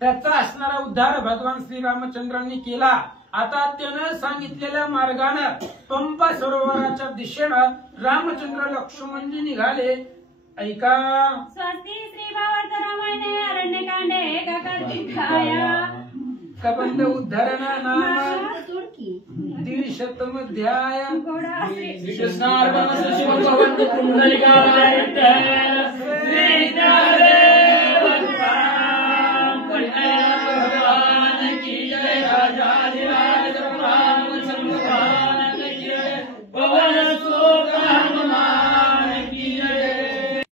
त्याचा असणारा उद्धार भगवान श्रीरामचंद्रांनी केला. आता त्यानं सांगितलेल्या मार्गानं पंपा सरोवराच्या दिशेनं रामचंद्र लक्ष्मणजी निघाले. ऐका स्वस्ती श्री भावार्थ रामायणे अरण्यकांडे एका कार्तिकाया कबंध उद्धारण नाम तुडकी 150 घोडा श्री श्री कृष्णार्पणमस्तु शिवभगवन्तु पुंडलिकाय